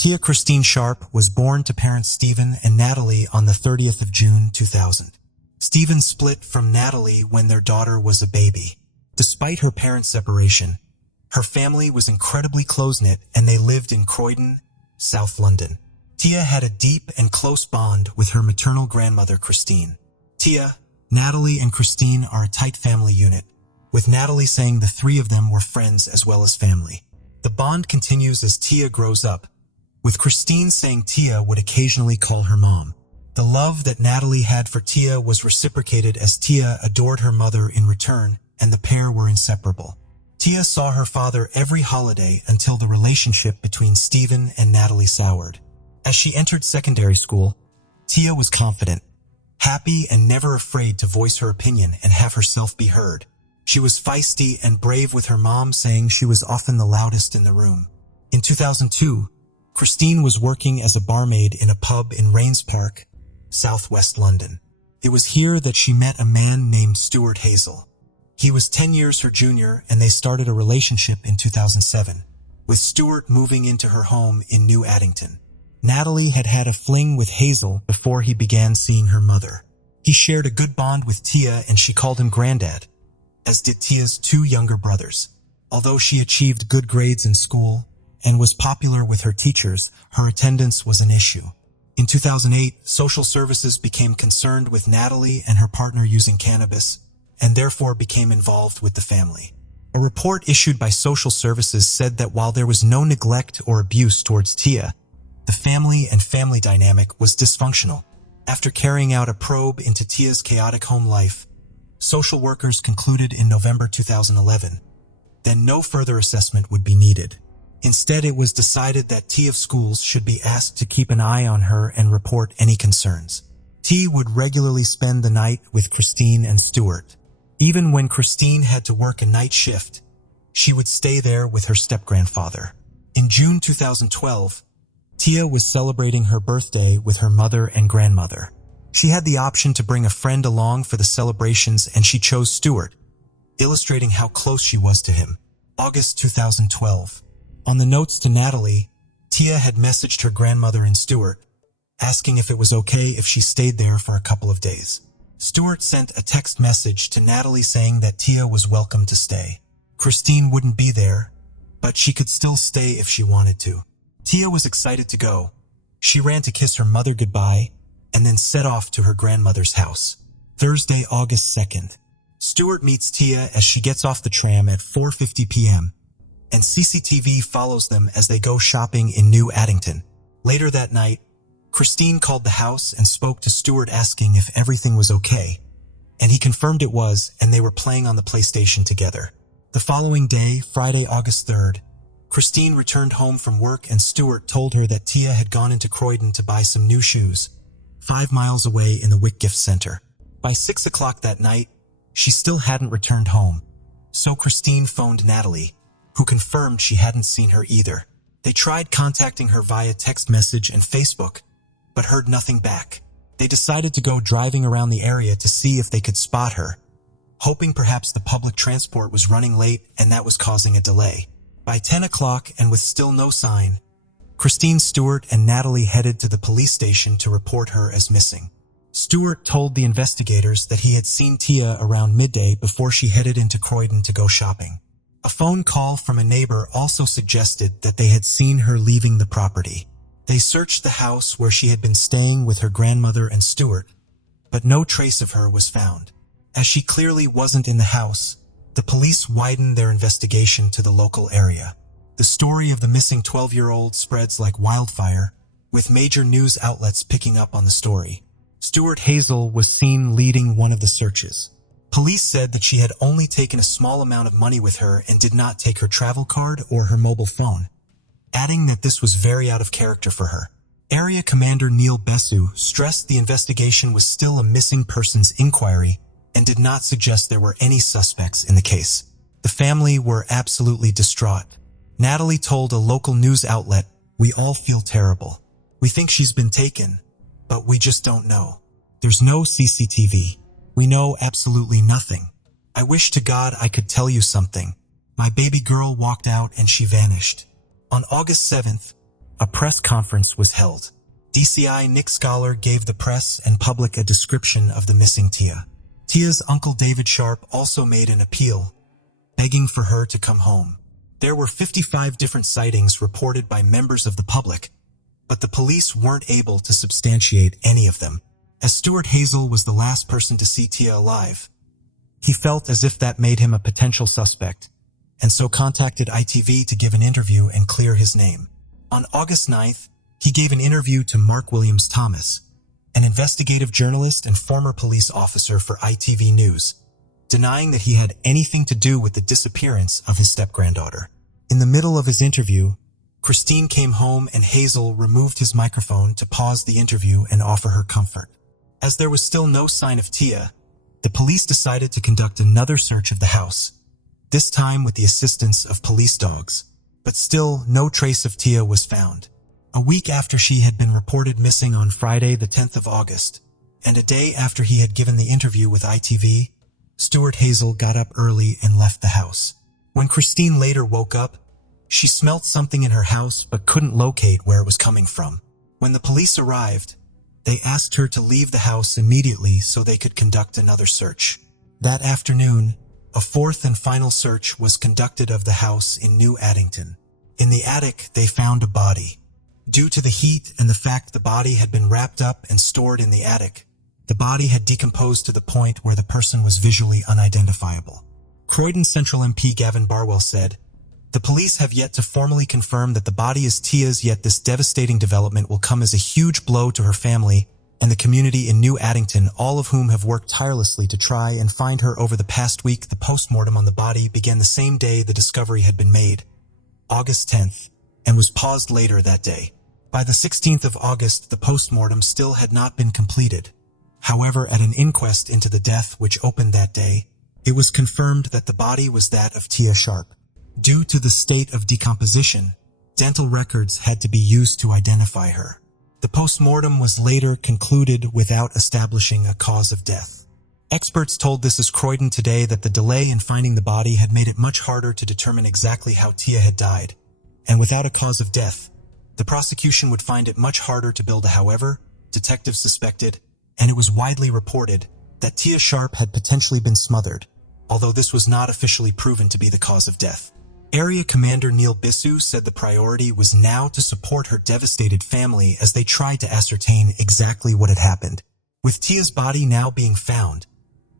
Tia Christine Sharp was born to parents Stephen and Natalie on the 30th of June 2000. Stephen split from Natalie when their daughter was a baby. Despite her parents' separation, her family was incredibly close-knit and they lived in Croydon, South London. Tia had a deep and close bond with her maternal grandmother Christine. Tia, Natalie, and Christine are a tight family unit, with Natalie saying the three of them were friends as well as family. The bond continues as Tia grows up, with Christine saying Tia would occasionally call her mom. The love that Natalie had for Tia was reciprocated as Tia adored her mother in return, and the pair were inseparable. Tia saw her father every holiday until the relationship between Stephen and Natalie soured. As she entered secondary school, Tia was confident, happy, and never afraid to voice her opinion and have herself be heard. She was feisty and brave, with her mom saying she was often the loudest in the room. In 2002, Christine was working as a barmaid in a pub in Rains Park, southwest London. It was here that she met a man named Stuart Hazel. He was 10 years her junior, and they started a relationship in 2007, with Stuart moving into her home in New Addington. Natalie had had a fling with Hazel before he began seeing her mother. He shared a good bond with Tia and she called him Granddad, as did Tia's two younger brothers. Although she achieved good grades in school and was popular with her teachers, her attendance was an issue. In 2008, social services became concerned with Natalie and her partner using cannabis, and therefore became involved with the family. A report issued by social services said that while there was no neglect or abuse towards Tia, the family and family dynamic was dysfunctional. After carrying out a probe into Tia's chaotic home life, social workers concluded in November 2011 that no further assessment would be needed. Instead, it was decided that Tia schools should be asked to keep an eye on her and report any concerns. Tia would regularly spend the night with Christine and Stuart. Even when Christine had to work a night shift, she would stay there with her step-grandfather. In June 2012, Tia was celebrating her birthday with her mother and grandmother. She had the option to bring a friend along for the celebrations, and she chose Stuart, illustrating how close she was to him. August 2012. On the notes to Natalie, Tia had messaged her grandmother and Stuart, asking if it was okay if she stayed there for a couple of days. Stuart sent a text message to Natalie saying that Tia was welcome to stay. Christine wouldn't be there, but she could still stay if she wanted to. Tia was excited to go. She ran to kiss her mother goodbye and then set off to her grandmother's house. Thursday, August 2nd. Stuart meets Tia as she gets off the tram at 4:50 p.m. and CCTV follows them as they go shopping in New Addington. Later that night, Christine called the house and spoke to Stuart asking if everything was okay, and he confirmed it was, and they were playing on the PlayStation together. The following day, Friday, August 3rd, Christine returned home from work and Stuart told her that Tia had gone into Croydon to buy some new shoes, 5 miles away in the Wick Gift Center. By 6 o'clock that night, she still hadn't returned home, so Christine phoned Natalie, who confirmed she hadn't seen her either. They tried contacting her via text message and Facebook, but heard nothing back. They decided to go driving around the area to see if they could spot her, hoping perhaps the public transport was running late and that was causing a delay. By 10 o'clock and with still no sign, Christine, Stuart, and Natalie headed to the police station to report her as missing. Stuart told the investigators that he had seen Tia around midday before she headed into Croydon to go shopping. A phone call from a neighbor also suggested that they had seen her leaving the property. They searched the house where she had been staying with her grandmother and Stuart, but no trace of her was found. As she clearly wasn't in the house, the police widened their investigation to the local area. The story of the missing 12-year-old spreads like wildfire, with major news outlets picking up on the story. Stuart Hazel was seen leading one of the searches. Police said that she had only taken a small amount of money with her and did not take her travel card or her mobile phone, adding that this was very out of character for her. Area Commander Neil Bessu stressed the investigation was still a missing persons inquiry and did not suggest there were any suspects in the case. The family were absolutely distraught. Natalie told a local news outlet, "We all feel terrible. We think she's been taken, but we just don't know. There's no CCTV. We know absolutely nothing. I wish to God I could tell you something. My baby girl walked out and she vanished." On August 7th, a press conference was held. DCI Nick Scholar gave the press and public a description of the missing Tia. Tia's uncle David Sharp also made an appeal, begging for her to come home. There were 55 different sightings reported by members of the public, but the police weren't able to substantiate any of them. As Stuart Hazel was the last person to see Tia alive, he felt as if that made him a potential suspect, and so contacted ITV to give an interview and clear his name. On August 9th, he gave an interview to Mark Williams Thomas, an investigative journalist and former police officer for ITV News, denying that he had anything to do with the disappearance of his step-granddaughter. In the middle of his interview, Christine came home and Hazel removed his microphone to pause the interview and offer her comfort. As there was still no sign of Tia, the police decided to conduct another search of the house, this time with the assistance of police dogs. But still, no trace of Tia was found. A week after she had been reported missing on Friday the 10th of August, and a day after he had given the interview with ITV, Stuart Hazel got up early and left the house. When Christine later woke up, she smelt something in her house but couldn't locate where it was coming from. When the police arrived, they asked her to leave the house immediately so they could conduct another search. That afternoon, a fourth and final search was conducted of the house in New Addington. In the attic, they found a body. Due to the heat and the fact the body had been wrapped up and stored in the attic, the body had decomposed to the point where the person was visually unidentifiable. Croydon Central MP Gavin Barwell said, "The police have yet to formally confirm that the body is Tia's, yet this devastating development will come as a huge blow to her family and the community in New Addington, all of whom have worked tirelessly to try and find her over the past week." The postmortem on the body began the same day the discovery had been made, August 10th, and was paused later that day. By the 16th of August, the postmortem still had not been completed. However, at an inquest into the death which opened that day, it was confirmed that the body was that of Tia Sharp. Due to the state of decomposition, dental records had to be used to identify her. The postmortem was later concluded without establishing a cause of death. Experts told This Is Croydon Today that the delay in finding the body had made it much harder to determine exactly how Tia had died, and without a cause of death, the prosecution would find it much harder to build. However, detectives suspected, and it was widely reported, that Tia Sharp had potentially been smothered, although this was not officially proven to be the cause of death. Area Commander Neil Bissu said the priority was now to support her devastated family as they tried to ascertain exactly what had happened. With Tia's body now being found,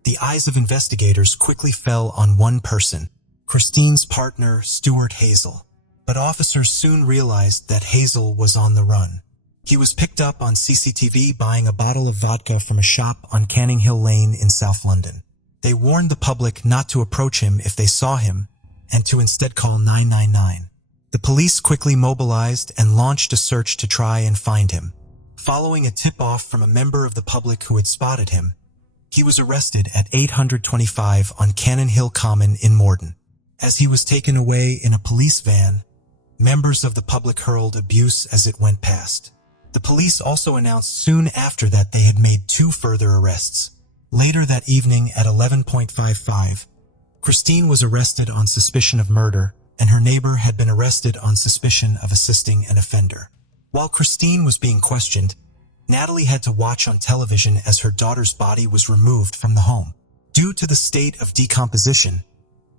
the eyes of investigators quickly fell on one person, Christine's partner, Stuart Hazel. But officers soon realized that Hazel was on the run. He was picked up on CCTV buying a bottle of vodka from a shop on Canning Hill Lane in South London. They warned the public not to approach him if they saw him, and to instead call 999. The police quickly mobilized and launched a search to try and find him. Following a tip-off from a member of the public who had spotted him, he was arrested at 825 on Cannon Hill Common in Morden. As he was taken away in a police van, members of the public hurled abuse as it went past. The police also announced soon after that they had made 2 further arrests. Later that evening at 11:55, Christine was arrested on suspicion of murder, and her neighbor had been arrested on suspicion of assisting an offender. While Christine was being questioned, Natalie had to watch on television as her daughter's body was removed from the home. Due to the state of decomposition,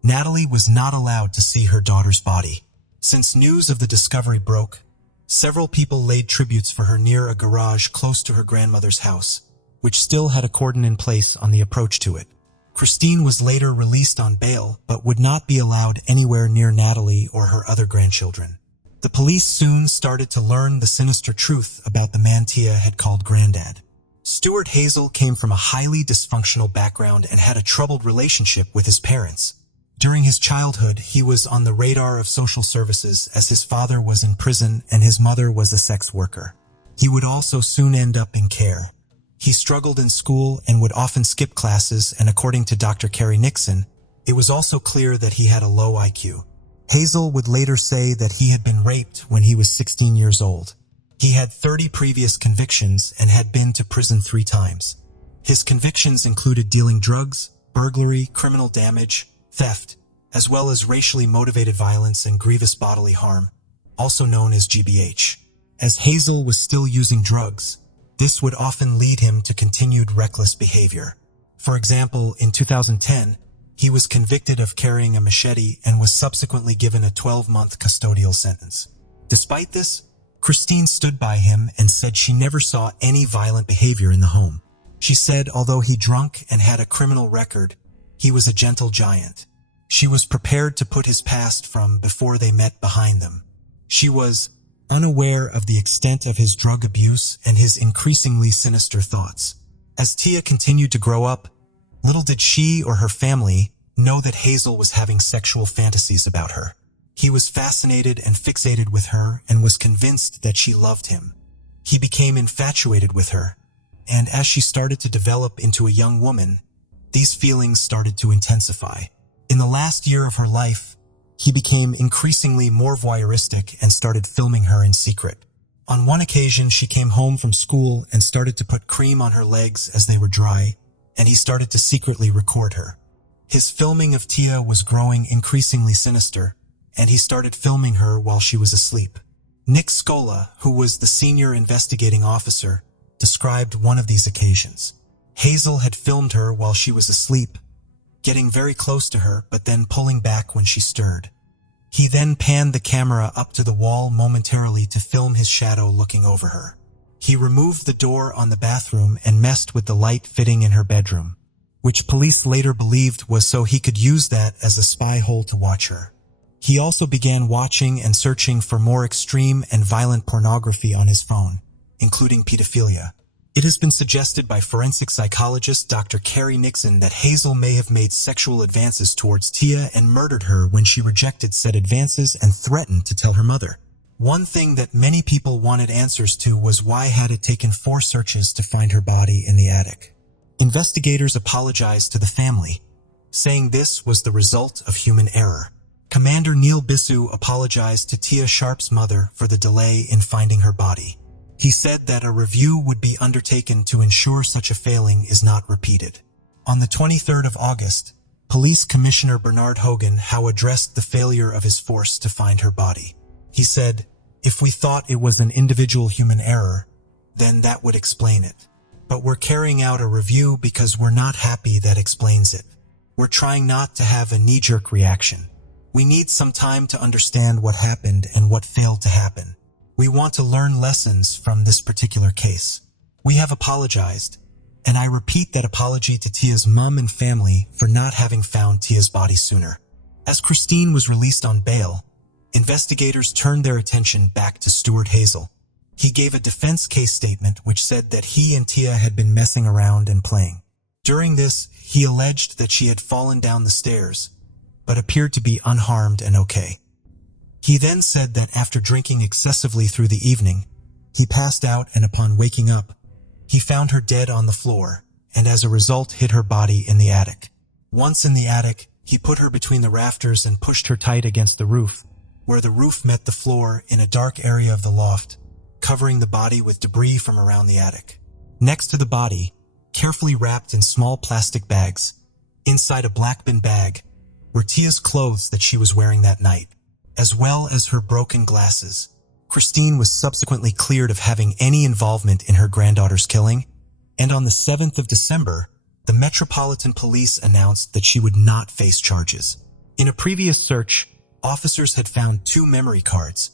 Natalie was not allowed to see her daughter's body. Since news of the discovery broke, several people laid tributes for her near a garage close to her grandmother's house, which still had a cordon in place on the approach to it. Christine was later released on bail, but would not be allowed anywhere near Natalie or her other grandchildren. The police soon started to learn the sinister truth about the man Tia had called Granddad. Stuart Hazel came from a highly dysfunctional background and had a troubled relationship with his parents. During his childhood, he was on the radar of social services as his father was in prison and his mother was a sex worker. He would also soon end up in care. He struggled in school and would often skip classes, and according to Dr. Carrie Nixon, it was also clear that he had a low IQ. Hazel would later say that he had been raped when he was 16 years old. He had 30 previous convictions and had been to prison 3 times. His convictions included dealing drugs, burglary, criminal damage, theft, as well as racially motivated violence and grievous bodily harm, also known as GBH. As Hazel was still using drugs, this would often lead him to continued reckless behavior. For example, in 2010, he was convicted of carrying a machete and was subsequently given a 12-month custodial sentence. Despite this, Christine stood by him and said she never saw any violent behavior in the home. She said although he drank and had a criminal record, he was a gentle giant. She was prepared to put his past from before they met behind them. She was unaware of the extent of his drug abuse and his increasingly sinister thoughts. As Tia continued to grow up, little did she or her family know that Hazel was having sexual fantasies about her. He was fascinated and fixated with her and was convinced that she loved him. He became infatuated with her, and as she started to develop into a young woman, these feelings started to intensify. In the last year of her life, he became increasingly more voyeuristic and started filming her in secret. On one occasion, she came home from school and started to put cream on her legs as they were dry, and he started to secretly record her. His filming of Tia was growing increasingly sinister, and he started filming her while she was asleep. Nick Scola, who was the senior investigating officer, described one of these occasions. Hazel had filmed her while she was asleep, getting very close to her but then pulling back when she stirred. He then panned the camera up to the wall momentarily to film his shadow looking over her. He removed the door on the bathroom and messed with the light fitting in her bedroom, which police later believed was so he could use that as a spy hole to watch her. He also began watching and searching for more extreme and violent pornography on his phone, including pedophilia. It has been suggested by forensic psychologist Dr. Carrie Nixon that Hazel may have made sexual advances towards Tia and murdered her when she rejected said advances and threatened to tell her mother. One thing that many people wanted answers to was why had it taken 4 searches to find her body in the attic. Investigators apologized to the family, saying this was the result of human error. Commander Neil Bissu apologized to Tia Sharp's mother for the delay in finding her body. He said that a review would be undertaken to ensure such a failing is not repeated. On the 23rd of August, Police Commissioner Bernard Hogan addressed the failure of his force to find her body. He said, "If we thought it was an individual human error, then that would explain it. But we're carrying out a review because we're not happy that explains it. We're trying not to have a knee-jerk reaction. We need some time to understand what happened and what failed to happen. We want to learn lessons from this particular case. We have apologized, and I repeat that apology to Tia's mom and family for not having found Tia's body sooner." As Christine was released on bail, investigators turned their attention back to Stuart Hazel. He gave a defense case statement which said that he and Tia had been messing around and playing. During this, he alleged that she had fallen down the stairs, but appeared to be unharmed and okay. He then said that after drinking excessively through the evening, he passed out and upon waking up, he found her dead on the floor and as a result hid her body in the attic. Once in the attic, he put her between the rafters and pushed her tight against the roof, where the roof met the floor in a dark area of the loft, covering the body with debris from around the attic. Next to the body, carefully wrapped in small plastic bags, inside a black bin bag, were Tia's clothes that she was wearing that night, as well as her broken glasses. Christine was subsequently cleared of having any involvement in her granddaughter's killing, and on the 7th of December, the Metropolitan Police announced that she would not face charges. In a previous search, officers had found 2 memory cards,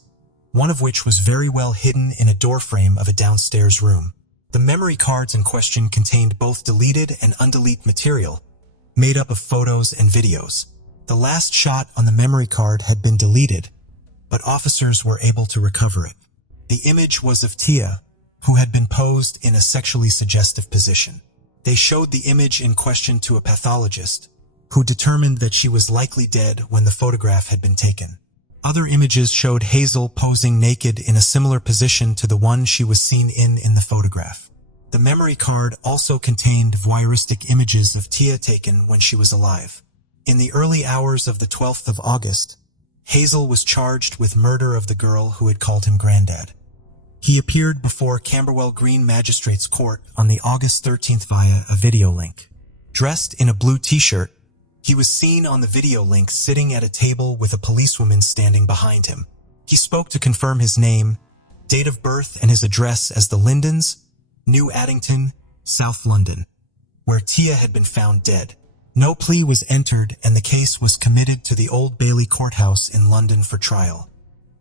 one of which was very well hidden in a doorframe of a downstairs room. The memory cards in question contained both deleted and undeleted material, made up of photos and videos. The last shot on the memory card had been deleted, but officers were able to recover it. The image was of Tia, who had been posed in a sexually suggestive position. They showed the image in question to a pathologist, who determined that she was likely dead when the photograph had been taken. Other images showed Hazel posing naked in a similar position to the one she was seen in the photograph. The memory card also contained voyeuristic images of Tia taken when she was alive. In the early hours of the 12th of August, Hazel was charged with murder of the girl who had called him granddad. He appeared before Camberwell Green Magistrates Court on the August 13th via a video link. Dressed in a blue t-shirt, he was seen on the video link sitting at a table with a policewoman standing behind him. He spoke to confirm his name, date of birth and his address as the Lindens, New Addington, South London, where Tia had been found dead. No plea was entered and the case was committed to the Old Bailey Courthouse in London for trial.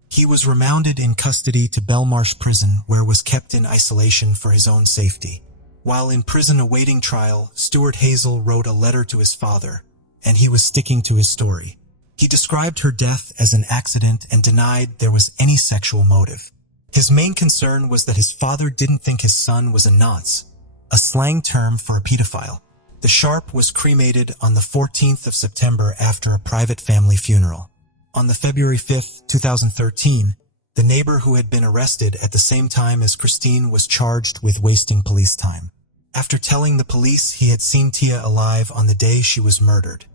He was remanded in custody to Belmarsh Prison, where was kept in isolation for his own safety. While in prison awaiting trial, Stuart Hazel wrote a letter to his father, and he was sticking to his story. He described her death as an accident and denied there was any sexual motive. His main concern was that his father didn't think his son was a nonce, a slang term for a pedophile. The Sharp was cremated on the 14th of September after a private family funeral. On the February 5, 2013, the neighbor who had been arrested at the same time as Christine was charged with wasting police time. After telling the police he had seen Tia alive on the day she was murdered,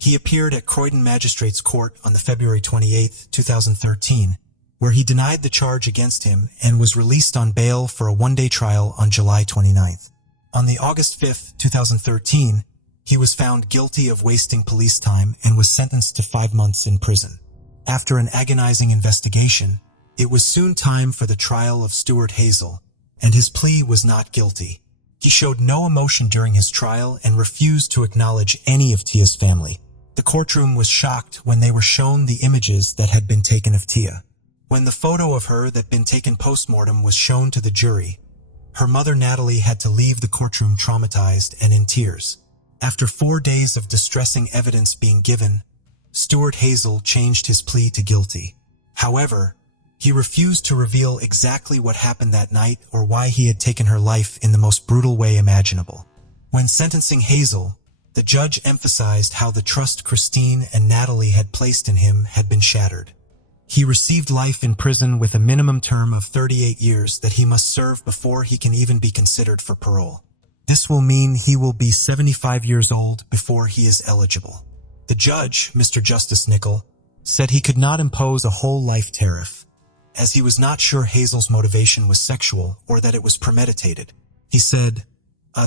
he appeared at Croydon Magistrates Court on the February 28, 2013, where he denied the charge against him and was released on bail for a one-day trial on July 29th. On the August 5, 2013, he was found guilty of wasting police time and was sentenced to 5 months in prison. After an agonizing investigation, it was soon time for the trial of Stuart Hazel, and his plea was not guilty. He showed no emotion during his trial and refused to acknowledge any of Tia's family. The courtroom was shocked when they were shown the images that had been taken of Tia. When the photo of her that had been taken post-mortem was shown to the jury, her mother Natalie had to leave the courtroom traumatized and in tears. After 4 days of distressing evidence being given, Stuart Hazel changed his plea to guilty. However, he refused to reveal exactly what happened that night or why he had taken her life in the most brutal way imaginable. When sentencing Hazel, the judge emphasized how the trust Christine and Natalie had placed in him had been shattered. He received life in prison with a minimum term of 38 years that he must serve before he can even be considered for parole. This will mean he will be 75 years old before he is eligible. The judge, Mr. Justice Nicol, said he could not impose a whole life tariff, as he was not sure Hazel's motivation was sexual or that it was premeditated. He said,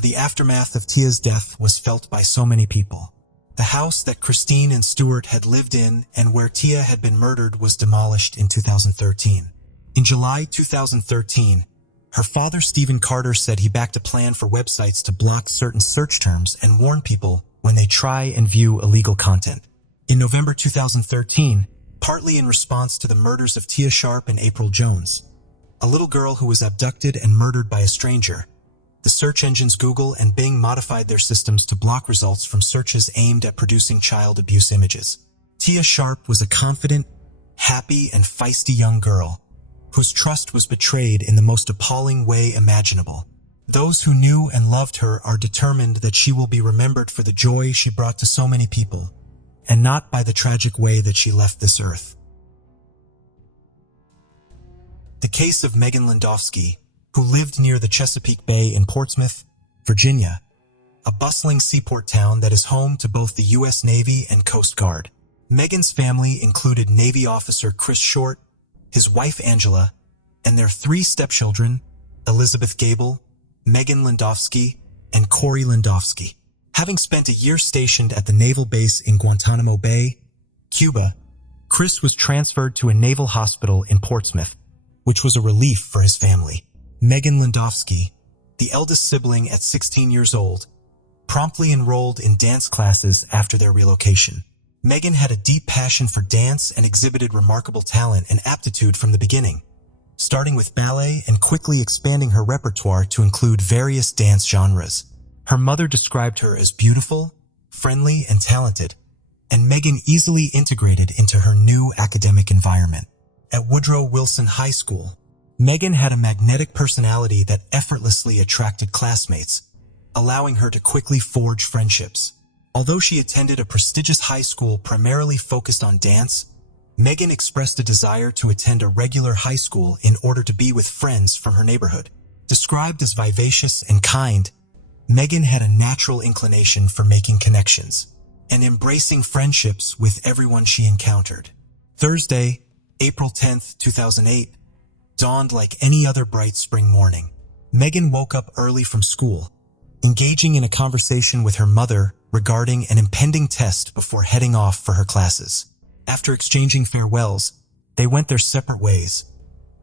the aftermath of Tia's death was felt by so many people. The house that Christine and Stuart had lived in and where Tia had been murdered was demolished in 2013. In July 2013, her father, Stephen Carter, said he backed a plan for websites to block certain search terms and warn people when they try and view illegal content. In November 2013, partly in response to the murders of Tia Sharp and April Jones, a little girl who was abducted and murdered by a stranger, the search engines Google and Bing modified their systems to block results from searches aimed at producing child abuse images. Tia Sharp was a confident, happy, and feisty young girl whose trust was betrayed in the most appalling way imaginable. Those who knew and loved her are determined that she will be remembered for the joy she brought to so many people, and not by the tragic way that she left this earth. The case of Megan Landowski, who lived near the Chesapeake Bay in Portsmouth, Virginia, a bustling seaport town that is home to both the U.S. Navy and Coast Guard. Megan's family included Navy officer Chris Short, his wife Angela, and their 3 stepchildren, Elizabeth Gable, Megan Landowski, and Corey Landowski. Having spent a year stationed at the naval base in Guantanamo Bay, Cuba, Chris was transferred to a naval hospital in Portsmouth, which was a relief for his family. Megan Landowski, the eldest sibling at 16 years old, promptly enrolled in dance classes after their relocation. Megan had a deep passion for dance and exhibited remarkable talent and aptitude from the beginning, starting with ballet and quickly expanding her repertoire to include various dance genres. Her mother described her as beautiful, friendly, and talented, and Megan easily integrated into her new academic environment. At Woodrow Wilson High School, Megan had a magnetic personality that effortlessly attracted classmates, allowing her to quickly forge friendships. Although she attended a prestigious high school primarily focused on dance, Megan expressed a desire to attend a regular high school in order to be with friends from her neighborhood. Described as vivacious and kind, Megan had a natural inclination for making connections and embracing friendships with everyone she encountered. Thursday, April 10, 2008, dawned like any other bright spring morning. Megan woke up early from school, engaging in a conversation with her mother regarding an impending test before heading off for her classes. After exchanging farewells, they went their separate ways,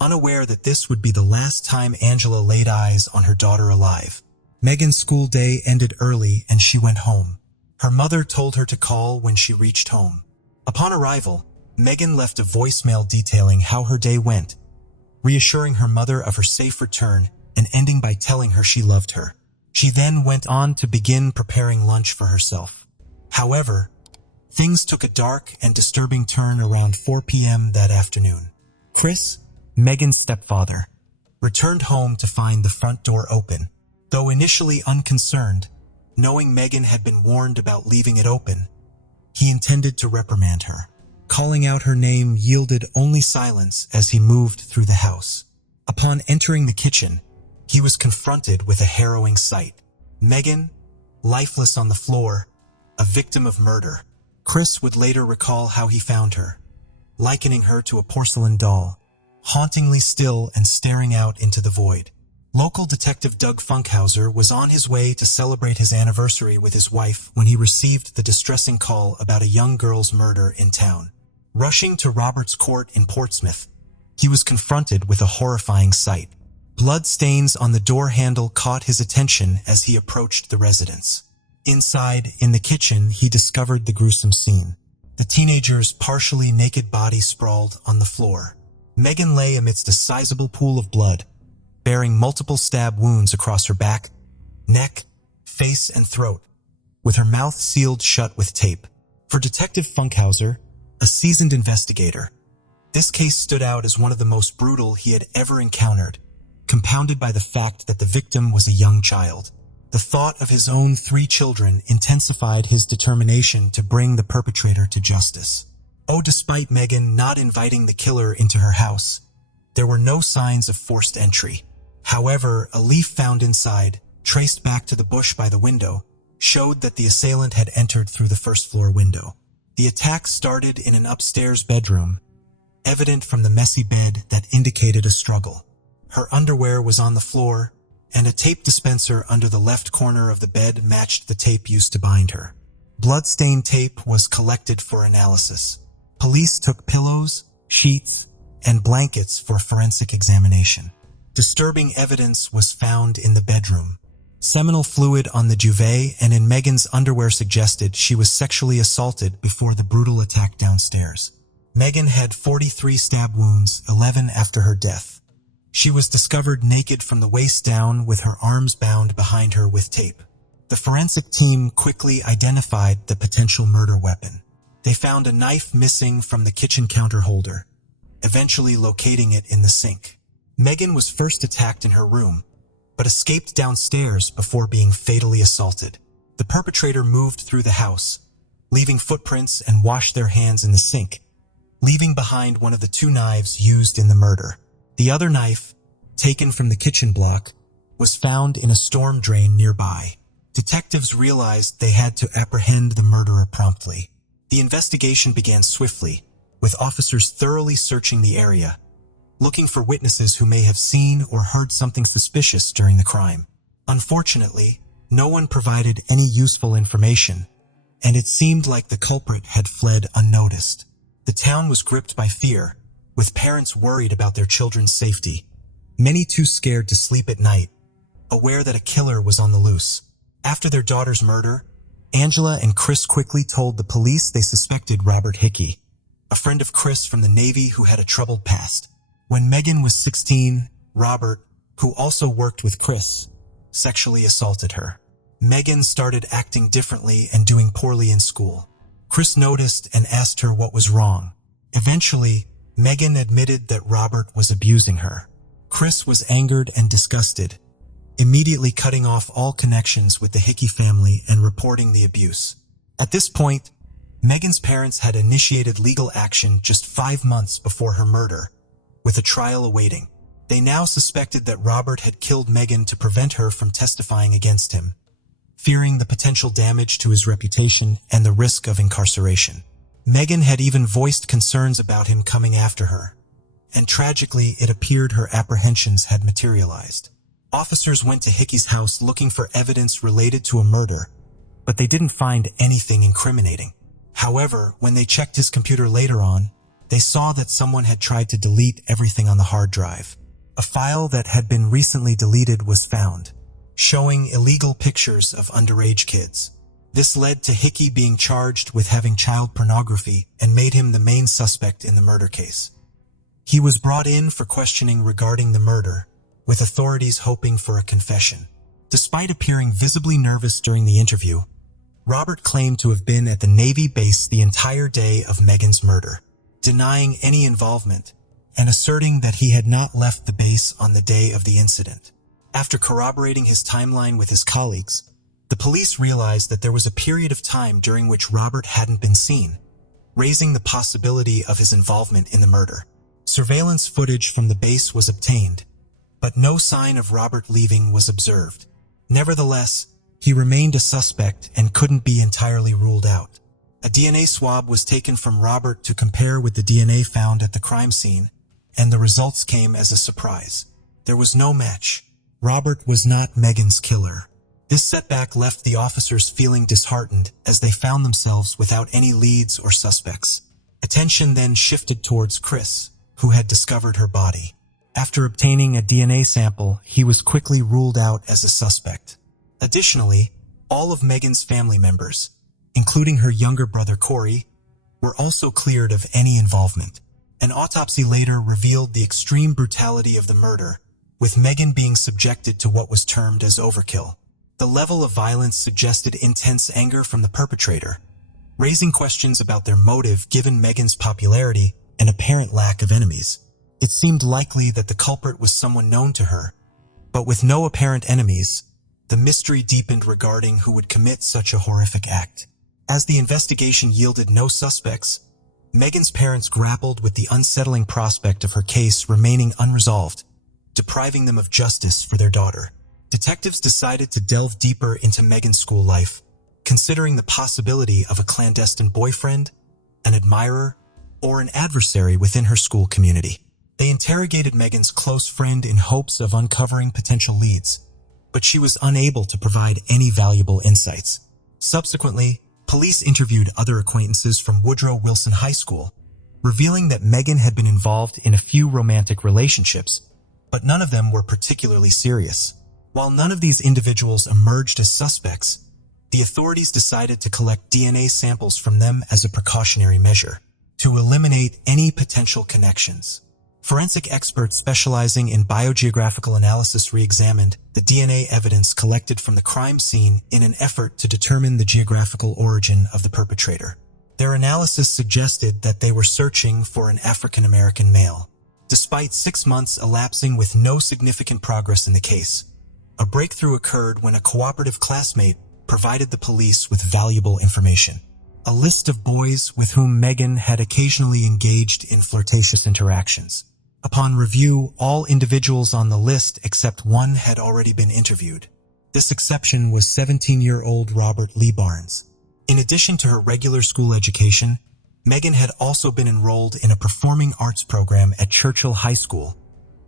unaware that this would be the last time Angela laid eyes on her daughter alive. Megan's school day ended early and she went home. Her mother told her to call when she reached home. Upon arrival, Megan left a voicemail detailing how her day went, reassuring her mother of her safe return and ending by telling her she loved her. She then went on to begin preparing lunch for herself. However, things took a dark and disturbing turn around 4 p.m. that afternoon. Chris, Megan's stepfather, returned home to find the front door open. Though initially unconcerned, knowing Megan had been warned about leaving it open, he intended to reprimand her. Calling out her name yielded only silence as he moved through the house. Upon entering the kitchen, he was confronted with a harrowing sight. Megan, lifeless on the floor, a victim of murder. Chris would later recall how he found her, likening her to a porcelain doll, hauntingly still and staring out into the void. Local detective Doug Funkhauser was on his way to celebrate his anniversary with his wife when he received the distressing call about a young girl's murder in town. Rushing to Roberts Court in Portsmouth, he was confronted with a horrifying sight. Blood stains on the door handle caught his attention as he approached the residence. Inside, in the kitchen, he discovered the gruesome scene. The teenager's partially naked body sprawled on the floor. Megan lay amidst a sizable pool of blood, bearing multiple stab wounds across her back, neck, face, and throat, with her mouth sealed shut with tape. For Detective Funkhauser, a seasoned investigator, this case stood out as one of the most brutal he had ever encountered, compounded by the fact that the victim was a young child. The thought of his own 3 children intensified his determination to bring the perpetrator to justice. Despite Megan not inviting the killer into her house, there were no signs of forced entry. However, a leaf found inside, traced back to the bush by the window, showed that the assailant had entered through the first-floor window. The attack started in an upstairs bedroom, evident from the messy bed that indicated a struggle. Her underwear was on the floor, and a tape dispenser under the left corner of the bed matched the tape used to bind her. Blood-stained tape was collected for analysis. Police took pillows, sheets, and blankets for forensic examination. Disturbing evidence was found in the bedroom. Seminal fluid on the duvet and in Megan's underwear suggested she was sexually assaulted before the brutal attack downstairs. Megan had 43 stab wounds, 11 after her death. She was discovered naked from the waist down with her arms bound behind her with tape. The forensic team quickly identified the potential murder weapon. They found a knife missing from the kitchen counter holder, eventually locating it in the sink. Megan was first attacked in her room, but escaped downstairs before being fatally assaulted. The perpetrator moved through the house, leaving footprints and washed their hands in the sink, leaving behind one of the 2 knives used in the murder. The other knife, taken from the kitchen block, was found in a storm drain nearby. Detectives realized they had to apprehend the murderer promptly. The investigation began swiftly, with officers thoroughly searching the area, looking for witnesses who may have seen or heard something suspicious during the crime. Unfortunately, no one provided any useful information, and it seemed like the culprit had fled unnoticed. The town was gripped by fear, with parents worried about their children's safety, many too scared to sleep at night, aware that a killer was on the loose. After their daughter's murder, Angela and Chris quickly told the police they suspected Robert Hickey, a friend of Chris from the Navy who had a troubled past. When Megan was 16, Robert, who also worked with Chris, sexually assaulted her. Megan started acting differently and doing poorly in school. Chris noticed and asked her what was wrong. Eventually, Megan admitted that Robert was abusing her. Chris was angered and disgusted, immediately cutting off all connections with the Hickey family and reporting the abuse. At this point, Megan's parents had initiated legal action just 5 months before her murder, with a trial awaiting. They now suspected that Robert had killed Megan to prevent her from testifying against him, fearing the potential damage to his reputation and the risk of incarceration. Megan had even voiced concerns about him coming after her, and tragically it appeared her apprehensions had materialized. Officers went to Hickey's house looking for evidence related to a murder, but they didn't find anything incriminating. However, when they checked his computer later on, They saw that someone had tried to delete everything on the hard drive. A file that had been recently deleted was found, showing illegal pictures of underage kids. This led to Hickey being charged with having child pornography and made him the main suspect in the murder case. He was brought in for questioning regarding the murder, with authorities hoping for a confession. Despite appearing visibly nervous during the interview, Robert claimed to have been at the Navy base the entire day of Megan's murder, denying any involvement and asserting that he had not left the base on the day of the incident. After corroborating his timeline with his colleagues, the police realized that there was a period of time during which Robert hadn't been seen, raising the possibility of his involvement in the murder. Surveillance footage from the base was obtained, but no sign of Robert leaving was observed. Nevertheless, he remained a suspect and couldn't be entirely ruled out. A DNA swab was taken from Robert to compare with the DNA found at the crime scene, and the results came as a surprise. There was no match. Robert was not Megan's killer. This setback left the officers feeling disheartened as they found themselves without any leads or suspects. Attention then shifted towards Chris, who had discovered her body. After obtaining a DNA sample, he was quickly ruled out as a suspect. Additionally, all of Megan's family members, including her younger brother Corey, were also cleared of any involvement. An autopsy later revealed the extreme brutality of the murder, with Megan being subjected to what was termed as overkill. The level of violence suggested intense anger from the perpetrator, raising questions about their motive given Megan's popularity and apparent lack of enemies. It seemed likely that the culprit was someone known to her, but with no apparent enemies, the mystery deepened regarding who would commit such a horrific act. As the investigation yielded no suspects, Megan's parents grappled with the unsettling prospect of her case remaining unresolved, depriving them of justice for their daughter. Detectives decided to delve deeper into Megan's school life, considering the possibility of a clandestine boyfriend, an admirer, or an adversary within her school community. They interrogated Megan's close friend in hopes of uncovering potential leads, but she was unable to provide any valuable insights. Subsequently, police interviewed other acquaintances from Woodrow Wilson High School, revealing that Megan had been involved in a few romantic relationships, but none of them were particularly serious. While none of these individuals emerged as suspects, the authorities decided to collect DNA samples from them as a precautionary measure, to eliminate any potential connections. Forensic experts specializing in biogeographical analysis re-examined the DNA evidence collected from the crime scene in an effort to determine the geographical origin of the perpetrator. Their analysis suggested that they were searching for an African-American male. Despite 6 months elapsing with no significant progress in the case, a breakthrough occurred when a cooperative classmate provided the police with valuable information. A list of boys with whom Megan had occasionally engaged in flirtatious interactions. Upon review, all individuals on the list except one had already been interviewed. This exception was 17-year-old Robert Lee Barnes. In addition to her regular school education, Megan had also been enrolled in a performing arts program at Churchill High School,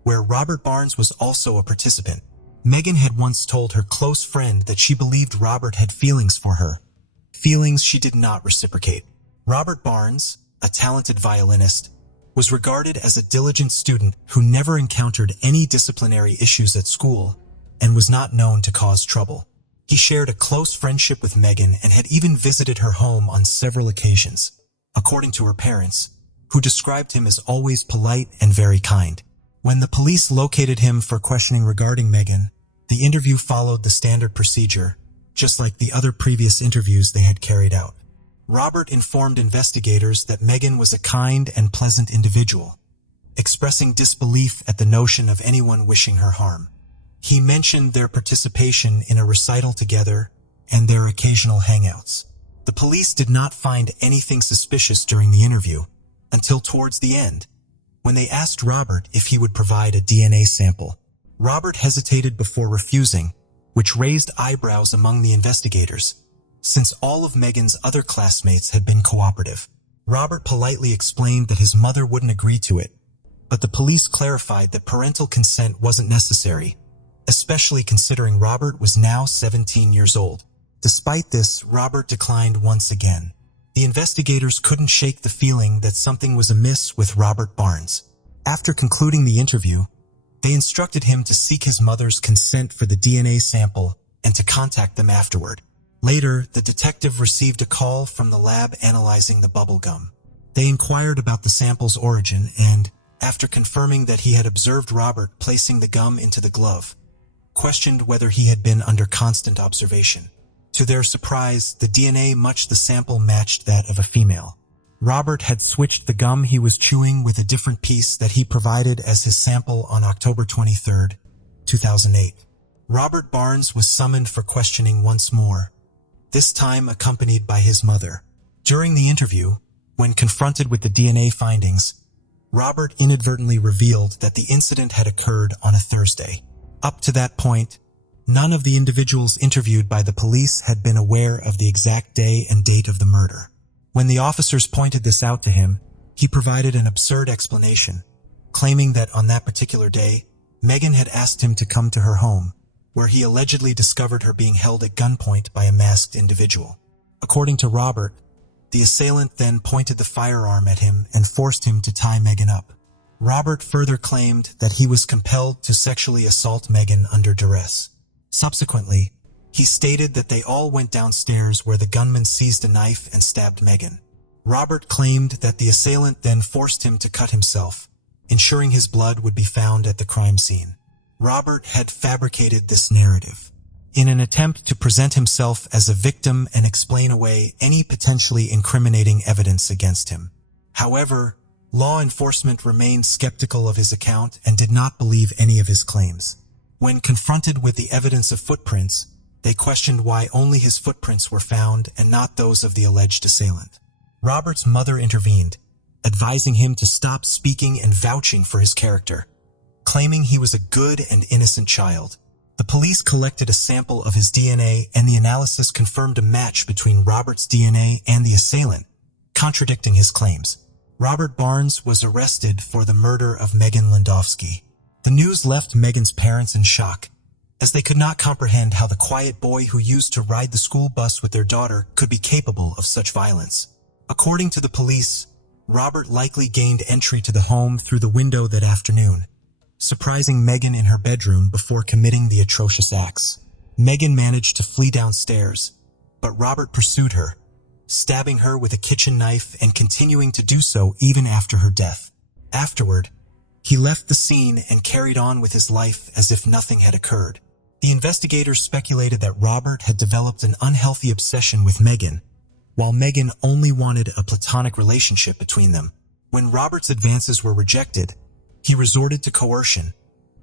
where Robert Barnes was also a participant. Megan had once told her close friend that she believed Robert had feelings for her, feelings she did not reciprocate. Robert Barnes, a talented violinist, was regarded as a diligent student who never encountered any disciplinary issues at school and was not known to cause trouble. He shared a close friendship with Megan and had even visited her home on several occasions, according to her parents, who described him as always polite and very kind. When the police located him for questioning regarding Megan, the interview followed the standard procedure, just like the other previous interviews they had carried out. Robert informed investigators that Megan was a kind and pleasant individual, expressing disbelief at the notion of anyone wishing her harm. He mentioned their participation in a recital together and their occasional hangouts. The police did not find anything suspicious during the interview until towards the end, when they asked Robert if he would provide a DNA sample. Robert hesitated before refusing, which raised eyebrows among the investigators, since all of Megan's other classmates had been cooperative. Robert politely explained that his mother wouldn't agree to it, but the police clarified that parental consent wasn't necessary, especially considering Robert was now 17 years old. Despite this, Robert declined once again. the investigators couldn't shake the feeling that something was amiss with Robert Barnes. After concluding the interview, they instructed him to seek his mother's consent for the DNA sample and to contact them afterward. Later, the detective received a call from the lab analyzing the bubble gum. They inquired about the sample's origin and, after confirming that he had observed Robert placing the gum into the glove, questioned whether he had been under constant observation. To their surprise, the DNA matched the sample matched that of a female. Robert had switched the gum he was chewing with a different piece that he provided as his sample on October 23, 2008. Robert Barnes was summoned for questioning once more, this time accompanied by his mother. During the interview, when confronted with the DNA findings, Robert inadvertently revealed that the incident had occurred on a Thursday. Up to that point, none of the individuals interviewed by the police had been aware of the exact day and date of the murder. When the officers pointed this out to him, he provided an absurd explanation, claiming that on that particular day, Megan had asked him to come to her home, where he allegedly discovered her being held at gunpoint by a masked individual. According to Robert, the assailant then pointed the firearm at him and forced him to tie Megan up. Robert further claimed that he was compelled to sexually assault Megan under duress. Subsequently, he stated that they all went downstairs where the gunman seized a knife and stabbed Megan. Robert claimed that the assailant then forced him to cut himself, ensuring his blood would be found at the crime scene. Robert had fabricated this narrative in an attempt to present himself as a victim and explain away any potentially incriminating evidence against him. However, law enforcement remained skeptical of his account and did not believe any of his claims. When confronted with the evidence of footprints, they questioned why only his footprints were found and not those of the alleged assailant. Robert's mother intervened, advising him to stop speaking and vouching for his character, claiming he was a good and innocent child. The police collected a sample of his DNA and the analysis confirmed a match between Robert's DNA and the assailant, contradicting his claims. Robert Barnes was arrested for the murder of Megan Landowski. The news left Megan's parents in shock, as they could not comprehend how the quiet boy who used to ride the school bus with their daughter could be capable of such violence. According to the police, Robert likely gained entry to the home through the window that afternoon, surprising Megan in her bedroom before committing the atrocious acts. Megan managed to flee downstairs, but Robert pursued her, stabbing her with a kitchen knife and continuing to do so even after her death. Afterward, he left the scene and carried on with his life as if nothing had occurred. The investigators speculated that Robert had developed an unhealthy obsession with Megan, while Megan only wanted a platonic relationship between them. When Robert's advances were rejected, he resorted to coercion,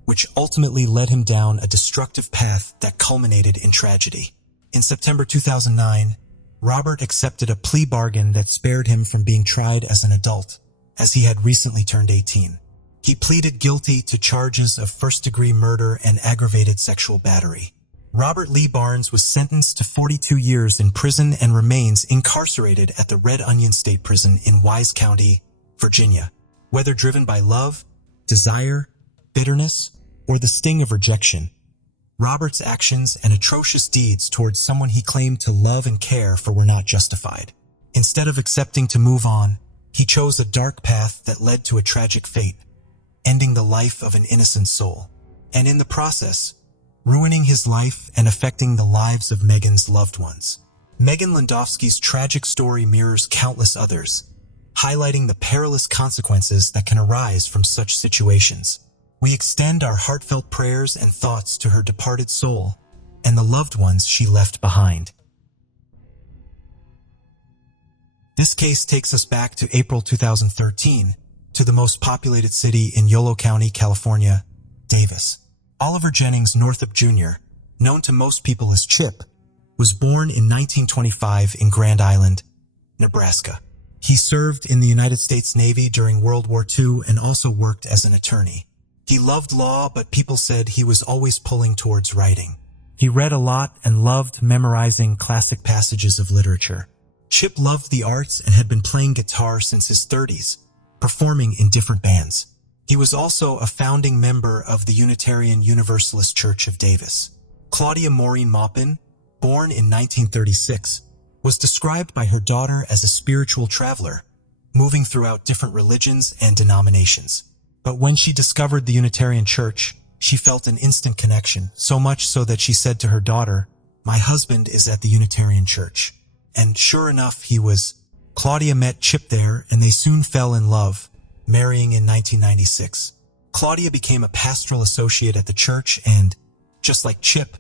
which ultimately led him down a destructive path that culminated in tragedy. In September 2009, Robert accepted a plea bargain that spared him from being tried as an adult, as he had recently turned 18. He pleaded guilty to charges of first-degree murder and aggravated sexual battery. Robert Lee Barnes was sentenced to 42 years in prison and remains incarcerated at the Red Onion State Prison in Wise County, Virginia. Whether driven by love, desire, bitterness, or the sting of rejection, Robert's actions and atrocious deeds towards someone he claimed to love and care for were not justified. Instead of accepting to move on, he chose a dark path that led to a tragic fate, ending the life of an innocent soul, and in the process, ruining his life and affecting the lives of Megan's loved ones. Megan Landowski's tragic story mirrors countless others, highlighting the perilous consequences that can arise from such situations. We extend our heartfelt prayers and thoughts to her departed soul and the loved ones she left behind. This case takes us back to April 2013, to the most populated city in Yolo County, California, Davis. Oliver Jennings Northup Jr., known to most people as Chip, was born in 1925 in Grand Island, Nebraska. He served in the United States Navy during World War II and also worked as an attorney. He loved law, but people said he was always pulling towards writing. He read a lot and loved memorizing classic passages of literature. Chip loved the arts and had been playing guitar since his 30s, performing in different bands. He was also a founding member of the Unitarian Universalist Church of Davis. Claudia Maureen Maupin, born in 1936, was described by her daughter as a spiritual traveler, moving throughout different religions and denominations. But when she discovered the Unitarian Church, she felt an instant connection, so much so that she said to her daughter, "My husband is at the Unitarian Church." And sure enough, he was. Claudia met Chip there, and they soon fell in love, marrying in 1996. Claudia became a pastoral associate at the church and, just like Chip,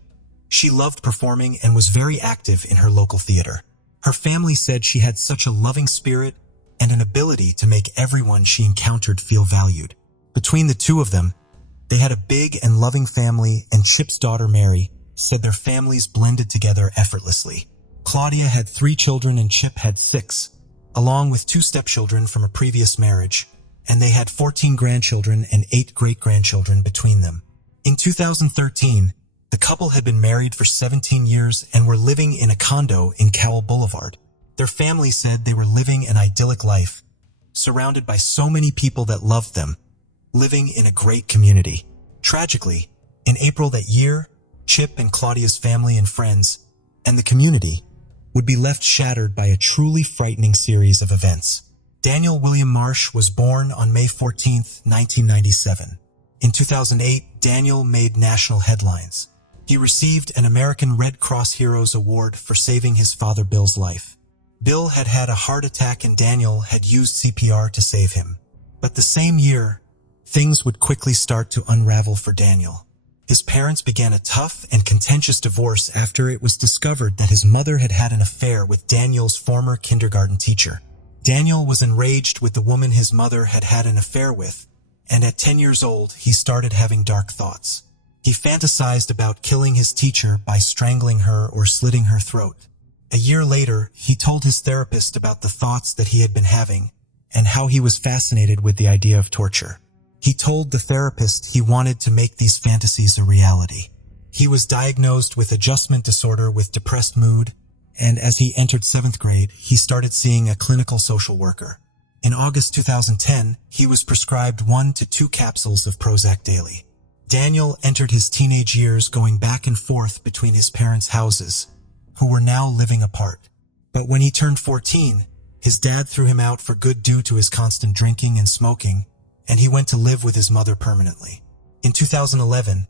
she loved performing and was very active in her local theater. Her family said she had such a loving spirit and an ability to make everyone she encountered feel valued. Between the two of them, they had a big and loving family, and Chip's daughter Mary said their families blended together effortlessly. Claudia had 3 children and Chip had 6, along with 2 stepchildren from a previous marriage, and they had 14 grandchildren and 8 great-grandchildren between them. In 2013, the couple had been married for 17 years and were living in a condo in Cowell Boulevard. Their family said they were living an idyllic life, surrounded by so many people that loved them, living in a great community. Tragically, in April that year, Chip and Claudia's family and friends, and the community, would be left shattered by a truly frightening series of events. Daniel William Marsh was born on May 14, 1997. In 2008, Daniel made national headlines. He received an American Red Cross Heroes Award for saving his father Bill's life. Bill had had a heart attack and Daniel had used CPR to save him. But the same year, things would quickly start to unravel for Daniel. His parents began a tough and contentious divorce after it was discovered that his mother had had an affair with Daniel's former kindergarten teacher. Daniel was enraged with the woman his mother had had an affair with, and at 10 years old, he started having dark thoughts. He fantasized about killing his teacher by strangling her or slitting her throat. A year later, he told his therapist about the thoughts that he had been having and how he was fascinated with the idea of torture. He told the therapist he wanted to make these fantasies a reality. He was diagnosed with adjustment disorder with depressed mood, and as he entered 7th grade, he started seeing a clinical social worker. In August 2010, he was prescribed 1 to 2 capsules of Prozac daily. Daniel entered his teenage years going back and forth between his parents' houses, who were now living apart. But when he turned 14, his dad threw him out for good due to his constant drinking and smoking, and he went to live with his mother permanently. In 2011,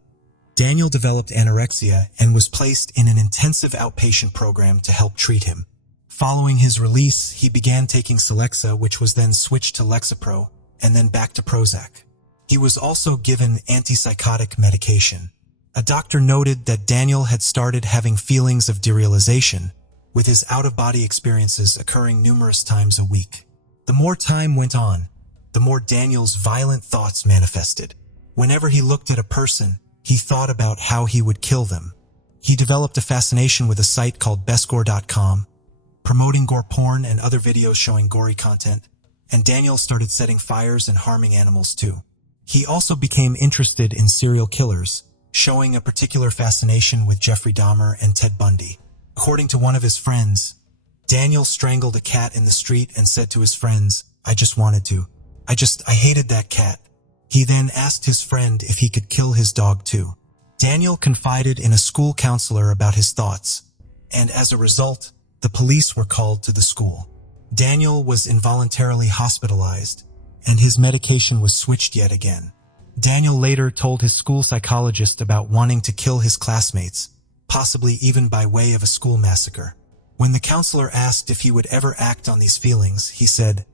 Daniel developed anorexia and was placed in an intensive outpatient program to help treat him. Following his release, he began taking Celexa, which was then switched to Lexapro, and then back to Prozac. He was also given antipsychotic medication. A doctor noted that Daniel had started having feelings of derealization, with his out-of-body experiences occurring numerous times a week. The more time went on, the more Daniel's violent thoughts manifested. Whenever he looked at a person, he thought about how he would kill them. He developed a fascination with a site called bestgore.com, promoting gore porn and other videos showing gory content, and Daniel started setting fires and harming animals too. He also became interested in serial killers, showing a particular fascination with Jeffrey Dahmer and Ted Bundy. According to one of his friends, Daniel strangled a cat in the street and said to his friends, "I just wanted to. I hated that cat." He then asked his friend if he could kill his dog too. Daniel confided in a school counselor about his thoughts, and as a result, the police were called to the school. Daniel was involuntarily hospitalized, and his medication was switched yet again. Daniel later told his school psychologist about wanting to kill his classmates, possibly even by way of a school massacre. When the counselor asked if he would ever act on these feelings, he said,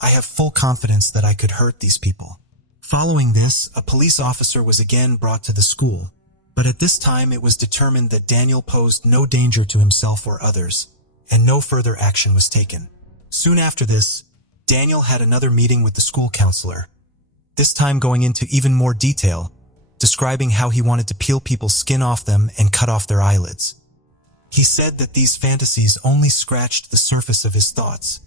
"I have full confidence that I could hurt these people." Following this, a police officer was again brought to the school, but at this time it was determined that Daniel posed no danger to himself or others, and no further action was taken. Soon after this, Daniel had another meeting with the school counselor, this time going into even more detail, describing how he wanted to peel people's skin off them and cut off their eyelids. He said that these fantasies only scratched the surface of his thoughts,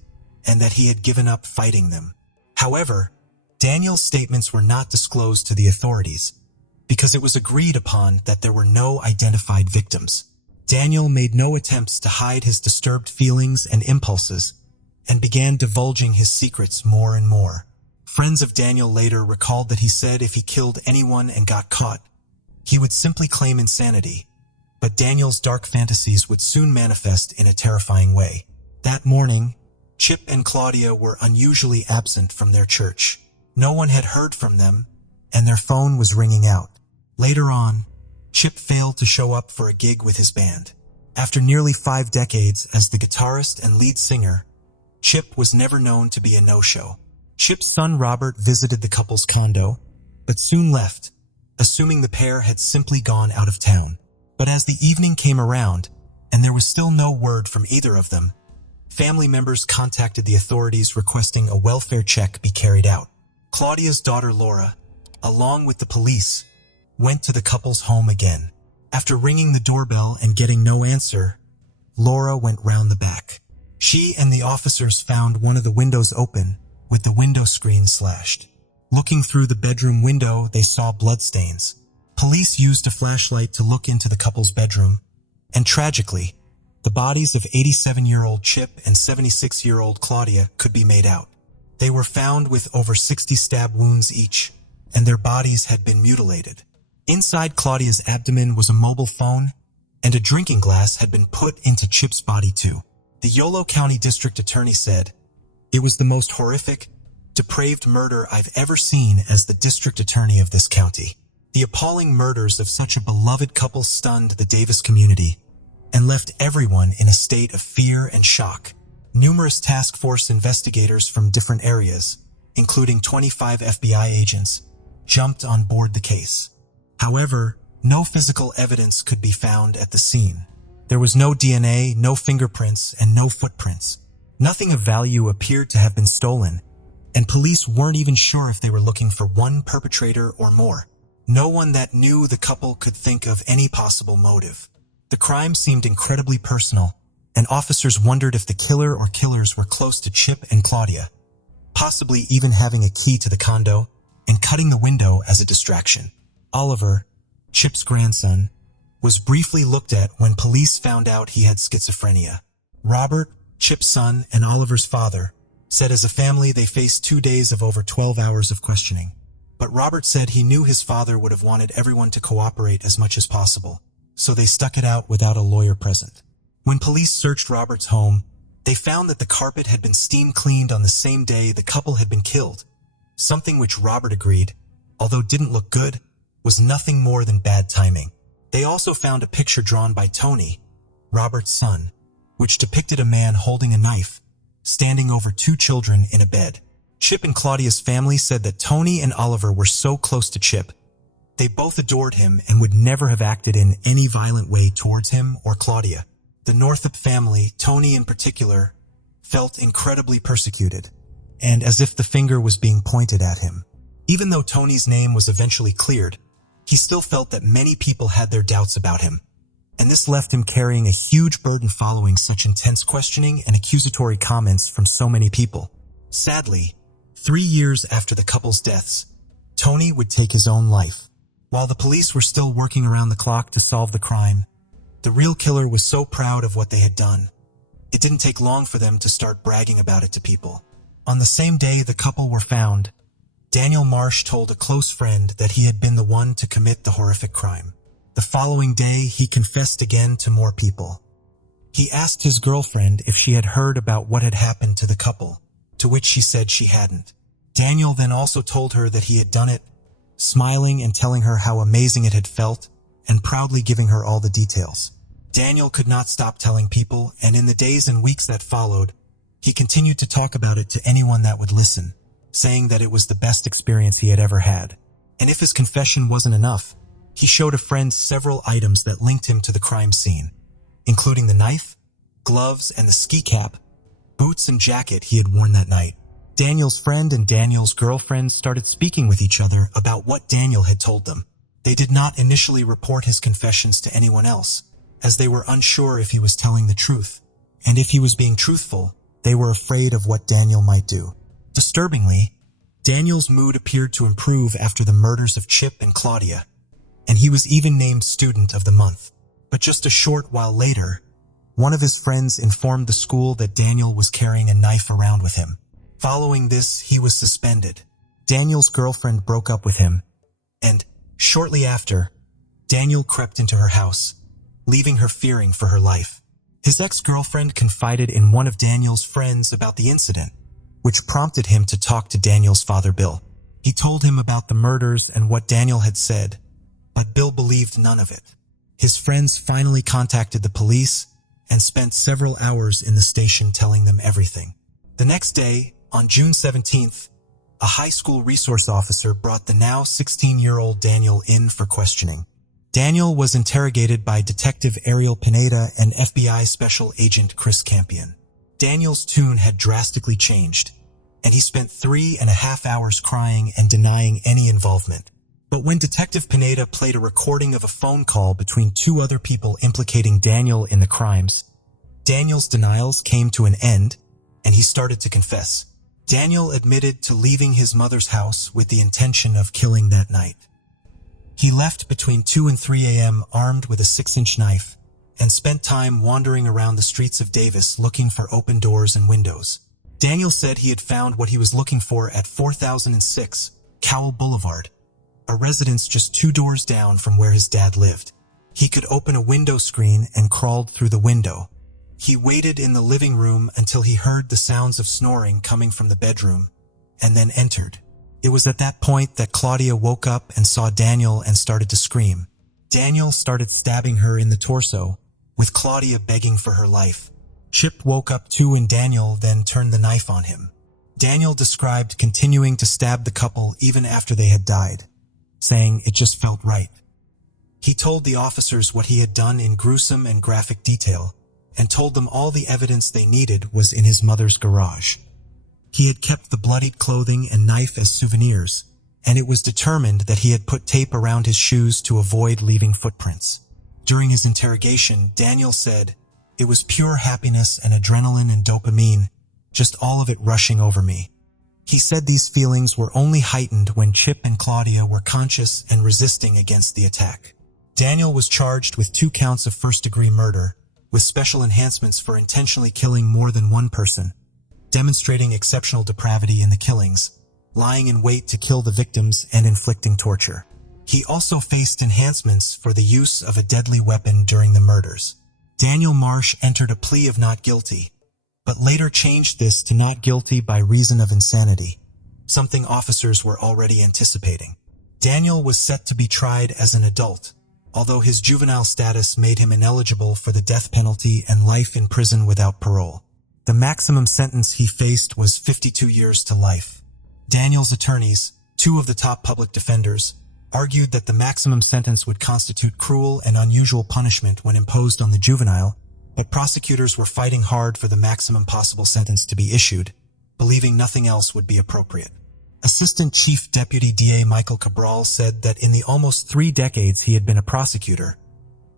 and that he had given up fighting them. However, Daniel's statements were not disclosed to the authorities, because it was agreed upon that there were no identified victims. Daniel made no attempts to hide his disturbed feelings and impulses, and began divulging his secrets more and more. Friends of Daniel later recalled that he said if he killed anyone and got caught, he would simply claim insanity, but Daniel's dark fantasies would soon manifest in a terrifying way. That morning, Chip and Claudia were unusually absent from their church. No one had heard from them, and their phone was ringing out. Later on, Chip failed to show up for a gig with his band. After nearly 5 decades as the guitarist and lead singer, Chip was never known to be a no-show. Chip's son Robert visited the couple's condo, but soon left, assuming the pair had simply gone out of town. But as the evening came around, and there was still no word from either of them, family members contacted the authorities requesting a welfare check be carried out. Claudia's daughter Laura, along with the police, went to the couple's home again. After ringing the doorbell and getting no answer, Laura went round the back. She and the officers found one of the windows open, with the window screen slashed. Looking through the bedroom window, they saw bloodstains. Police used a flashlight to look into the couple's bedroom, and tragically, the bodies of 87-year-old Chip and 76-year-old Claudia could be made out. They were found with over 60 stab wounds each, and their bodies had been mutilated. Inside Claudia's abdomen was a mobile phone, and a drinking glass had been put into Chip's body too. The Yolo County District Attorney said, "It was the most horrific, depraved murder I've ever seen as the district attorney of this county. The appalling murders of such a beloved couple stunned the Davis community and left everyone in a state of fear and shock. Numerous task force investigators from different areas, including 25 FBI agents, jumped on board the case. However, no physical evidence could be found at the scene. There was no DNA, no fingerprints, and no footprints. Nothing of value appeared to have been stolen, and police weren't even sure if they were looking for one perpetrator or more. No one that knew the couple could think of any possible motive. The crime seemed incredibly personal, and officers wondered if the killer or killers were close to Chip and Claudia, possibly even having a key to the condo and cutting the window as a distraction. Oliver, Chip's grandson, was briefly looked at when police found out he had schizophrenia. Robert, Chip's son, and Oliver's father said as a family they faced 2 days of over 12 hours of questioning. But Robert said he knew his father would have wanted everyone to cooperate as much as possible, so they stuck it out without a lawyer present. When police searched Robert's home, they found that the carpet had been steam cleaned on the same day the couple had been killed, something which Robert agreed, although didn't look good, was nothing more than bad timing. They also found a picture drawn by Tony, Robert's son, which depicted a man holding a knife, standing over 2 children in a bed. Chip and Claudia's family said that Tony and Oliver were so close to Chip. They both adored him and would never have acted in any violent way towards him or Claudia. The Northup family, Tony in particular, felt incredibly persecuted, and as if the finger was being pointed at him. Even though Tony's name was eventually cleared, he still felt that many people had their doubts about him, and this left him carrying a huge burden following such intense questioning and accusatory comments from so many people. Sadly, 3 years after the couple's deaths, Tony would take his own life. While the police were still working around the clock to solve the crime, the real killer was so proud of what they had done. It didn't take long for them to start bragging about it to people. On the same day the couple were found, Daniel Marsh told a close friend that he had been the one to commit the horrific crime. The following day, he confessed again to more people. He asked his girlfriend if she had heard about what had happened to the couple, to which she said she hadn't. Daniel then also told her that he had done it, smiling and telling her how amazing it had felt, and proudly giving her all the details. Daniel could not stop telling people, and in the days and weeks that followed, he continued to talk about it to anyone that would listen, saying that it was the best experience he had ever had. And if his confession wasn't enough, he showed a friend several items that linked him to the crime scene, including the knife, gloves, and the ski cap, boots, and jacket he had worn that night. Daniel's friend and Daniel's girlfriend started speaking with each other about what Daniel had told them. They did not initially report his confessions to anyone else, as they were unsure if he was telling the truth, and if he was being truthful, they were afraid of what Daniel might do. Disturbingly, Daniel's mood appeared to improve after the murders of Chip and Claudia, and he was even named Student of the Month. But just a short while later, one of his friends informed the school that Daniel was carrying a knife around with him. Following this, he was suspended. Daniel's girlfriend broke up with him, and shortly after, Daniel crept into her house, leaving her fearing for her life. His ex-girlfriend confided in one of Daniel's friends about the incident, which prompted him to talk to Daniel's father, Bill. He told him about the murders and what Daniel had said, but Bill believed none of it. His friends finally contacted the police and spent several hours in the station telling them everything. The next day, on June 17th, a high school resource officer brought the now 16-year-old Daniel in for questioning. Daniel was interrogated by Detective Ariel Pineda and FBI Special Agent Chris Campion. Daniel's tune had drastically changed, and he spent 3.5 hours crying and denying any involvement. But when Detective Pineda played a recording of a phone call between two other people implicating Daniel in the crimes, Daniel's denials came to an end, and he started to confess. Daniel admitted to leaving his mother's house with the intention of killing that night. He left between 2 and 3 a.m. armed with a 6-inch knife and spent time wandering around the streets of Davis looking for open doors and windows. Daniel said he had found what he was looking for at 4006 Cowell Boulevard, a residence just 2 doors down from where his dad lived. He could open a window screen and crawled through the window. He waited in the living room until he heard the sounds of snoring coming from the bedroom, and then entered. It was at that point that Claudia woke up and saw Daniel and started to scream. Daniel started stabbing her in the torso, with Claudia begging for her life. Chip woke up too, and Daniel then turned the knife on him. Daniel described continuing to stab the couple even after they had died, saying it just felt right. He told the officers what he had done in gruesome and graphic detail, and told them all the evidence they needed was in his mother's garage. He had kept the bloodied clothing and knife as souvenirs, and it was determined that he had put tape around his shoes to avoid leaving footprints. During his interrogation, Daniel said, "It was pure happiness and adrenaline and dopamine, just all of it rushing over me." He said these feelings were only heightened when Chip and Claudia were conscious and resisting against the attack. Daniel was charged with 2 counts of first-degree murder, with special enhancements for intentionally killing more than one person, demonstrating exceptional depravity in the killings, lying in wait to kill the victims, and inflicting torture. He also faced enhancements for the use of a deadly weapon during the murders. Daniel Marsh entered a plea of not guilty, but later changed this to not guilty by reason of insanity, something officers were already anticipating. Daniel was set to be tried as an adult, although his juvenile status made him ineligible for the death penalty and life in prison without parole. The maximum sentence he faced was 52 years to life. Daniel's attorneys, 2 of the top public defenders, argued that the maximum sentence would constitute cruel and unusual punishment when imposed on the juvenile, but prosecutors were fighting hard for the maximum possible sentence to be issued, believing nothing else would be appropriate. Assistant Chief Deputy DA Michael Cabral said that in the almost 3 decades he had been a prosecutor,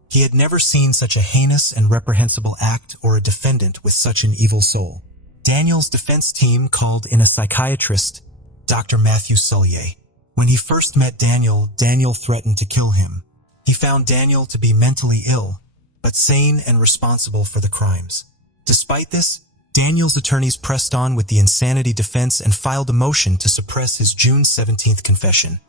he had never seen such a heinous and reprehensible act or a defendant with such an evil soul. Daniel's defense team called in a psychiatrist, Dr. Matthew Sullier. When he first met Daniel, Daniel threatened to kill him. He found Daniel to be mentally ill, but sane and responsible for the crimes. Despite this, Daniel's attorneys pressed on with the insanity defense and filed a motion to suppress his June 17th confession,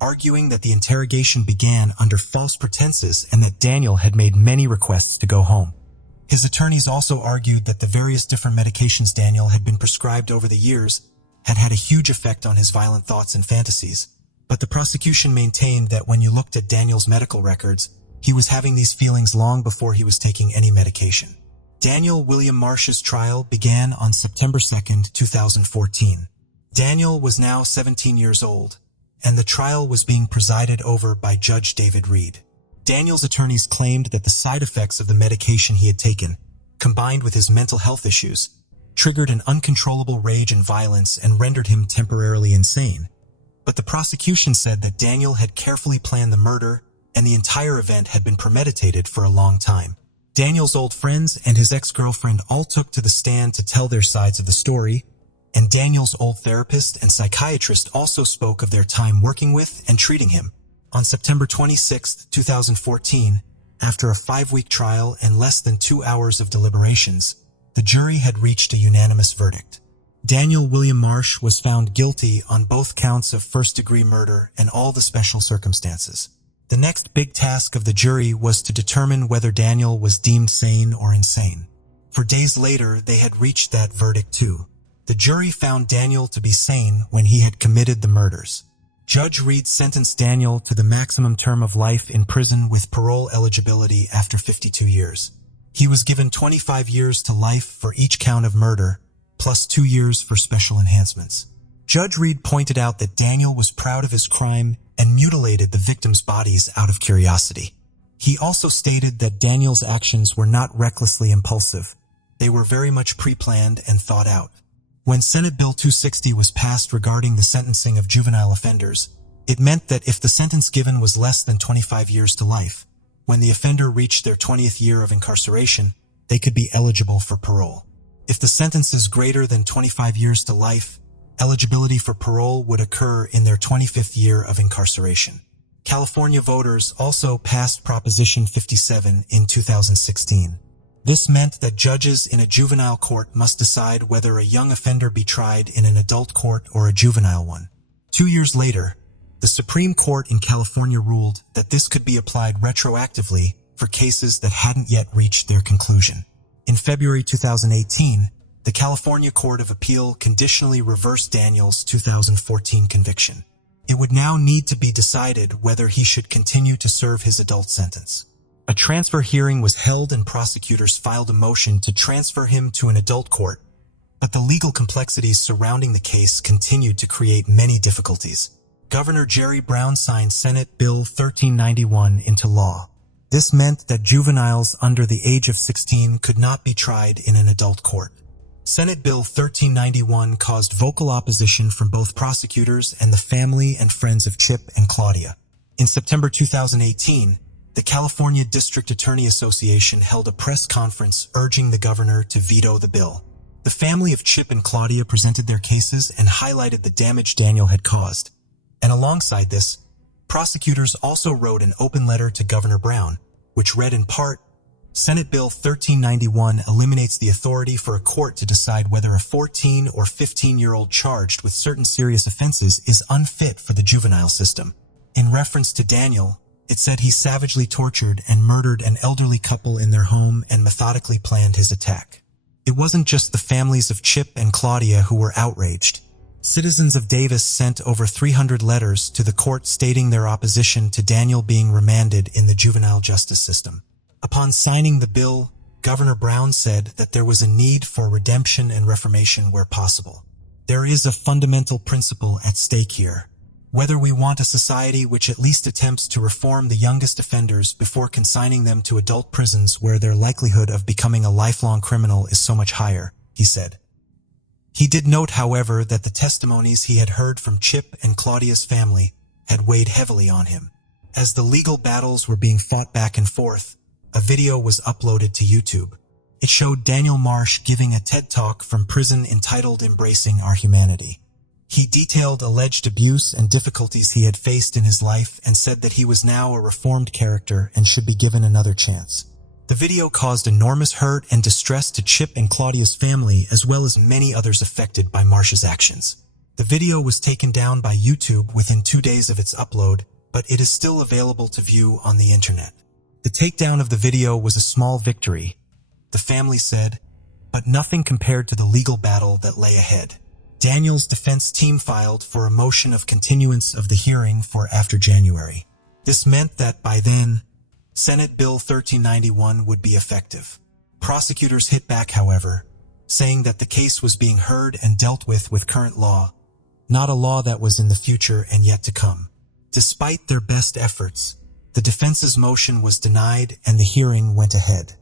arguing that the interrogation began under false pretenses and that Daniel had made many requests to go home. His attorneys also argued that the various different medications Daniel had been prescribed over the years had had a huge effect on his violent thoughts and fantasies, but the prosecution maintained that when you looked at Daniel's medical records, he was having these feelings long before he was taking any medication. Daniel William Marsh's trial began on September 2nd, 2014. Daniel was now 17 years old, and the trial was being presided over by Judge David Reed. Daniel's attorneys claimed that the side effects of the medication he had taken, combined with his mental health issues, triggered an uncontrollable rage and violence and rendered him temporarily insane. But the prosecution said that Daniel had carefully planned the murder, and the entire event had been premeditated for a long time. Daniel's old friends and his ex-girlfriend all took to the stand to tell their sides of the story, and Daniel's old therapist and psychiatrist also spoke of their time working with and treating him. On September 26, 2014, after a 5-week trial and less than 2 hours of deliberations, the jury had reached a unanimous verdict. Daniel William Marsh was found guilty on both counts of first-degree murder and all the special circumstances. The next big task of the jury was to determine whether Daniel was deemed sane or insane. For days later, they had reached that verdict too. The jury found Daniel to be sane when he had committed the murders. Judge Reed sentenced Daniel to the maximum term of life in prison with parole eligibility after 52 years. He was given 25 years to life for each count of murder, plus 2 years for special enhancements. Judge Reed pointed out that Daniel was proud of his crime and mutilated the victims' bodies out of curiosity. He also stated that Daniel's actions were not recklessly impulsive. They were very much pre-planned and thought out. When Senate Bill 260 was passed regarding the sentencing of juvenile offenders, it meant that if the sentence given was less than 25 years to life, when the offender reached their 20th year of incarceration, they could be eligible for parole. If the sentence is greater than 25 years to life, eligibility for parole would occur in their 25th year of incarceration. California voters also passed Proposition 57 in 2016. This meant that judges in a juvenile court must decide whether a young offender be tried in an adult court or a juvenile one. 2 years later, the Supreme Court in California ruled that this could be applied retroactively for cases that hadn't yet reached their conclusion. In February 2018, the California Court of Appeal conditionally reversed Daniel's 2014 conviction. It would now need to be decided whether he should continue to serve his adult sentence. A transfer hearing was held and prosecutors filed a motion to transfer him to an adult court, but the legal complexities surrounding the case continued to create many difficulties. Governor Jerry Brown signed Senate Bill 1391 into law. This meant that juveniles under the age of 16 could not be tried in an adult court. Senate Bill 1391 caused vocal opposition from both prosecutors and the family and friends of Chip and Claudia. In September 2018, the California District Attorney Association held a press conference urging the governor to veto the bill. The family of Chip and Claudia presented their cases and highlighted the damage Daniel had caused. And alongside this, prosecutors also wrote an open letter to Governor Brown, which read in part, Senate Bill 1391 eliminates the authority for a court to decide whether a 14 or 15-year-old charged with certain serious offenses is unfit for the juvenile system. In reference to Daniel, it said he savagely tortured and murdered an elderly couple in their home and methodically planned his attack. It wasn't just the families of Chip and Claudia who were outraged. Citizens of Davis sent over 300 letters to the court stating their opposition to Daniel being remanded in the juvenile justice system. Upon signing the bill, Governor Brown said that there was a need for redemption and reformation where possible. There is a fundamental principle at stake here. Whether we want a society which at least attempts to reform the youngest offenders before consigning them to adult prisons where their likelihood of becoming a lifelong criminal is so much higher, he said. He did note, however, that the testimonies he had heard from Chip and Claudia's family had weighed heavily on him. As the legal battles were being fought back and forth, a video was uploaded to YouTube. It showed Daniel Marsh giving a TED Talk from prison entitled Embracing Our Humanity. He detailed alleged abuse and difficulties he had faced in his life and said that he was now a reformed character and should be given another chance. The video caused enormous hurt and distress to Chip and Claudia's family as well as many others affected by Marsh's actions. The video was taken down by YouTube within 2 days of its upload, but it is still available to view on the internet. The takedown of the video was a small victory, the family said, but nothing compared to the legal battle that lay ahead. Daniel's defense team filed for a motion of continuance of the hearing for after January. This meant that by then, Senate Bill 1391 would be effective. Prosecutors hit back, however, saying that the case was being heard and dealt with current law, not a law that was in the future and yet to come. Despite their best efforts, the defense's motion was denied and the hearing went ahead.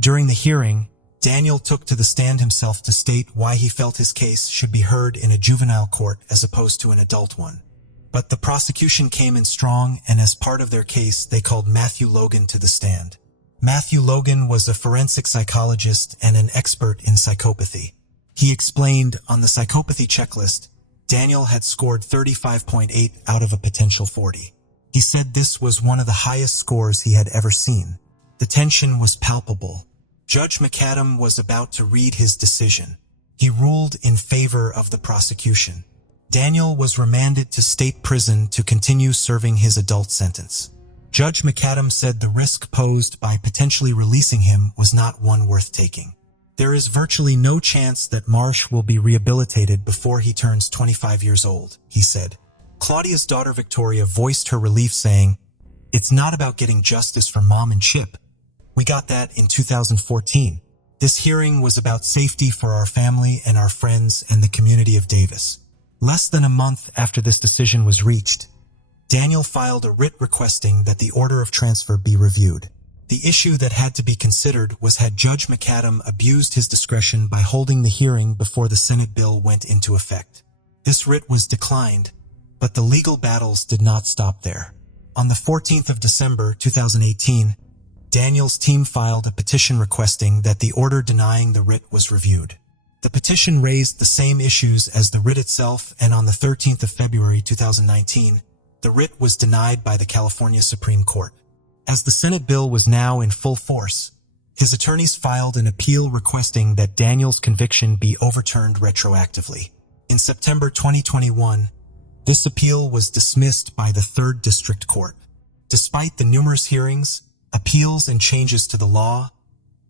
During the hearing, Daniel took to the stand himself to state why he felt his case should be heard in a juvenile court as opposed to an adult one. But the prosecution came in strong, and as part of their case, they called Matthew Logan to the stand. Matthew Logan was a forensic psychologist and an expert in psychopathy. He explained on the psychopathy checklist, Daniel had scored 35.8 out of a potential 40. He said this was one of the highest scores he had ever seen. The tension was palpable. Judge McAdam was about to read his decision. He ruled in favor of the prosecution. Daniel was remanded to state prison to continue serving his adult sentence. Judge McAdam said the risk posed by potentially releasing him was not one worth taking. There is virtually no chance that Marsh will be rehabilitated before he turns 25 years old, he said. Claudia's daughter Victoria voiced her relief, saying, "It's not about getting justice for Mom and Chip. We got that in 2014. This hearing was about safety for our family and our friends and the community of Davis." Less than a month after this decision was reached, Daniel filed a writ requesting that the order of transfer be reviewed. The issue that had to be considered was had Judge McAdam abused his discretion by holding the hearing before the Senate bill went into effect. This writ was declined, but the legal battles did not stop there. On the 14th of December 2018, Daniel's team filed a petition requesting that the order denying the writ was reviewed. The petition raised the same issues as the writ itself, and on the 13th of February 2019, the writ was denied by the California Supreme Court. As the Senate bill was now in full force, his attorneys filed an appeal requesting that Daniel's conviction be overturned retroactively. In September 2021, this appeal was dismissed by the 3rd District Court. Despite the numerous hearings, appeals, and changes to the law,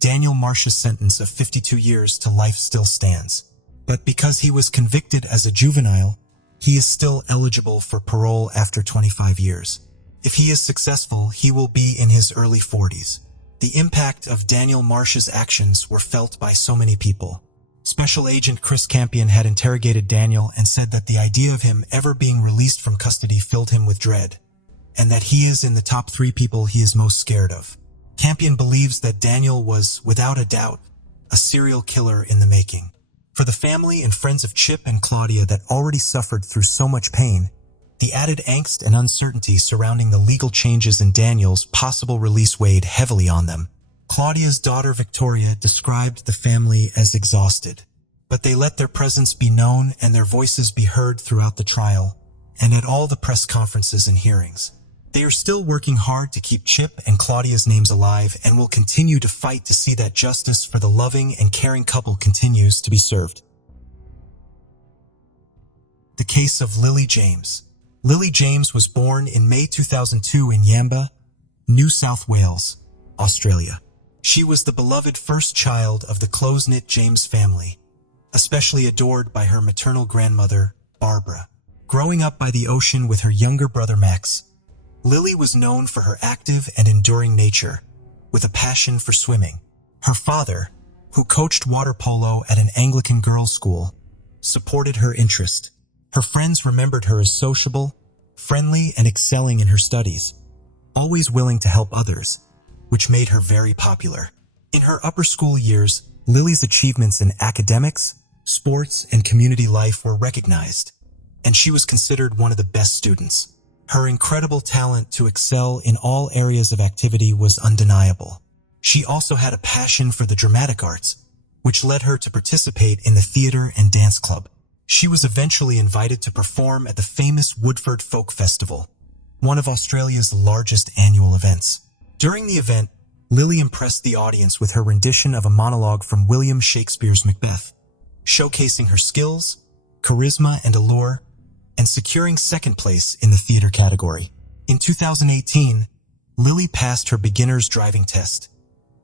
Daniel Marsh's sentence of 52 years to life still stands. But because he was convicted as a juvenile, he is still eligible for parole after 25 years. If he is successful, he will be in his early 40s. The impact of Daniel Marsh's actions were felt by so many people. Special Agent Chris Campion had interrogated Daniel and said that the idea of him ever being released from custody filled him with dread, and that he is in the top 3 people he is most scared of. Campion believes that Daniel was, without a doubt, a serial killer in the making. For the family and friends of Chip and Claudia that already suffered through so much pain, the added angst and uncertainty surrounding the legal changes in Daniel's possible release weighed heavily on them. Claudia's daughter Victoria described the family as exhausted, but they let their presence be known and their voices be heard throughout the trial and at all the press conferences and hearings. They are still working hard to keep Chip and Claudia's names alive and will continue to fight to see that justice for the loving and caring couple continues to be served. The case of Lily James. Lily James was born in May 2002 in Yamba, New South Wales, Australia. She was the beloved first child of the close-knit James family, especially adored by her maternal grandmother, Barbara. Growing up by the ocean with her younger brother Max, Lily was known for her active and enduring nature, with a passion for swimming. Her father, who coached water polo at an Anglican girls' school, supported her interest. Her friends remembered her as sociable, friendly, and excelling in her studies, always willing to help others, which made her very popular. In her upper school years, Lily's achievements in academics, sports, and community life were recognized, and she was considered one of the best students. Her incredible talent to excel in all areas of activity was undeniable. She also had a passion for the dramatic arts, which led her to participate in the theater and dance club. She was eventually invited to perform at the famous Woodford Folk Festival, one of Australia's largest annual events. During the event, Lily impressed the audience with her rendition of a monologue from William Shakespeare's Macbeth, showcasing her skills, charisma, and allure, and securing second place in the theater category. In 2018, Lily passed her beginner's driving test,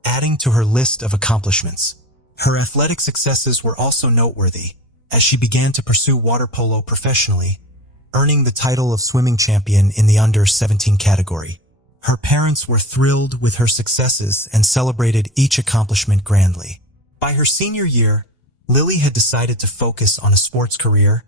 adding to her list of accomplishments. Her athletic successes were also noteworthy, as she began to pursue water polo professionally, earning the title of swimming champion in the under-17 category. Her parents were thrilled with her successes and celebrated each accomplishment grandly. By her senior year, Lily had decided to focus on a sports career,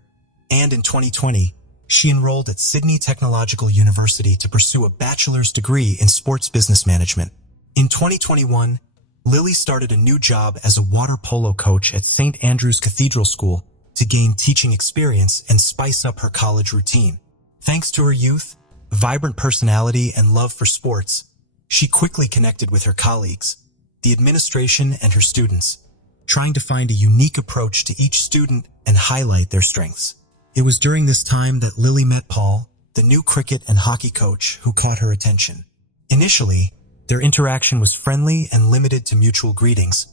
and in 2020, she enrolled at Sydney Technological University to pursue a bachelor's degree in sports business management. In 2021, Lily started a new job as a water polo coach at St. Andrew's Cathedral School to gain teaching experience and spice up her college routine. Thanks to her youth, vibrant personality, and love for sports, she quickly connected with her colleagues, the administration, and her students, trying to find a unique approach to each student and highlight their strengths. It was during this time that Lily met Paul, the new cricket and hockey coach, who caught her attention. Initially, their interaction was friendly and limited to mutual greetings,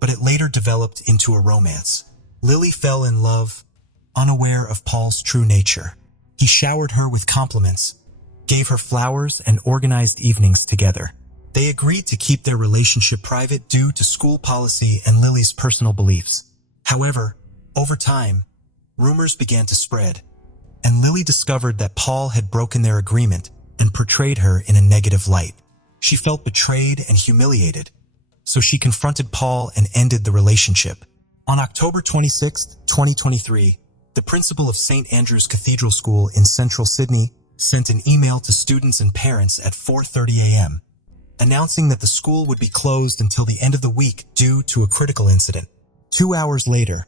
but it later developed into a romance. Lily fell in love, unaware of Paul's true nature. He showered her with compliments, gave her flowers, and organized evenings together. They agreed to keep their relationship private due to school policy and Lily's personal beliefs. However, over time, rumors began to spread, and Lily discovered that Paul had broken their agreement and portrayed her in a negative light. She felt betrayed and humiliated, so she confronted Paul and ended the relationship. On October 26, 2023, the principal of St. Andrew's Cathedral School in central Sydney sent an email to students and parents at 4:30 a.m., announcing that the school would be closed until the end of the week due to a critical incident. 2 hours later,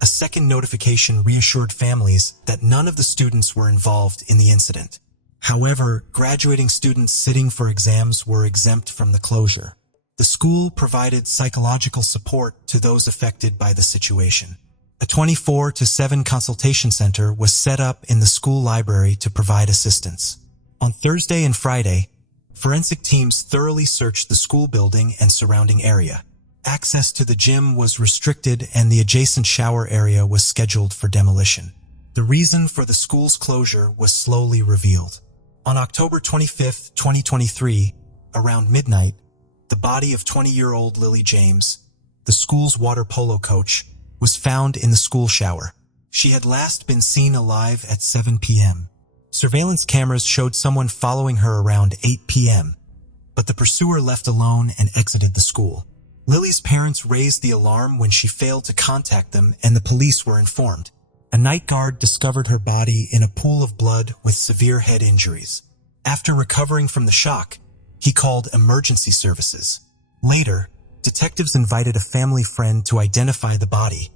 a second notification reassured families that none of the students were involved in the incident. However, graduating students sitting for exams were exempt from the closure. The school provided psychological support to those affected by the situation. A 24/7 consultation center was set up in the school library to provide assistance. On Thursday and Friday, forensic teams thoroughly searched the school building and surrounding area. Access to the gym was restricted and the adjacent shower area was scheduled for demolition. The reason for the school's closure was slowly revealed. On October 25, 2023, around midnight, the body of 20-year-old Lily James, the school's water polo coach, was found in the school shower. She had last been seen alive at 7 p.m. Surveillance cameras showed someone following her around 8 p.m., but the pursuer left alone and exited the school. Lily's parents raised the alarm when she failed to contact them and the police were informed. A night guard discovered her body in a pool of blood with severe head injuries. After recovering from the shock, he called emergency services. Later, detectives invited a family friend to identify the body,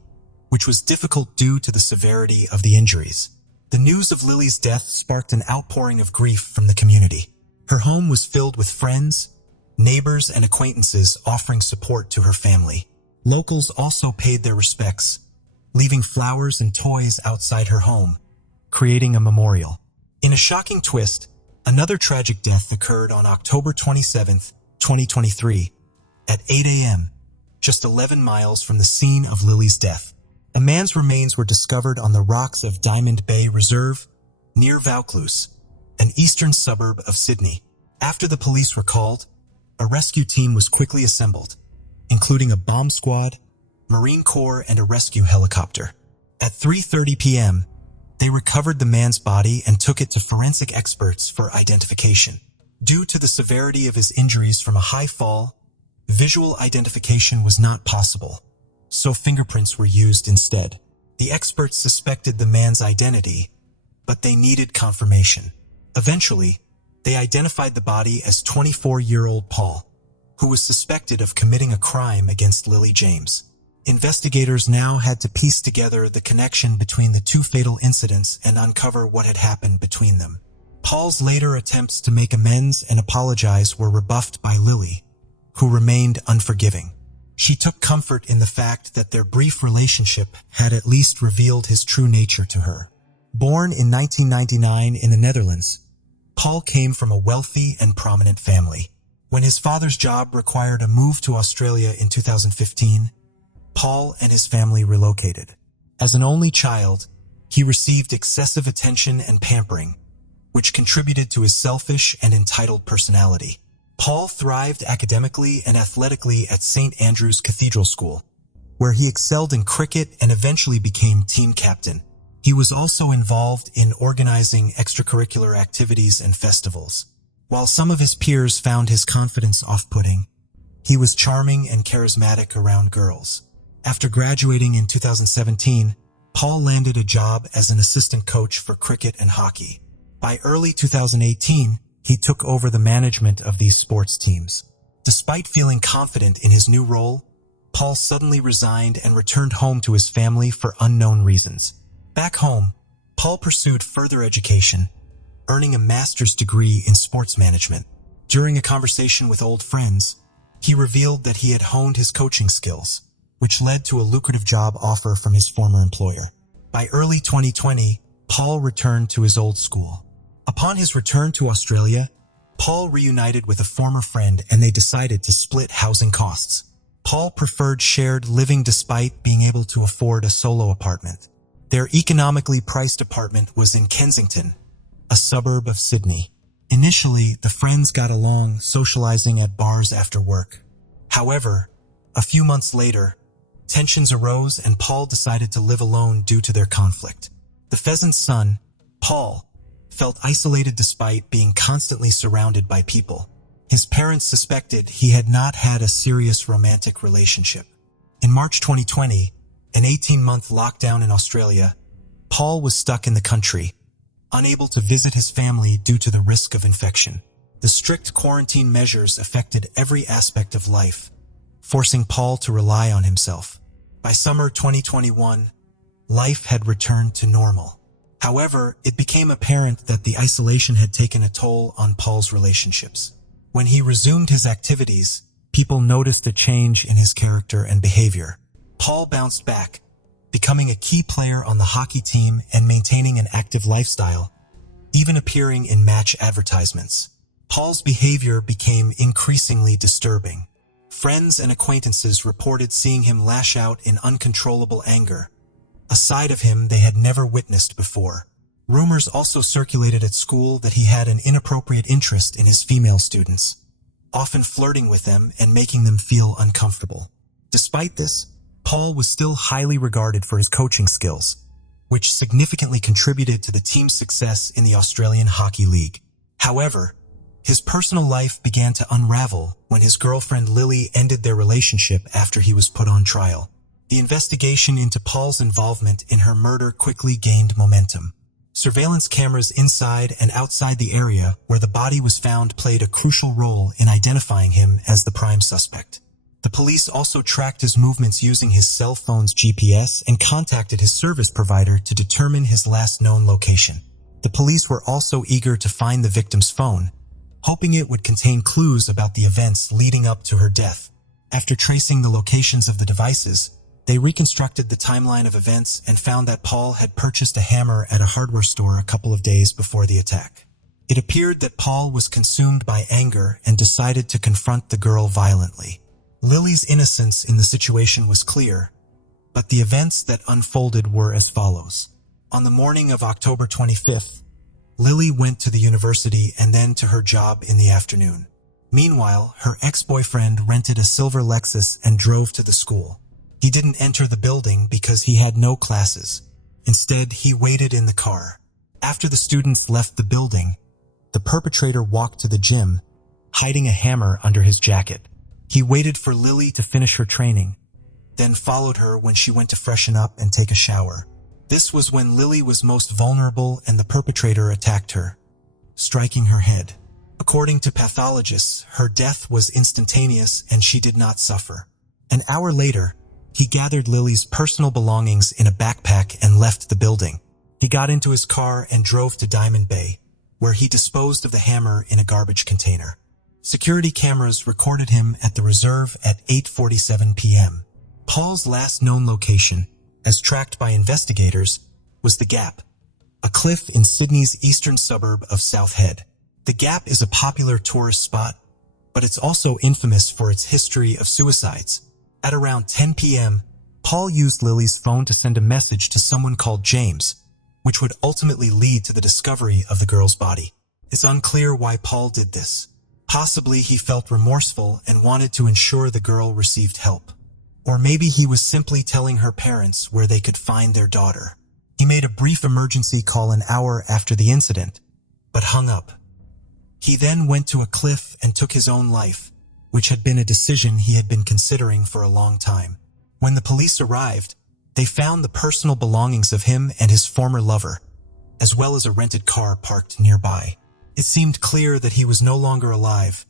which was difficult due to the severity of the injuries. The news of Lily's death sparked an outpouring of grief from the community. Her home was filled with friends, neighbors, and acquaintances offering support to her family. Locals also paid their respects, leaving flowers and toys outside her home, creating a memorial. In a shocking twist, another tragic death occurred on October 27, 2023, at 8 a.m., just 11 miles from the scene of Lily's death. A man's remains were discovered on the rocks of Diamond Bay Reserve, near Vaucluse, an eastern suburb of Sydney. After the police were called, a rescue team was quickly assembled, including a bomb squad, Marine Corps, and a rescue helicopter. At 3:30 p.m., they recovered the man's body and took it to forensic experts for identification. Due to the severity of his injuries from a high fall, visual identification was not possible, so fingerprints were used instead. The experts suspected the man's identity, but they needed confirmation. Eventually, they identified the body as 24-year-old Paul, who was suspected of committing a crime against Lily James. Investigators now had to piece together the connection between the two fatal incidents and uncover what had happened between them. Paul's later attempts to make amends and apologize were rebuffed by Lily, who remained unforgiving. She took comfort in the fact that their brief relationship had at least revealed his true nature to her. Born in 1999 in the Netherlands, Paul came from a wealthy and prominent family. When his father's job required a move to Australia in 2015, Paul and his family relocated. As an only child, he received excessive attention and pampering, which contributed to his selfish and entitled personality. Paul thrived academically and athletically at St. Andrew's Cathedral School, where he excelled in cricket and eventually became team captain. He was also involved in organizing extracurricular activities and festivals. While some of his peers found his confidence off-putting, he was charming and charismatic around girls. After graduating in 2017, Paul landed a job as an assistant coach for cricket and hockey. By early 2018, he took over the management of these sports teams. Despite feeling confident in his new role, Paul suddenly resigned and returned home to his family for unknown reasons. Back home, Paul pursued further education, earning a master's degree in sports management. During a conversation with old friends, he revealed that he had honed his coaching skills, which led to a lucrative job offer from his former employer. By early 2020, Paul returned to his old school. Upon his return to Australia, Paul reunited with a former friend and they decided to split housing costs. Paul preferred shared living despite being able to afford a solo apartment. Their economically priced apartment was in Kensington, a suburb of Sydney. Initially, the friends got along, socializing at bars after work. However, a few months later, tensions arose and Paul decided to live alone due to their conflict. The pheasant's son, Paul, felt isolated despite being constantly surrounded by people. His parents suspected he had not had a serious romantic relationship. In March 2020, an 18-month lockdown in Australia, Paul was stuck in the country, unable to visit his family due to the risk of infection. The strict quarantine measures affected every aspect of life, forcing Paul to rely on himself. By summer 2021, life had returned to normal. However, it became apparent that the isolation had taken a toll on Paul's relationships. When he resumed his activities, people noticed a change in his character and behavior. Paul bounced back, becoming a key player on the hockey team and maintaining an active lifestyle, even appearing in match advertisements. Paul's behavior became increasingly disturbing. Friends and acquaintances reported seeing him lash out in uncontrollable anger, a side of him they had never witnessed before. Rumors also circulated at school that he had an inappropriate interest in his female students, often flirting with them and making them feel uncomfortable. Despite this, Paul was still highly regarded for his coaching skills, which significantly contributed to the team's success in the Australian Hockey League. However, his personal life began to unravel when his girlfriend Lily ended their relationship after he was put on trial. The investigation into Paul's involvement in her murder quickly gained momentum. Surveillance cameras inside and outside the area where the body was found played a crucial role in identifying him as the prime suspect. The police also tracked his movements using his cell phone's GPS and contacted his service provider to determine his last known location. The police were also eager to find the victim's phone, hoping it would contain clues about the events leading up to her death. After tracing the locations of the devices, they reconstructed the timeline of events and found that Paul had purchased a hammer at a hardware store a couple of days before the attack. It appeared that Paul was consumed by anger and decided to confront the girl violently. Lily's innocence in the situation was clear, but the events that unfolded were as follows. On the morning of October 25th, Lily went to the university and then to her job in the afternoon. Meanwhile, her ex-boyfriend rented a silver Lexus and drove to the school. He didn't enter the building because he had no classes. Instead, he waited in the car. After the students left the building, the perpetrator walked to the gym, hiding a hammer under his jacket. He waited for Lily to finish her training, then followed her when she went to freshen up and take a shower. This was when Lily was most vulnerable and the perpetrator attacked her, striking her head. According to pathologists, her death was instantaneous and she did not suffer. An hour later, he gathered Lily's personal belongings in a backpack and left the building. He got into his car and drove to Diamond Bay, where he disposed of the hammer in a garbage container. Security cameras recorded him at the reserve at 8:47 p.m. Paul's last known location, as tracked by investigators, was the Gap, a cliff in Sydney's eastern suburb of South Head. The Gap is a popular tourist spot, but it's also infamous for its history of suicides. At around 10 p.m., Paul used Lily's phone to send a message to someone called James, which would ultimately lead to the discovery of the girl's body. It's unclear why Paul did this. Possibly he felt remorseful and wanted to ensure the girl received help. Or maybe he was simply telling her parents where they could find their daughter. He made a brief emergency call an hour after the incident, but hung up. He then went to a cliff and took his own life, which had been a decision he had been considering for a long time. When the police arrived, they found the personal belongings of him and his former lover, as well as a rented car parked nearby. It seemed clear that he was no longer alive,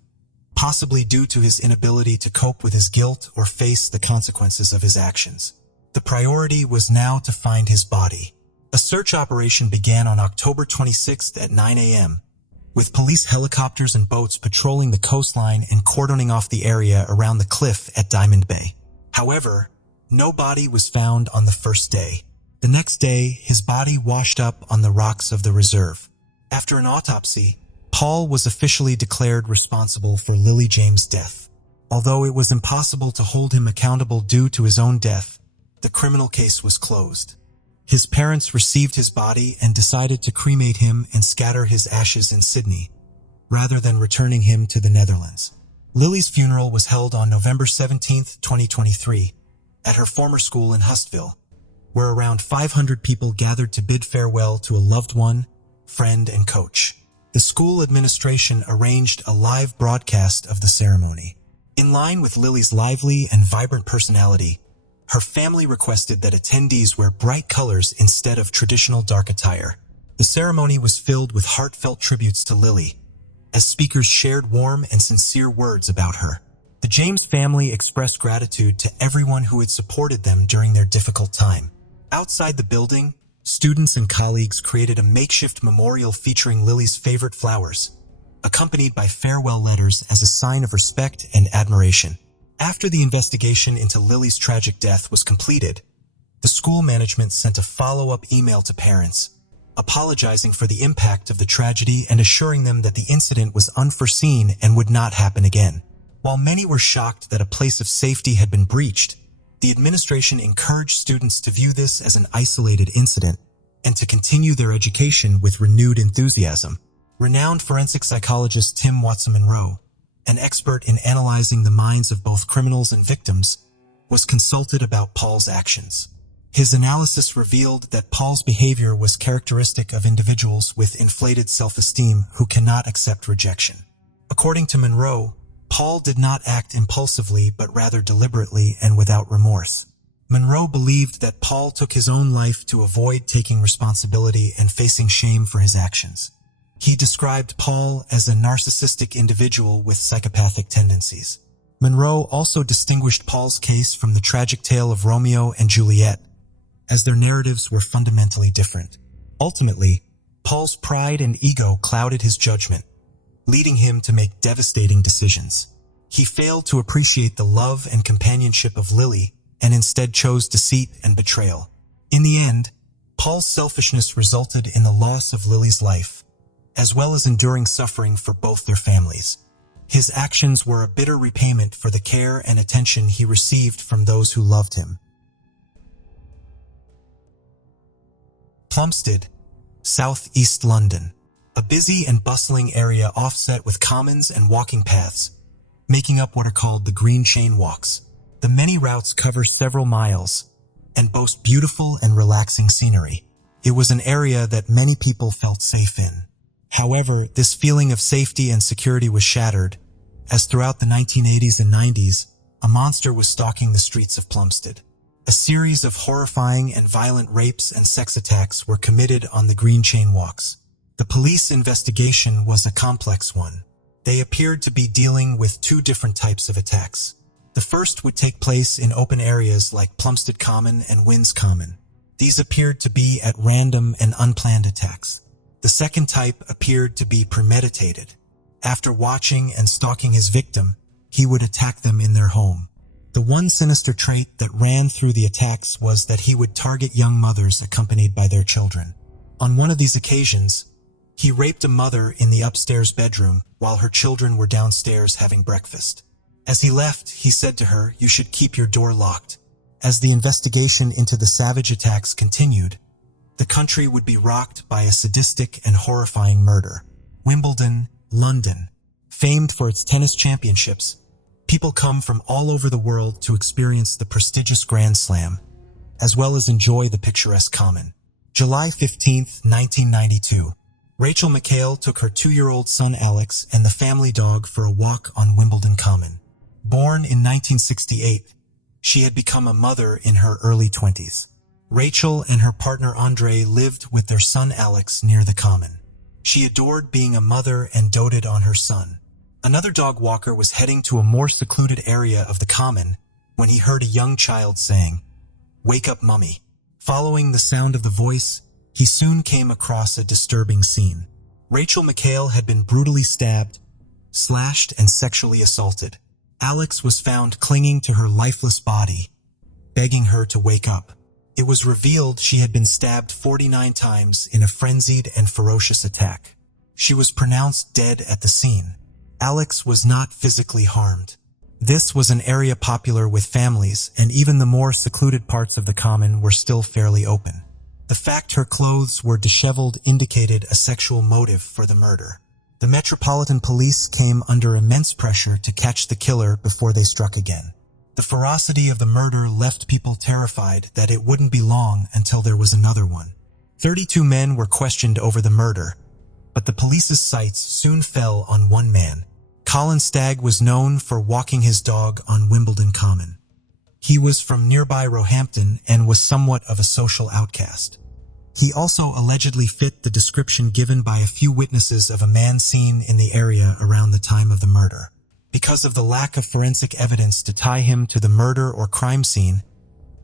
possibly due to his inability to cope with his guilt or face the consequences of his actions. The priority was now to find his body. A search operation began on October 26th at 9 a.m., with police helicopters and boats patrolling the coastline and cordoning off the area around the cliff at Diamond Bay. However, no body was found on the first day. The next day, his body washed up on the rocks of the reserve. After an autopsy, Paul was officially declared responsible for Lily James' death. Although it was impossible to hold him accountable due to his own death, the criminal case was closed. His parents received his body and decided to cremate him and scatter his ashes in Sydney, rather than returning him to the Netherlands. Lily's funeral was held on November 17, 2023, at her former school in Hustville, where around 500 people gathered to bid farewell to a loved one, friend, and coach. The school administration arranged a live broadcast of the ceremony. In line with Lily's lively and vibrant personality, her family requested that attendees wear bright colors instead of traditional dark attire. The ceremony was filled with heartfelt tributes to Lily, as speakers shared warm and sincere words about her. The James family expressed gratitude to everyone who had supported them during their difficult time. Outside the building, students and colleagues created a makeshift memorial featuring Lily's favorite flowers, accompanied by farewell letters as a sign of respect and admiration. After the investigation into Lily's tragic death was completed, the school management sent a follow-up email to parents, apologizing for the impact of the tragedy and assuring them that the incident was unforeseen and would not happen again. While many were shocked that a place of safety had been breached, the administration encouraged students to view this as an isolated incident and to continue their education with renewed enthusiasm. Renowned forensic psychologist Tim Watson-Monroe, an expert in analyzing the minds of both criminals and victims, was consulted about Paul's actions. His analysis revealed that Paul's behavior was characteristic of individuals with inflated self-esteem who cannot accept rejection. According to Monroe, Paul did not act impulsively but rather deliberately and without remorse. Monroe believed that Paul took his own life to avoid taking responsibility and facing shame for his actions. He described Paul as a narcissistic individual with psychopathic tendencies. Monroe also distinguished Paul's case from the tragic tale of Romeo and Juliet, as their narratives were fundamentally different. Ultimately, Paul's pride and ego clouded his judgment, leading him to make devastating decisions. He failed to appreciate the love and companionship of Lily and instead chose deceit and betrayal. In the end, Paul's selfishness resulted in the loss of Lily's life, as well as enduring suffering for both their families. His actions were a bitter repayment for the care and attention he received from those who loved him. Plumstead, South East London. A busy and bustling area offset with commons and walking paths, making up what are called the Green Chain Walks. The many routes cover several miles and boast beautiful and relaxing scenery. It was an area that many people felt safe in. However, this feeling of safety and security was shattered, as throughout the 1980s and 90s, a monster was stalking the streets of Plumstead. A series of horrifying and violent rapes and sex attacks were committed on the Green Chain Walks. The police investigation was a complex one. They appeared to be dealing with two different types of attacks. The first would take place in open areas like Plumstead Common and Winds Common. These appeared to be at random and unplanned attacks. The second type appeared to be premeditated. After watching and stalking his victim, he would attack them in their home. The one sinister trait that ran through the attacks was that he would target young mothers accompanied by their children. On one of these occasions, he raped a mother in the upstairs bedroom while her children were downstairs having breakfast. As he left, he said to her, "You should keep your door locked." As the investigation into the savage attacks continued, the country would be rocked by a sadistic and horrifying murder. Wimbledon, London. Famed for its tennis championships, people come from all over the world to experience the prestigious Grand Slam, as well as enjoy the picturesque Common. July 15, 1992. Rachel McHale took her 2-year-old son Alex and the family dog for a walk on Wimbledon Common. Born in 1968, she had become a mother in her early 20s. Rachel and her partner Andre lived with their son Alex near the Common. She adored being a mother and doted on her son. Another dog walker was heading to a more secluded area of the Common when he heard a young child saying, "Wake up, Mummy." Following the sound of the voice, he soon came across a disturbing scene. Rachel McHale had been brutally stabbed, slashed, and sexually assaulted. Alex was found clinging to her lifeless body, begging her to wake up. It was revealed she had been stabbed 49 times in a frenzied and ferocious attack. She was pronounced dead at the scene. Alex was not physically harmed. This was an area popular with families, and even the more secluded parts of the Common were still fairly open. The fact her clothes were disheveled indicated a sexual motive for the murder. The Metropolitan Police came under immense pressure to catch the killer before they struck again. The ferocity of the murder left people terrified that it wouldn't be long until there was another one. 32 men were questioned over the murder, but the police's sights soon fell on one man. Colin Stagg was known for walking his dog on Wimbledon Common. He was from nearby Roehampton and was somewhat of a social outcast. He also allegedly fit the description given by a few witnesses of a man seen in the area around the time of the murder. Because of the lack of forensic evidence to tie him to the murder or crime scene,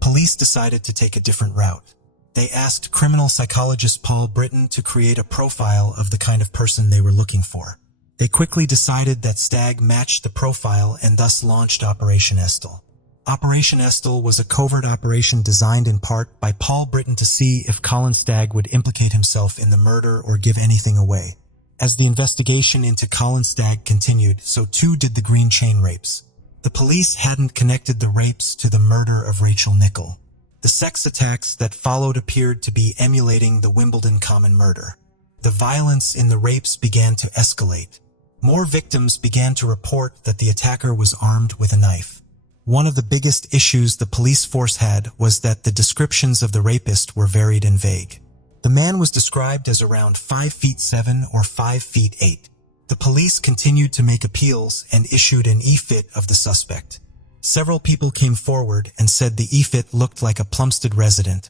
police decided to take a different route. They asked criminal psychologist Paul Britton to create a profile of the kind of person they were looking for. They quickly decided that Stagg matched the profile and thus launched Operation Estill. Operation Estill was a covert operation designed in part by Paul Britton to see if Colin Stagg would implicate himself in the murder or give anything away. As the investigation into Colin Stagg continued, so too did the Green Chain rapes. The police hadn't connected the rapes to the murder of Rachel Nichol. The sex attacks that followed appeared to be emulating the Wimbledon Common murder. The violence in the rapes began to escalate. More victims began to report that the attacker was armed with a knife. One of the biggest issues the police force had was that the descriptions of the rapist were varied and vague. The man was described as around 5'7" or 5'8". The police continued to make appeals and issued an e-fit of the suspect. Several people came forward and said the e-fit looked like a Plumstead resident,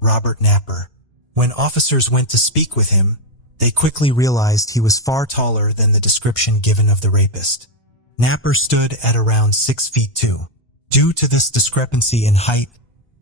Robert Napper. When officers went to speak with him, they quickly realized he was far taller than the description given of the rapist. Napper stood at around 6'2". Due to this discrepancy in height,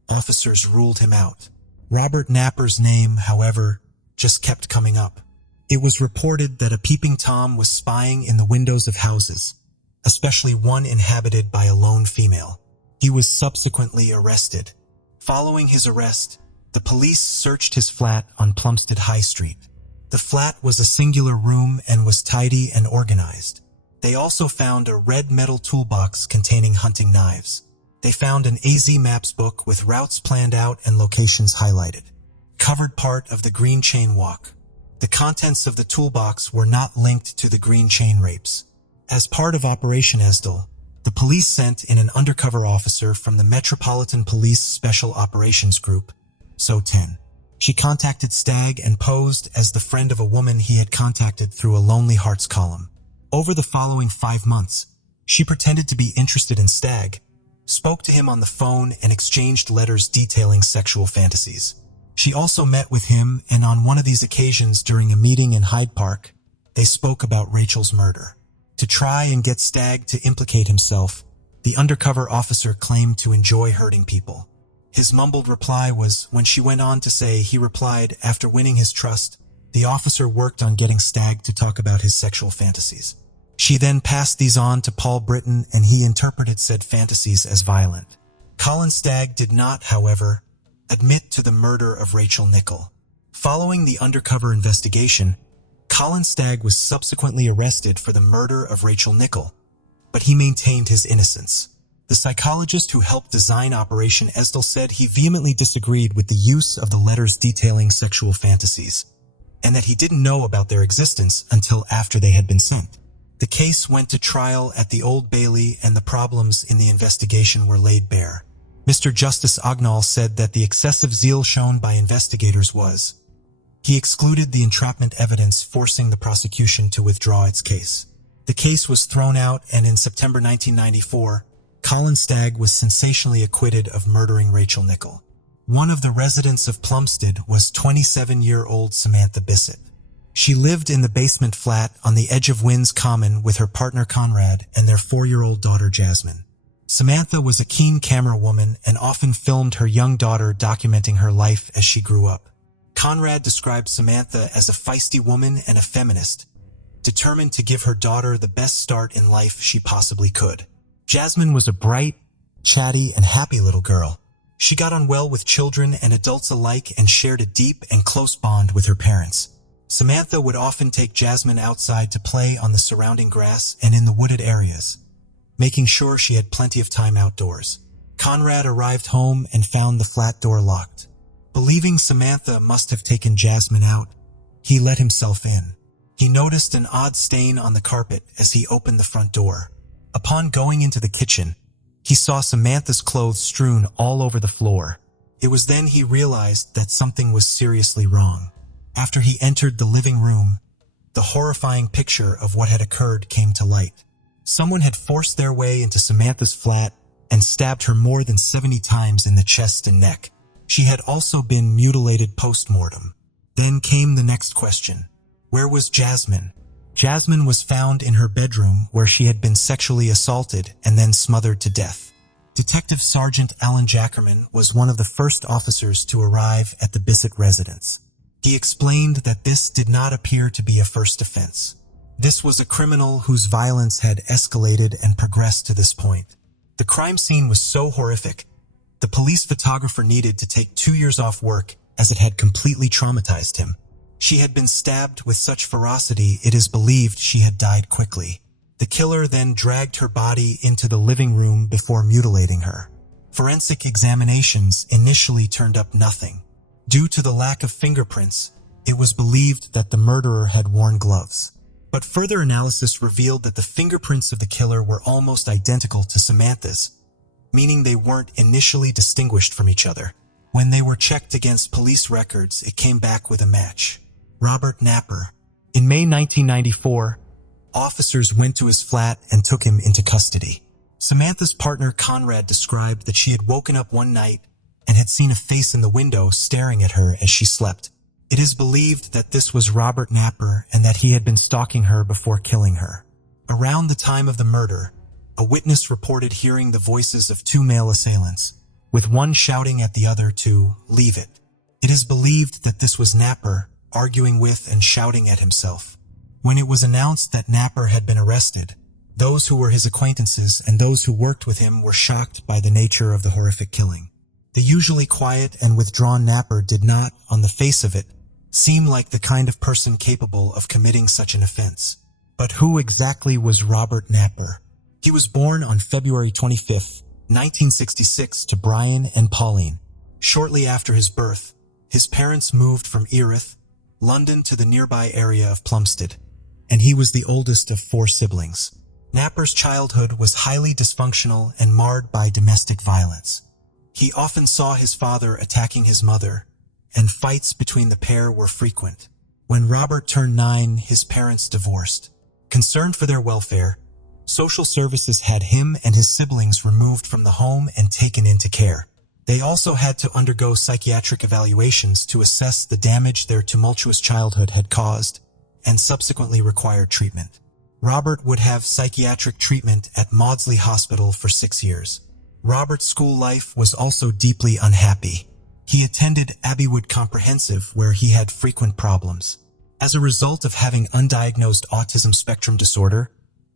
officers ruled him out. Robert Napper's name, however, just kept coming up. It was reported that a peeping Tom was spying in the windows of houses, especially one inhabited by a lone female. He was subsequently arrested. Following his arrest, the police searched his flat on Plumstead High Street. The flat was a singular room and was tidy and organized. They also found a red metal toolbox containing hunting knives. They found an AZ Maps book with routes planned out and locations highlighted. Covered part of the Green Chain Walk. The contents of the toolbox were not linked to the Green Chain rapes. As part of Operation Estill, the police sent in an undercover officer from the Metropolitan Police Special Operations Group, SO-10. She contacted Stagg and posed as the friend of a woman he had contacted through a Lonely Hearts column. Over the following 5 months, she pretended to be interested in Stagg, spoke to him on the phone, and exchanged letters detailing sexual fantasies. She also met with him, and on one of these occasions during a meeting in Hyde Park, they spoke about Rachel's murder. To try and get Stagg to implicate himself, the undercover officer claimed to enjoy hurting people. His mumbled reply was, when she went on to say, he replied, after winning his trust, the officer worked on getting Stagg to talk about his sexual fantasies. She then passed these on to Paul Britton, and he interpreted said fantasies as violent. Colin Stagg did not, however, admit to the murder of Rachel Nichol. Following the undercover investigation, Colin Stagg was subsequently arrested for the murder of Rachel Nichol, but he maintained his innocence. The psychologist who helped design Operation Estill said he vehemently disagreed with the use of the letters detailing sexual fantasies, and that he didn't know about their existence until after they had been sent. The case went to trial at the Old Bailey, and the problems in the investigation were laid bare. Mr. Justice Ognall said that the excessive zeal shown by investigators was, he excluded the entrapment evidence, forcing the prosecution to withdraw its case. The case was thrown out, and in September 1994, Colin Stagg was sensationally acquitted of murdering Rachel Nichol. One of the residents of Plumstead was 27-year-old Samantha Bissett. She lived in the basement flat on the edge of Winds Common with her partner Conrad and their 4-year-old daughter Jasmine. Samantha was a keen camera woman and often filmed her young daughter, documenting her life as she grew up. Conrad described Samantha as a feisty woman and a feminist, determined to give her daughter the best start in life she possibly could. Jasmine was a bright, chatty, and happy little girl. She got on well with children and adults alike and shared a deep and close bond with her parents. Samantha would often take Jasmine outside to play on the surrounding grass and in the wooded areas, making sure she had plenty of time outdoors. Conrad arrived home and found the flat door locked. Believing Samantha must have taken Jasmine out, he let himself in. He noticed an odd stain on the carpet as he opened the front door. Upon going into the kitchen, he saw Samantha's clothes strewn all over the floor. It was then he realized that something was seriously wrong. After he entered the living room, the horrifying picture of what had occurred came to light. Someone had forced their way into Samantha's flat and stabbed her more than 70 times in the chest and neck. She had also been mutilated post-mortem. Then came the next question. Where was Jasmine? Jasmine was found in her bedroom where she had been sexually assaulted and then smothered to death. Detective Sergeant Alan Jackerman was one of the first officers to arrive at the Bissett residence. He explained that this did not appear to be a first offense. This was a criminal whose violence had escalated and progressed to this point. The crime scene was so horrific, the police photographer needed to take 2 years off work as it had completely traumatized him. She had been stabbed with such ferocity it is believed she had died quickly. The killer then dragged her body into the living room before mutilating her. Forensic examinations initially turned up nothing. Due to the lack of fingerprints, it was believed that the murderer had worn gloves. But further analysis revealed that the fingerprints of the killer were almost identical to Samantha's, meaning they weren't initially distinguished from each other. When they were checked against police records, it came back with a match. Robert Napper. In May 1994, officers went to his flat and took him into custody. Samantha's partner Conrad described that she had woken up one night and had seen a face in the window staring at her as she slept. It is believed that this was Robert Napper and that he had been stalking her before killing her. Around the time of the murder, a witness reported hearing the voices of 2 male assailants, with one shouting at the other to leave it. It is believed that this was Napper arguing with and shouting at himself. When it was announced that Napper had been arrested, those who were his acquaintances and those who worked with him were shocked by the nature of the horrific killing. The usually quiet and withdrawn Napper did not, on the face of it, seem like the kind of person capable of committing such an offense. But who exactly was Robert Napper? He was born on February 25, 1966 to Brian and Pauline. Shortly after his birth, his parents moved from Erith, London to the nearby area of Plumstead, and he was the oldest of 4 siblings. Napper's childhood was highly dysfunctional and marred by domestic violence. He often saw his father attacking his mother, and fights between the pair were frequent. When Robert turned 9, his parents divorced. Concerned for their welfare, social services had him and his siblings removed from the home and taken into care. They also had to undergo psychiatric evaluations to assess the damage their tumultuous childhood had caused, and subsequently required treatment. Robert would have psychiatric treatment at Maudsley Hospital for 6 years. Robert's school life was also deeply unhappy. He attended Abbeywood Comprehensive, where he had frequent problems. As a result of having undiagnosed autism spectrum disorder,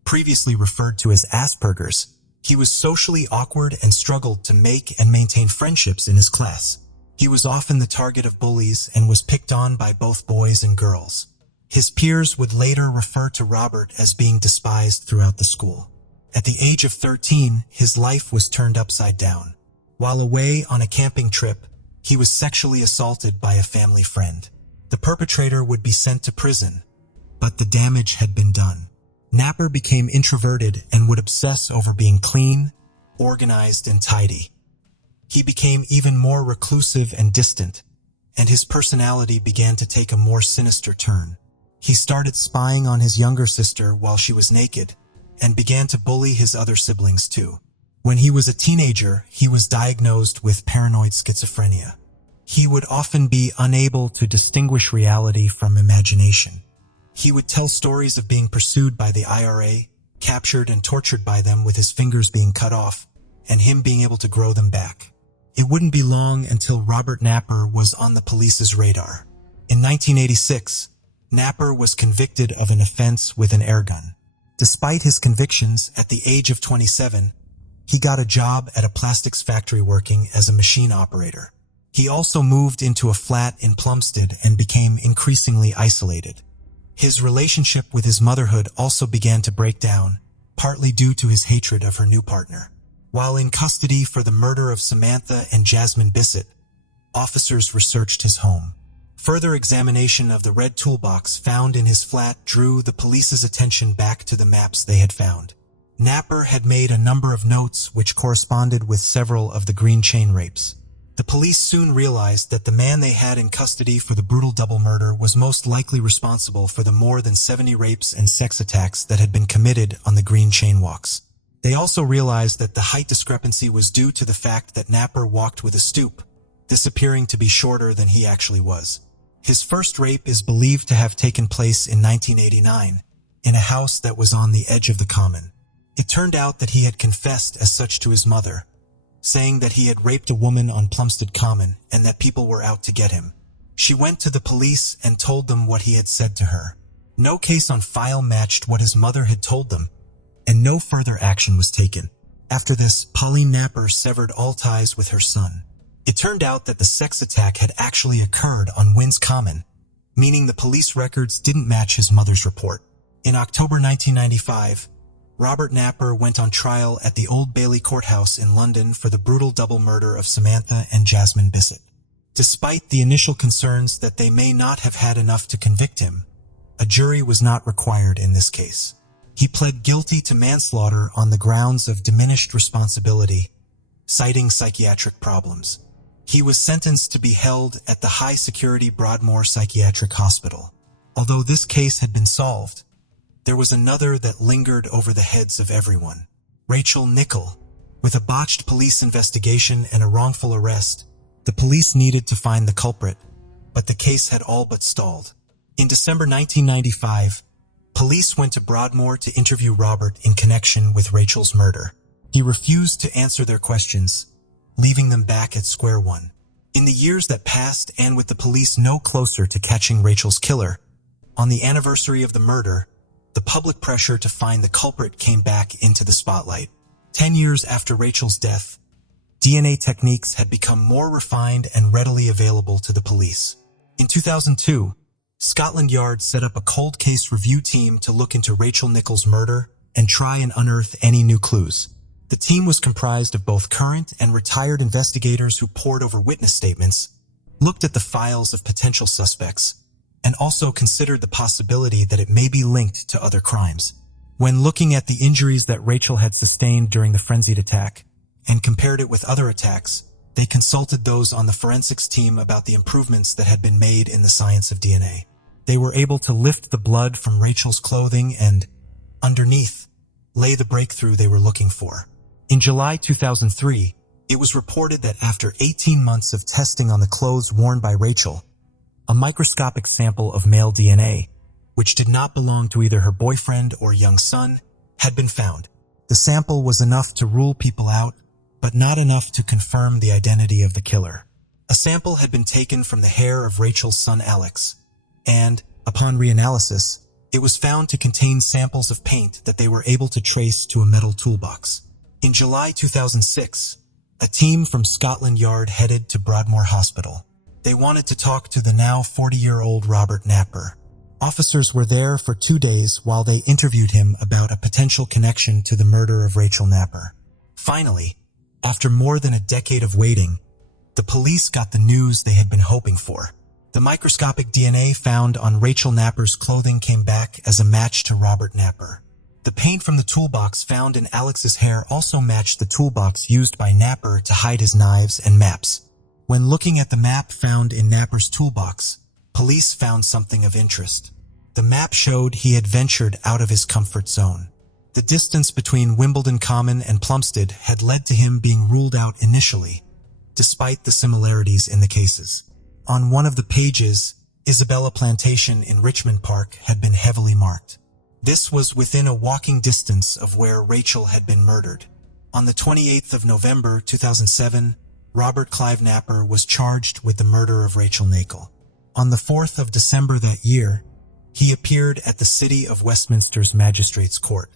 previously referred to as Asperger's, he was socially awkward and struggled to make and maintain friendships in his class. He was often the target of bullies and was picked on by both boys and girls. His peers would later refer to Robert as being despised throughout the school. At the age of 13, his life was turned upside down. While away on a camping trip, he was sexually assaulted by a family friend. The perpetrator would be sent to prison, but the damage had been done. Napper became introverted and would obsess over being clean, organized, and tidy. He became even more reclusive and distant, and his personality began to take a more sinister turn. He started spying on his younger sister while she was naked, and began to bully his other siblings too. When he was a teenager, he was diagnosed with paranoid schizophrenia. He would often be unable to distinguish reality from imagination. He would tell stories of being pursued by the IRA, captured and tortured by them with his fingers being cut off, and him being able to grow them back. It wouldn't be long until Robert Napper was on the police's radar. In 1986, Napper was convicted of an offense with an airgun. Despite his convictions, at the age of 27, he got a job at a plastics factory working as a machine operator. He also moved into a flat in Plumstead and became increasingly isolated. His relationship with his motherhood also began to break down, partly due to his hatred of her new partner. While in custody for the murder of Samantha and Jasmine Bissett, officers researched his home. Further examination of the red toolbox found in his flat drew the police's attention back to the maps they had found. Napper had made a number of notes which corresponded with several of the green chain rapes. The police soon realized that the man they had in custody for the brutal double murder was most likely responsible for the more than 70 rapes and sex attacks that had been committed on the green chain walks. They also realized that the height discrepancy was due to the fact that Napper walked with a stoop, this appearing to be shorter than he actually was. His first rape is believed to have taken place in 1989, in a house that was on the edge of the common. It turned out that he had confessed as such to his mother, saying that he had raped a woman on Plumstead Common and that people were out to get him. She went to the police and told them what he had said to her. No case on file matched what his mother had told them, and no further action was taken. After this, Pauline Napper severed all ties with her son. It turned out that the sex attack had actually occurred on Wynn's Common, meaning the police records didn't match his mother's report. In October 1995, Robert Napper went on trial at the Old Bailey Courthouse in London for the brutal double murder of Samantha and Jasmine Bissett. Despite the initial concerns that they may not have had enough to convict him, a jury was not required in this case. He pled guilty to manslaughter on the grounds of diminished responsibility, citing psychiatric problems. He was sentenced to be held at the high-security Broadmoor Psychiatric Hospital. Although this case had been solved, there was another that lingered over the heads of everyone. Rachel Nichol. With a botched police investigation and a wrongful arrest, the police needed to find the culprit, but the case had all but stalled. In December 1995, police went to Broadmoor to interview Robert in connection with Rachel's murder. He refused to answer their questions, leaving them back at square one. In the years that passed, and with the police no closer to catching Rachel's killer, on the anniversary of the murder, the public pressure to find the culprit came back into the spotlight. 10 years after Rachel's death, DNA techniques had become more refined and readily available to the police. In 2002, Scotland Yard set up a cold case review team to look into Rachel Nichol's murder and try and unearth any new clues. The team was comprised of both current and retired investigators who pored over witness statements, looked at the files of potential suspects, and also considered the possibility that it may be linked to other crimes. When looking at the injuries that Rachel had sustained during the frenzied attack and compared it with other attacks, they consulted those on the forensics team about the improvements that had been made in the science of DNA. They were able to lift the blood from Rachel's clothing and, underneath, lay the breakthrough they were looking for. In July 2003, it was reported that after 18 months of testing on the clothes worn by Rachel, a microscopic sample of male DNA, which did not belong to either her boyfriend or young son, had been found. The sample was enough to rule people out, but not enough to confirm the identity of the killer. A sample had been taken from the hair of Rachel's son Alex, and, upon reanalysis, it was found to contain samples of paint that they were able to trace to a metal toolbox. In July 2006, a team from Scotland Yard headed to Broadmoor Hospital. They wanted to talk to the now 40-year-old Robert Napper. Officers were there for 2 days while they interviewed him about a potential connection to the murder of Rachel Napper. Finally, after more than a decade of waiting, the police got the news they had been hoping for. The microscopic DNA found on Rachel Napper's clothing came back as a match to Robert Napper. The paint from the toolbox found in Alex's hair also matched the toolbox used by Napper to hide his knives and maps. When looking at the map found in Napper's toolbox, police found something of interest. The map showed he had ventured out of his comfort zone. The distance between Wimbledon Common and Plumstead had led to him being ruled out initially, despite the similarities in the cases. On one of the pages, Isabella Plantation in Richmond Park had been heavily marked. This was within a walking distance of where Rachel had been murdered. On the 28th of November 2007, Robert Clive Napper was charged with the murder of Rachel Nichol. On the 4th of December that year, he appeared at the City of Westminster's Magistrates' Court.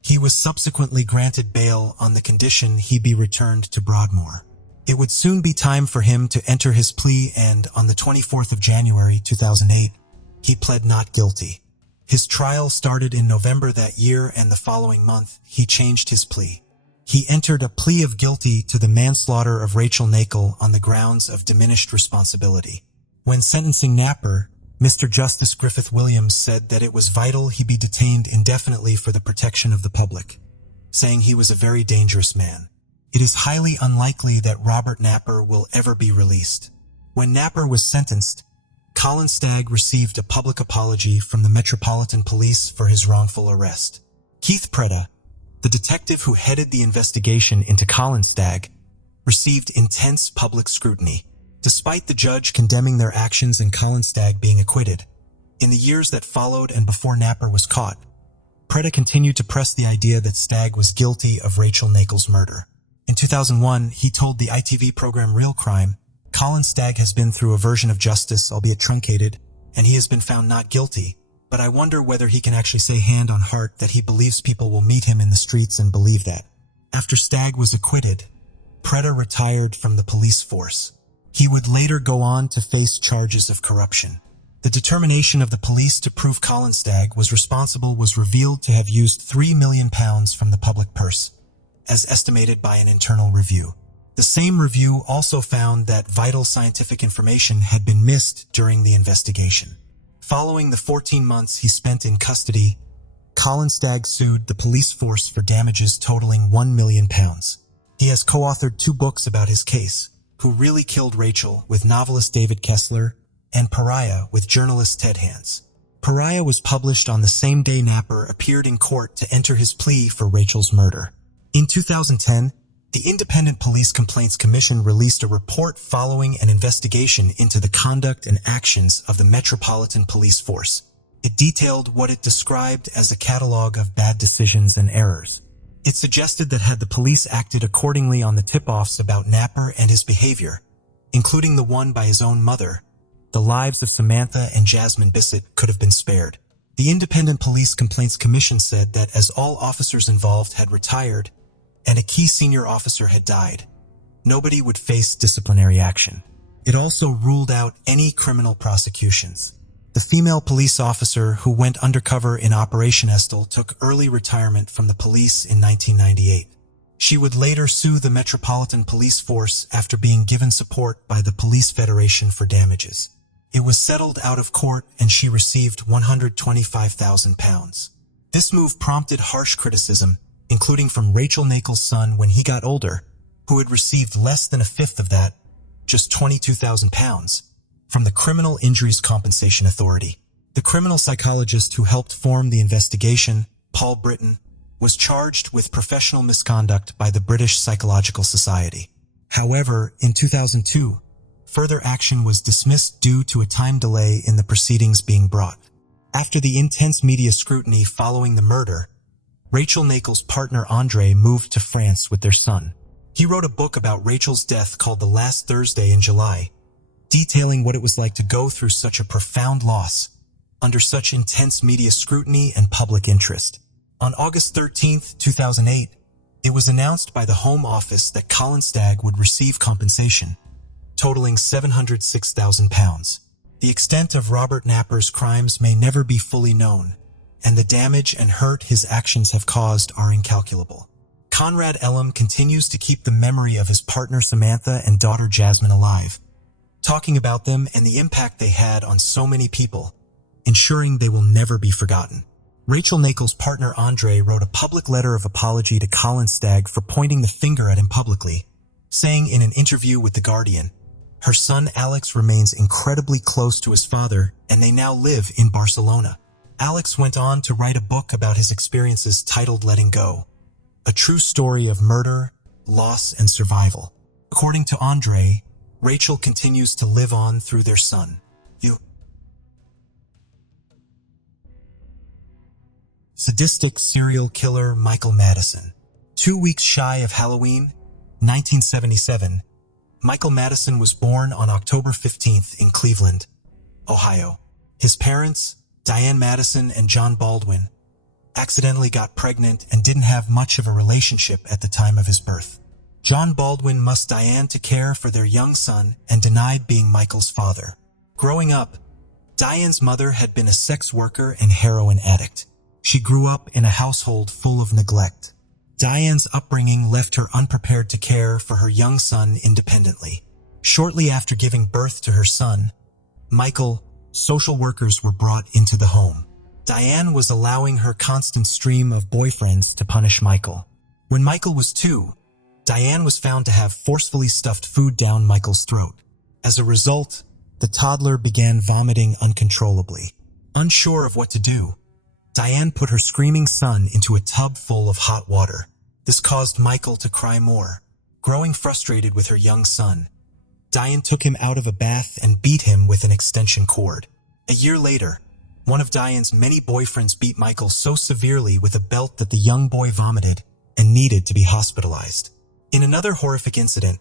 He was subsequently granted bail on the condition he be returned to Broadmoor. It would soon be time for him to enter his plea, and on the 24th of January 2008, he pled not guilty. His trial started in November that year, and the following month, he changed his plea. He entered a plea of guilty to the manslaughter of Rachel Nichol on the grounds of diminished responsibility. When sentencing Napper, Mr. Justice Griffith Williams said that it was vital he be detained indefinitely for the protection of the public, saying he was a very dangerous man. It is highly unlikely that Robert Napper will ever be released. When Napper was sentenced, Colin Stagg received a public apology from the Metropolitan Police for his wrongful arrest. Keith Preda, the detective who headed the investigation into Colin Stagg, received intense public scrutiny, despite the judge condemning their actions and Colin Stagg being acquitted. In the years that followed and before Napper was caught, Preda continued to press the idea that Stagg was guilty of Rachel Nakel's murder. In 2001, he told the ITV program Real Crime, Colin Stagg has been through a version of justice, albeit truncated, and he has been found not guilty, but I wonder whether he can actually say hand on heart that he believes people will meet him in the streets and believe that. After Stagg was acquitted, Preda retired from the police force. He would later go on to face charges of corruption. The determination of the police to prove Colin Stagg was responsible was revealed to have used £3 million from the public purse, as estimated by an internal review. The same review also found that vital scientific information had been missed during the investigation. Following the 14 months he spent in custody, Colin Stagg sued the police force for damages totaling £1 million. He has co-authored 2 books about his case, Who Really Killed Rachel with novelist David Kessler, and Pariah with journalist Ted Hans. Pariah was published on the same day Napper appeared in court to enter his plea for Rachel's murder. In 2010, the Independent Police Complaints Commission released a report following an investigation into the conduct and actions of the Metropolitan Police Force. It detailed what it described as a catalog of bad decisions and errors. It suggested that had the police acted accordingly on the tip-offs about Napper and his behavior, including the one by his own mother, the lives of Samantha and Jasmine Bissett could have been spared. The Independent Police Complaints Commission said that as all officers involved had retired and a key senior officer had died, nobody would face disciplinary action. It also ruled out any criminal prosecutions. The female police officer who went undercover in Operation Estill took early retirement from the police in 1998. She would later sue the Metropolitan Police Force after being given support by the Police Federation for damages. It was settled out of court and she received £125,000. This move prompted harsh criticism, including from Rachel Nakel's son when he got older, who had received less than a fifth of that, just £22,000, from the Criminal Injuries Compensation Authority. The criminal psychologist who helped form the investigation, Paul Britton, was charged with professional misconduct by the British Psychological Society. However, in 2002, further action was dismissed due to a time delay in the proceedings being brought. After the intense media scrutiny following the murder, Rachel Nakel's partner Andre moved to France with their son. He wrote a book about Rachel's death called The Last Thursday in July, detailing what it was like to go through such a profound loss under such intense media scrutiny and public interest. On August 13, 2008, it was announced by the Home Office that Colin Stagg would receive compensation, totaling £706,000. The extent of Robert Napper's crimes may never be fully known, and the damage and hurt his actions have caused are incalculable. Conrad Elam continues to keep the memory of his partner Samantha and daughter Jasmine alive, talking about them and the impact they had on so many people, ensuring they will never be forgotten. Rachel Nakel's partner Andre wrote a public letter of apology to Colin Stagg for pointing the finger at him publicly, saying in an interview with The Guardian, her son Alex remains incredibly close to his father and they now live in Barcelona. Alex went on to write a book about his experiences titled Letting Go, a true story of murder, loss, and survival. According to Andre, Rachel continues to live on through their son. Sadistic serial killer Michael Madison. 2 weeks shy of Halloween, 1977, Michael Madison was born on October 15th in Cleveland, Ohio. His parents, Diane Madison and John Baldwin, accidentally got pregnant and didn't have much of a relationship at the time of his birth. John Baldwin mussed Diane to care for their young son and denied being Michael's father. Growing up, Diane's mother had been a sex worker and heroin addict. She grew up in a household full of neglect. Diane's upbringing left her unprepared to care for her young son independently. Shortly after giving birth to her son, Michael, social workers were brought into the home. Diane was allowing her constant stream of boyfriends to punish Michael. When Michael was 2, Diane was found to have forcefully stuffed food down Michael's throat. As a result, the toddler began vomiting uncontrollably. Unsure of what to do, Diane put her screaming son into a tub full of hot water. This caused Michael to cry more. Growing frustrated with her young son, Diane took him out of a bath and beat him with an extension cord. A year later, one of Diane's many boyfriends beat Michael so severely with a belt that the young boy vomited and needed to be hospitalized. In another horrific incident,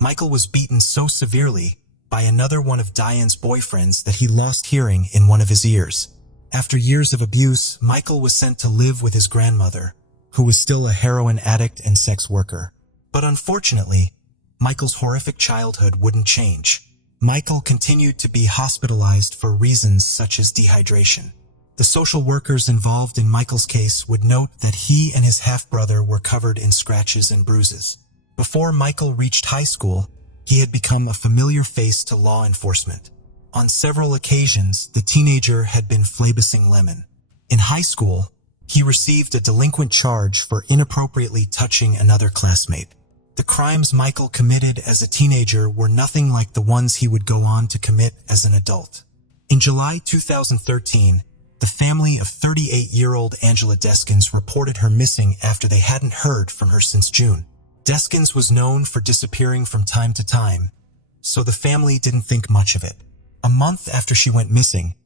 Michael was beaten so severely by another one of Diane's boyfriends that he lost hearing in one of his ears. After years of abuse, Michael was sent to live with his grandmother, who was still a heroin addict and sex worker. But unfortunately, Michael's horrific childhood wouldn't change. Michael continued to be hospitalized for reasons such as dehydration. The social workers involved in Michael's case would note that he and his half-brother were covered in scratches and bruises. Before Michael reached high school, he had become a familiar face to law enforcement. On several occasions, the teenager had been flabessing lemon. In high school, he received a delinquent charge for inappropriately touching another classmate. The crimes Michael committed as a teenager were nothing like the ones he would go on to commit as an adult. In July 2013, the family of 38-year-old Angela Deskins reported her missing after they hadn't heard from her since June. Deskins was known for disappearing from time to time, so the family didn't think much of it. A month after she went missing,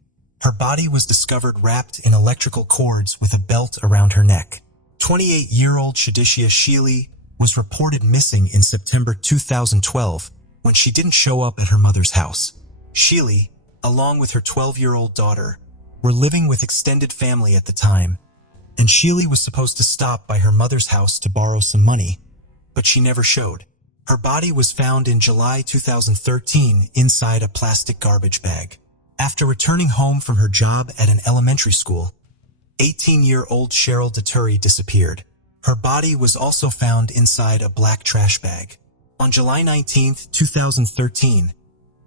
her body was discovered wrapped in electrical cords with a belt around her neck. 28-year-old Shadicia Sheely was reported missing in September 2012 when she didn't show up at her mother's house. Sheely, along with her 12-year-old daughter, were living with extended family at the time, and Sheely was supposed to stop by her mother's house to borrow some money, but she never showed. Her body was found in July 2013 inside a plastic garbage bag. After returning home from her job at an elementary school, 18-year-old Cheryl Deturi disappeared. Her body was also found inside a black trash bag. On July 19, 2013,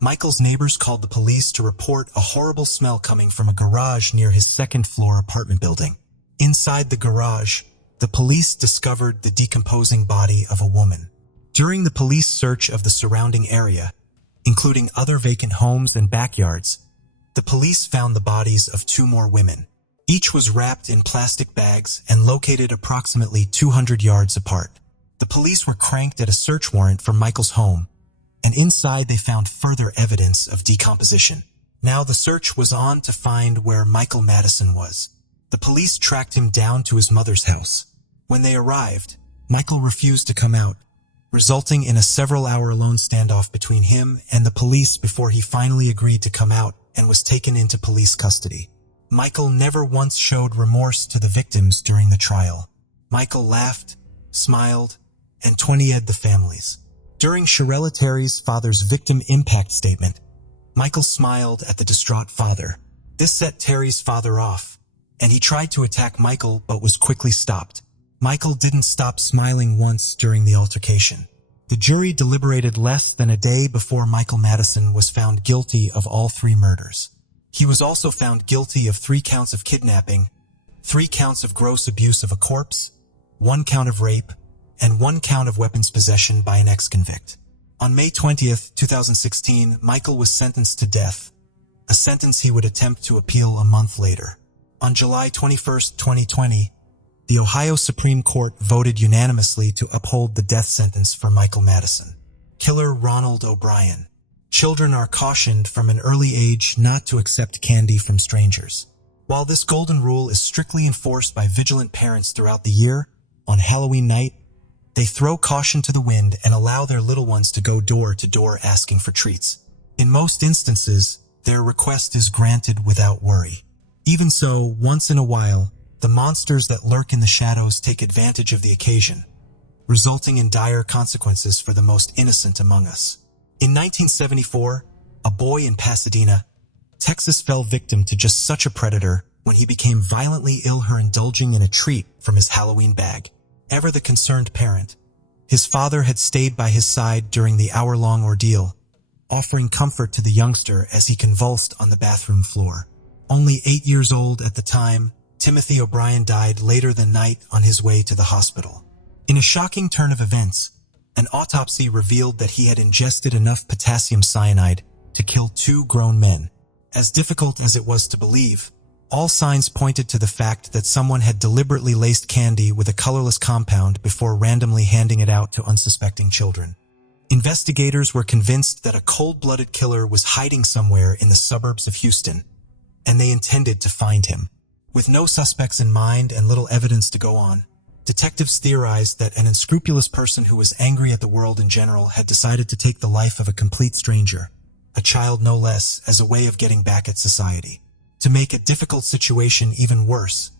Michael's neighbors called the police to report a horrible smell coming from a garage near his second-floor apartment building. Inside the garage, the police discovered the decomposing body of a woman. During the police search of the surrounding area, including other vacant homes and backyards, the police found the bodies of 2 more women. Each was wrapped in plastic bags and located approximately 200 yards apart. The police were cranked at a search warrant for Michael's home, and inside they found further evidence of decomposition. Now the search was on to find where Michael Madison was. The police tracked him down to his mother's house. When they arrived, Michael refused to come out, resulting in a several-hour-long standoff between him and the police before he finally agreed to come out and was taken into police custody. Michael never once showed remorse to the victims during the trial. Michael laughed, smiled, and 20'd the families. During Sherella Terry's father's victim impact statement, Michael smiled at the distraught father. This set Terry's father off, and he tried to attack Michael but was quickly stopped. Michael didn't stop smiling once during the altercation. The jury deliberated less than a day before Michael Madison was found guilty of all 3 murders. He was also found guilty of 3 counts of kidnapping, 3 counts of gross abuse of a corpse, 1 count of rape, and 1 count of weapons possession by an ex-convict. On May 20, 2016, Michael was sentenced to death, a sentence he would attempt to appeal a month later. On July 21, 2020, the Ohio Supreme Court voted unanimously to uphold the death sentence for Michael Madison. Killer Ronald O'Brien. Children are cautioned from an early age not to accept candy from strangers. While this golden rule is strictly enforced by vigilant parents throughout the year, on Halloween night, they throw caution to the wind and allow their little ones to go door to door asking for treats. In most instances, their request is granted without worry. Even so, once in a while, the monsters that lurk in the shadows take advantage of the occasion, resulting in dire consequences for the most innocent among us. In 1974, a boy in Pasadena, Texas fell victim to just such a predator when he became violently ill her indulging in a treat from his Halloween bag. Ever the concerned parent, his father had stayed by his side during the hour-long ordeal, offering comfort to the youngster as he convulsed on the bathroom floor. Only 8 years old at the time, Timothy O'Brien died later that night on his way to the hospital. In a shocking turn of events, an autopsy revealed that he had ingested enough potassium cyanide to kill 2 grown men. As difficult as it was to believe, all signs pointed to the fact that someone had deliberately laced candy with a colorless compound before randomly handing it out to unsuspecting children. Investigators were convinced that a cold-blooded killer was hiding somewhere in the suburbs of Houston, and they intended to find him. With no suspects in mind and little evidence to go on, detectives theorized that an unscrupulous person who was angry at the world in general had decided to take the life of a complete stranger, a child no less, as a way of getting back at society. To make a difficult situation even worse,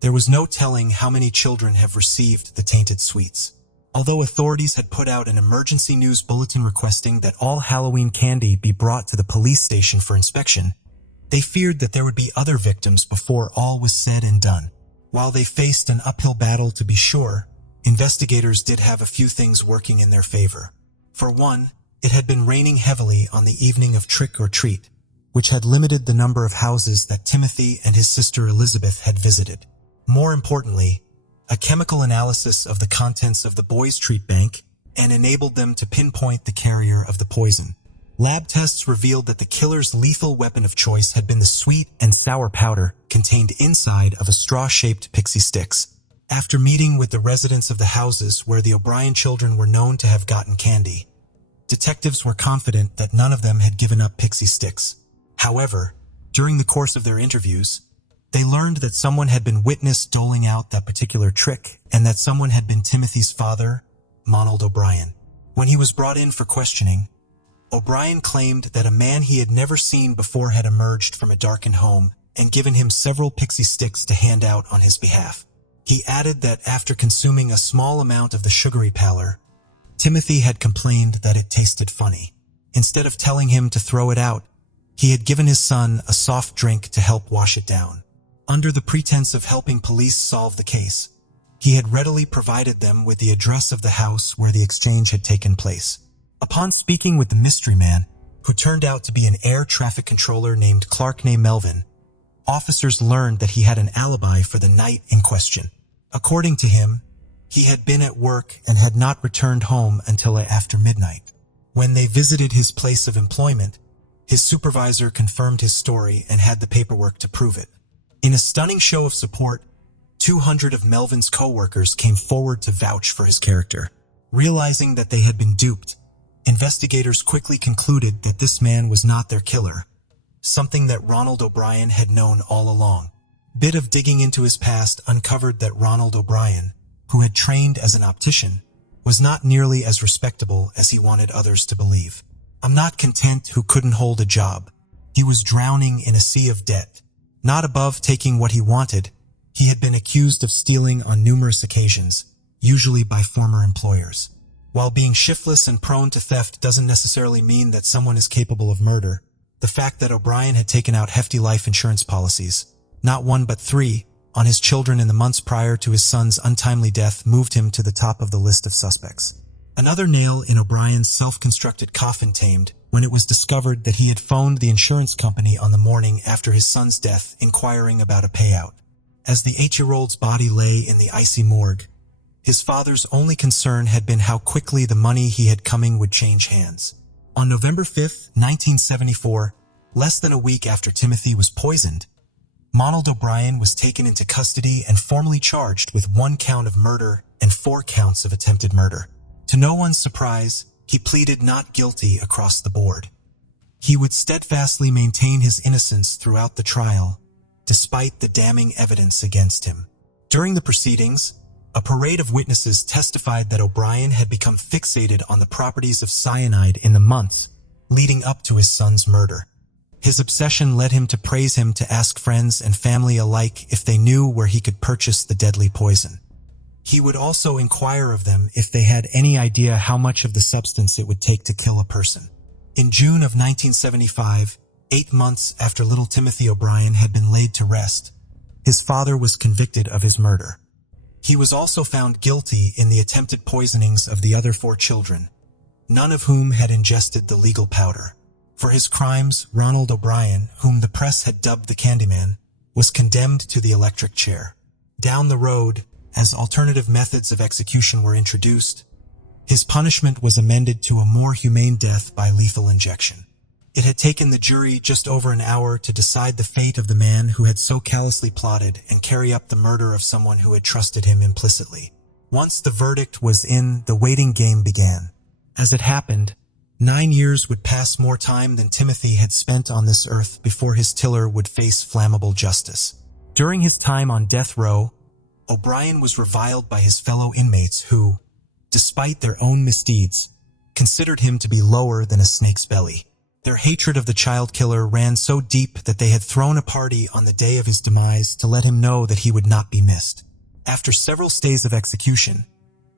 there was no telling how many children have received the tainted sweets. Although authorities had put out an emergency news bulletin requesting that all Halloween candy be brought to the police station for inspection, they feared that there would be other victims before all was said and done. While they faced an uphill battle to be sure, investigators did have a few things working in their favor. For one, it had been raining heavily on the evening of Trick or Treat, which had limited the number of houses that Timothy and his sister Elizabeth had visited. More importantly, a chemical analysis of the contents of the boys' treat bank and enabled them to pinpoint the carrier of the poison. Lab tests revealed that the killer's lethal weapon of choice had been the sweet and sour powder contained inside of a straw-shaped pixie sticks. After meeting with the residents of the houses where the O'Brien children were known to have gotten candy, detectives were confident that none of them had given up pixie sticks. However, during the course of their interviews, they learned that someone had been witnessed doling out that particular trick and that someone had been Timothy's father, Ronald O'Brien. When he was brought in for questioning, O'Brien claimed that a man he had never seen before had emerged from a darkened home and given him several pixie sticks to hand out on his behalf. He added that after consuming a small amount of the sugary powder, Timothy had complained that it tasted funny. Instead of telling him to throw it out, he had given his son a soft drink to help wash it down. Under the pretense of helping police solve the case, he had readily provided them with the address of the house where the exchange had taken place. Upon speaking with the mystery man, who turned out to be an air traffic controller named Clark Melvin, officers learned that he had an alibi for the night in question. According to him, he had been at work and had not returned home until after midnight. When they visited his place of employment, his supervisor confirmed his story and had the paperwork to prove it. In a stunning show of support, 200 of Melvin's co-workers came forward to vouch for his character. Realizing that they had been duped, investigators quickly concluded that this man was not their killer, something that Ronald O'Brien had known all along. Bit of digging into his past uncovered that Ronald O'Brien, who had trained as an optician, was not nearly as respectable as he wanted others to believe. I'm not content who couldn't hold a job. He was drowning in a sea of debt. Not above taking what he wanted, he had been accused of stealing on numerous occasions, usually by former employers. While being shiftless and prone to theft doesn't necessarily mean that someone is capable of murder, the fact that O'Brien had taken out hefty life insurance policies, not 1 but 3, on his children in the months prior to his son's untimely death moved him to the top of the list of suspects. Another nail in O'Brien's self-constructed coffin tamed when it was discovered that he had phoned the insurance company on the morning after his son's death inquiring about a payout. As the 8-year-old's body lay in the icy morgue, his father's only concern had been how quickly the money he had coming would change hands. On November 5, 1974, less than a week after Timothy was poisoned, Ronald O'Brien was taken into custody and formally charged with 1 count of murder and 4 counts of attempted murder. To no one's surprise, he pleaded not guilty across the board. He would steadfastly maintain his innocence throughout the trial, despite the damning evidence against him. During the proceedings, a parade of witnesses testified that O'Brien had become fixated on the properties of cyanide in the months leading up to his son's murder. His obsession led him to praise him to ask friends and family alike if they knew where he could purchase the deadly poison. He would also inquire of them if they had any idea how much of the substance it would take to kill a person. In June of 1975, 8 months after little Timothy O'Brien had been laid to rest, his father was convicted of his murder. He was also found guilty in the attempted poisonings of the other 4 children, none of whom had ingested the legal powder. For his crimes, Ronald O'Brien, whom the press had dubbed the Candyman, was condemned to the electric chair. Down the road, as alternative methods of execution were introduced, his punishment was amended to a more humane death by lethal injection. It had taken the jury just over an hour to decide the fate of the man who had so callously plotted and carry out the murder of someone who had trusted him implicitly. Once the verdict was in, the waiting game began. As it happened, 9 years would pass more time than Timothy had spent on this earth before his tiller would face flammable justice. During his time on death row, O'Brien was reviled by his fellow inmates who, despite their own misdeeds, considered him to be lower than a snake's belly. Their hatred of the child killer ran so deep that they had thrown a party on the day of his demise to let him know that he would not be missed. After several stays of execution,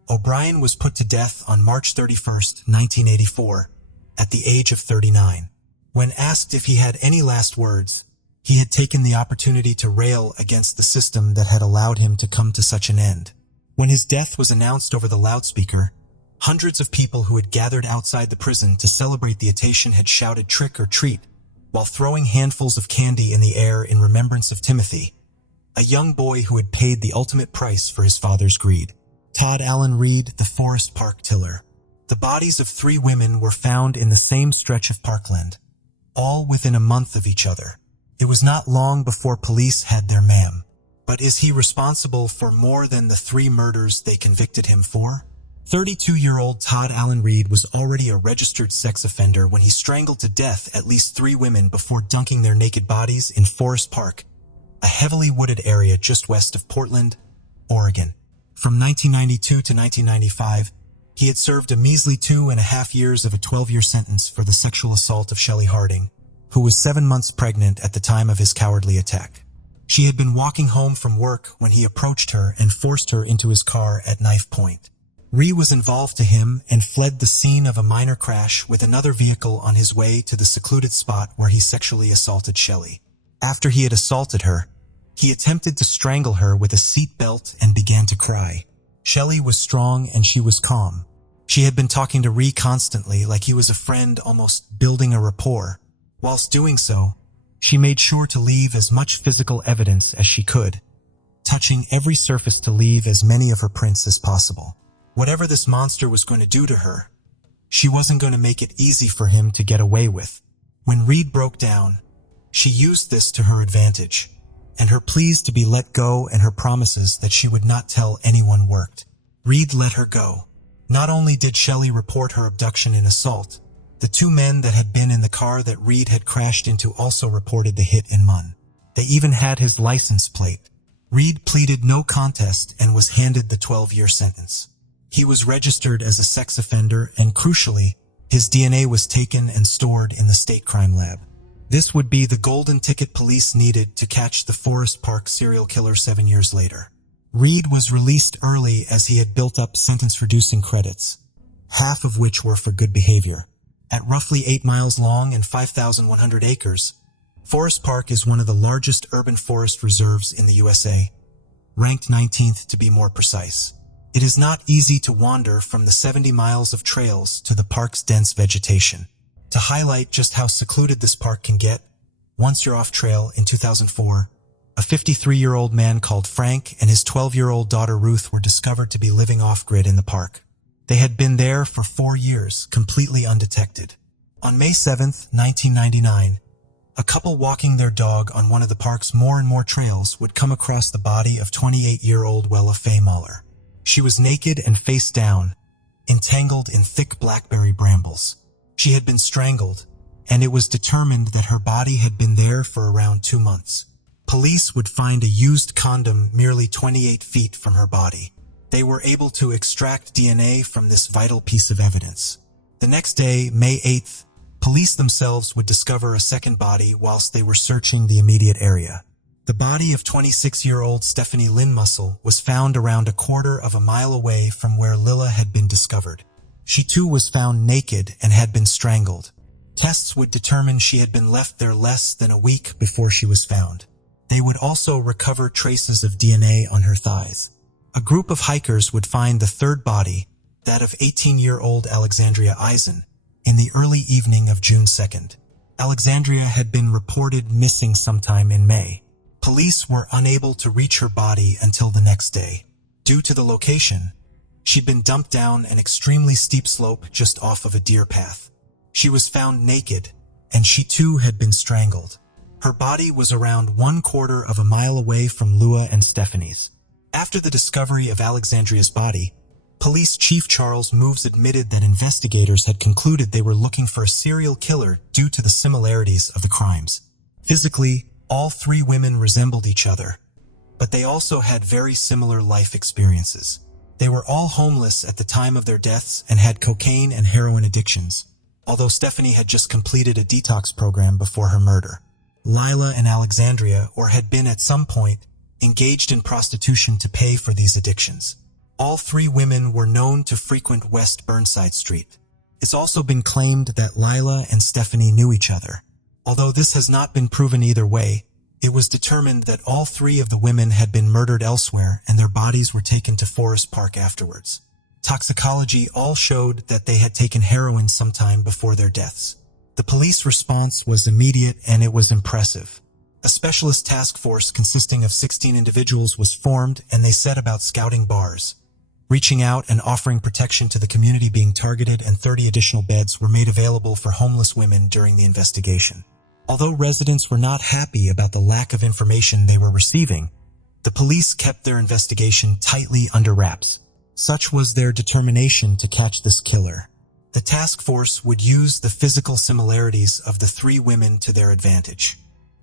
O'Brien was put to death on March 31, 1984, at the age of 39. When asked if he had any last words, he had taken the opportunity to rail against the system that had allowed him to come to such an end. When his death was announced over the loudspeaker, hundreds of people who had gathered outside the prison to celebrate the occasion had shouted "trick or treat," while throwing handfuls of candy in the air in remembrance of Timothy, a young boy who had paid the ultimate price for his father's greed. Todd Allen Reed, the Forest Park Tiller. The bodies of 3 women were found in the same stretch of parkland, all within a month of each other. It was not long before police had their man. But is he responsible for more than the 3 murders they convicted him for? 32-year-old Todd Allen Reed was already a registered sex offender when he strangled to death at least 3 women before dunking their naked bodies in Forest Park, a heavily wooded area just west of Portland, Oregon. From 1992 to 1995, he had served a measly 2.5 years of a 12-year sentence for the sexual assault of Shelley Harding, who was 7 months pregnant at the time of his cowardly attack. She had been walking home from work when he approached her and forced her into his car at knife point. Reed was involved to him and fled the scene of a minor crash with another vehicle on his way to the secluded spot where he sexually assaulted Shelley. After he had assaulted her, he attempted to strangle her with a seat belt and began to cry. Shelley was strong and she was calm. She had been talking to Reed constantly like he was a friend, almost building a rapport. Whilst doing so, she made sure to leave as much physical evidence as she could, touching every surface to leave as many of her prints as possible. Whatever this monster was going to do to her, she wasn't going to make it easy for him to get away with. When Reed broke down, she used this to her advantage, and her pleas to be let go and her promises that she would not tell anyone worked. Reed let her go. Not only did Shelley report her abduction and assault, the 2 men that had been in the car that Reed had crashed into also reported the hit and run. They even had his license plate. Reed pleaded no contest and was handed the 12-year sentence. He was registered as a sex offender and, crucially, his DNA was taken and stored in the state crime lab. This would be the golden ticket police needed to catch the Forest Park serial killer 7 years later. Reed was released early as he had built up sentence-reducing credits, half of which were for good behavior. At roughly 8 miles long and 5,100 acres, Forest Park is one of the largest urban forest reserves in the USA, ranked 19th to be more precise. It is not easy to wander from the 70 miles of trails to the park's dense vegetation. To highlight just how secluded this park can get, once you're off trail in 2004, a 53-year-old man called Frank and his 12-year-old daughter Ruth were discovered to be living off-grid in the park. They had been there for 4 years, completely undetected. On May 7, 1999, a couple walking their dog on one of the park's more and more trails would come across the body of 28-year-old Wella Faye Mahler. She was naked and face down, entangled in thick blackberry brambles. She had been strangled, and it was determined that her body had been there for around 2 months. Police would find a used condom merely 28 feet from her body. They were able to extract DNA from this vital piece of evidence. The next day, May 8th, police themselves would discover a second body whilst they were searching the immediate area. The body of 26-year-old Stephanie Lynn Mussel was found around a quarter of a mile away from where Lilla had been discovered. She too was found naked and had been strangled. Tests would determine she had been left there less than a week before she was found. They would also recover traces of DNA on her thighs. A group of hikers would find the third body, that of 18-year-old Alexandria Eisen, in the early evening of June 2nd. Alexandria had been reported missing sometime in May. Police were unable to reach her body until the next day. Due to the location, she'd been dumped down an extremely steep slope just off of a deer path. She was found naked, and she too had been strangled. Her body was around 1/4 of a mile away from Lua and Stephanie's. After the discovery of Alexandria's body, Police Chief Charles Moves admitted that investigators had concluded they were looking for a serial killer due to the similarities of the crimes. Physically, all three women resembled each other, but they also had very similar life experiences. They were all homeless at the time of their deaths and had cocaine and heroin addictions, although Stephanie had just completed a detox program before her murder. Lila and Alexandria, or had been at some point, engaged in prostitution to pay for these addictions. All three women were known to frequent West Burnside Street. It's also been claimed that Lila and Stephanie knew each other. Although this has not been proven either way, it was determined that all three of the women had been murdered elsewhere and their bodies were taken to Forest Park afterwards. Toxicology all showed that they had taken heroin sometime before their deaths. The police response was immediate and it was impressive. A specialist task force consisting of 16 individuals was formed and they set about scouting bars, reaching out and offering protection to the community being targeted, and 30 additional beds were made available for homeless women during the investigation. Although residents were not happy about the lack of information they were receiving, the police kept their investigation tightly under wraps. Such was their determination to catch this killer. The task force would use the physical similarities of the three women to their advantage.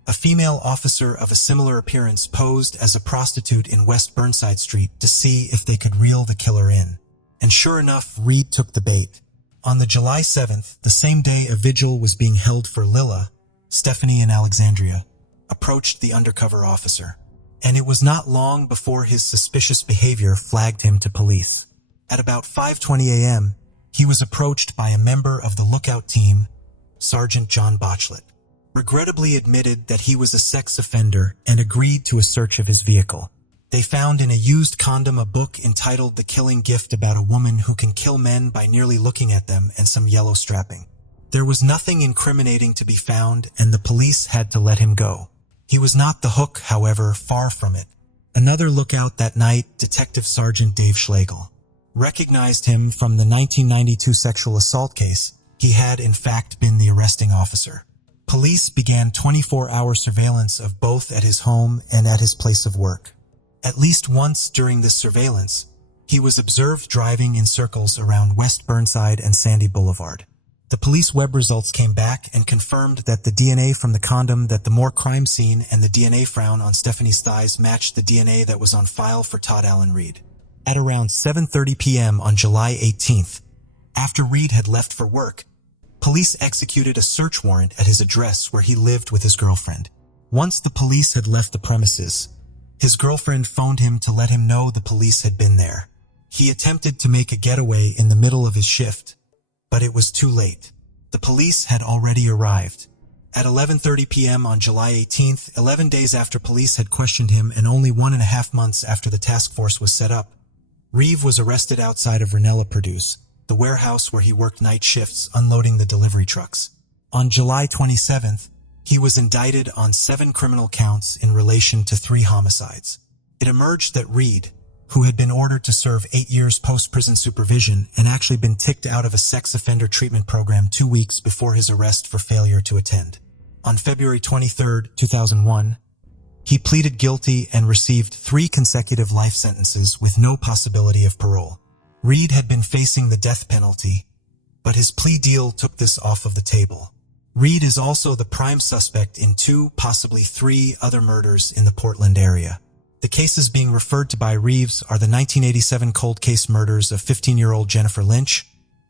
A female officer of a similar appearance posed as a prostitute in West Burnside Street to see if they could reel the killer in. And sure enough, Reed took the bait. On the July 7th, the same day a vigil was being held for Lila, Stephanie and Alexandria approached the undercover officer. And it was not long before his suspicious behavior flagged him to police. At about 5:20 a.m., he was approached by a member of the lookout team, Sergeant John Botchlet. Regrettably admitted that he was a sex offender and agreed to a search of his vehicle. They found in a used condom a book entitled The Killing Gift about a woman who can kill men by merely looking at them, and some yellow strapping. There was nothing incriminating to be found and the police had to let him go. He was not the hook, however, far from it. Another lookout that night, Detective Sergeant Dave Schlegel, recognized him from the 1992 sexual assault case. He had in fact been the arresting officer. Police began 24-hour surveillance of both at his home and at his place of work. At least once during this surveillance, he was observed driving in circles around West Burnside and Sandy Boulevard. The police web results came back and confirmed that the DNA from the condom at the Moore crime scene and the DNA found on Stephanie's thighs matched the DNA that was on file for Todd Allen Reed. At around 7:30 p.m. on July 18th, after Reed had left for work, police executed a search warrant at his address where he lived with his girlfriend. Once the police had left the premises, his girlfriend phoned him to let him know the police had been there. He attempted to make a getaway in the middle of his shift, but it was too late. The police had already arrived. At 11:30 p.m. on July 18th, 11 days after police had questioned him and only 1.5 months after the task force was set up, Reeve was arrested outside of Ranella Produce, the warehouse where he worked night shifts unloading the delivery trucks. On July 27th, he was indicted on 7 criminal counts in relation to 3 homicides. It emerged that Reed, who had been ordered to serve 8 years post-prison supervision and actually been kicked out of a sex offender treatment program 2 weeks before his arrest for failure to attend. On February 23, 2001, he pleaded guilty and received 3 consecutive life sentences with no possibility of parole. Reed had been facing the death penalty, but his plea deal took this off of the table. Reed is also the prime suspect in 2, possibly 3 other murders in the Portland area. The cases being referred to by Reeves are the 1987 cold case murders of 15-year-old Jennifer Lynch,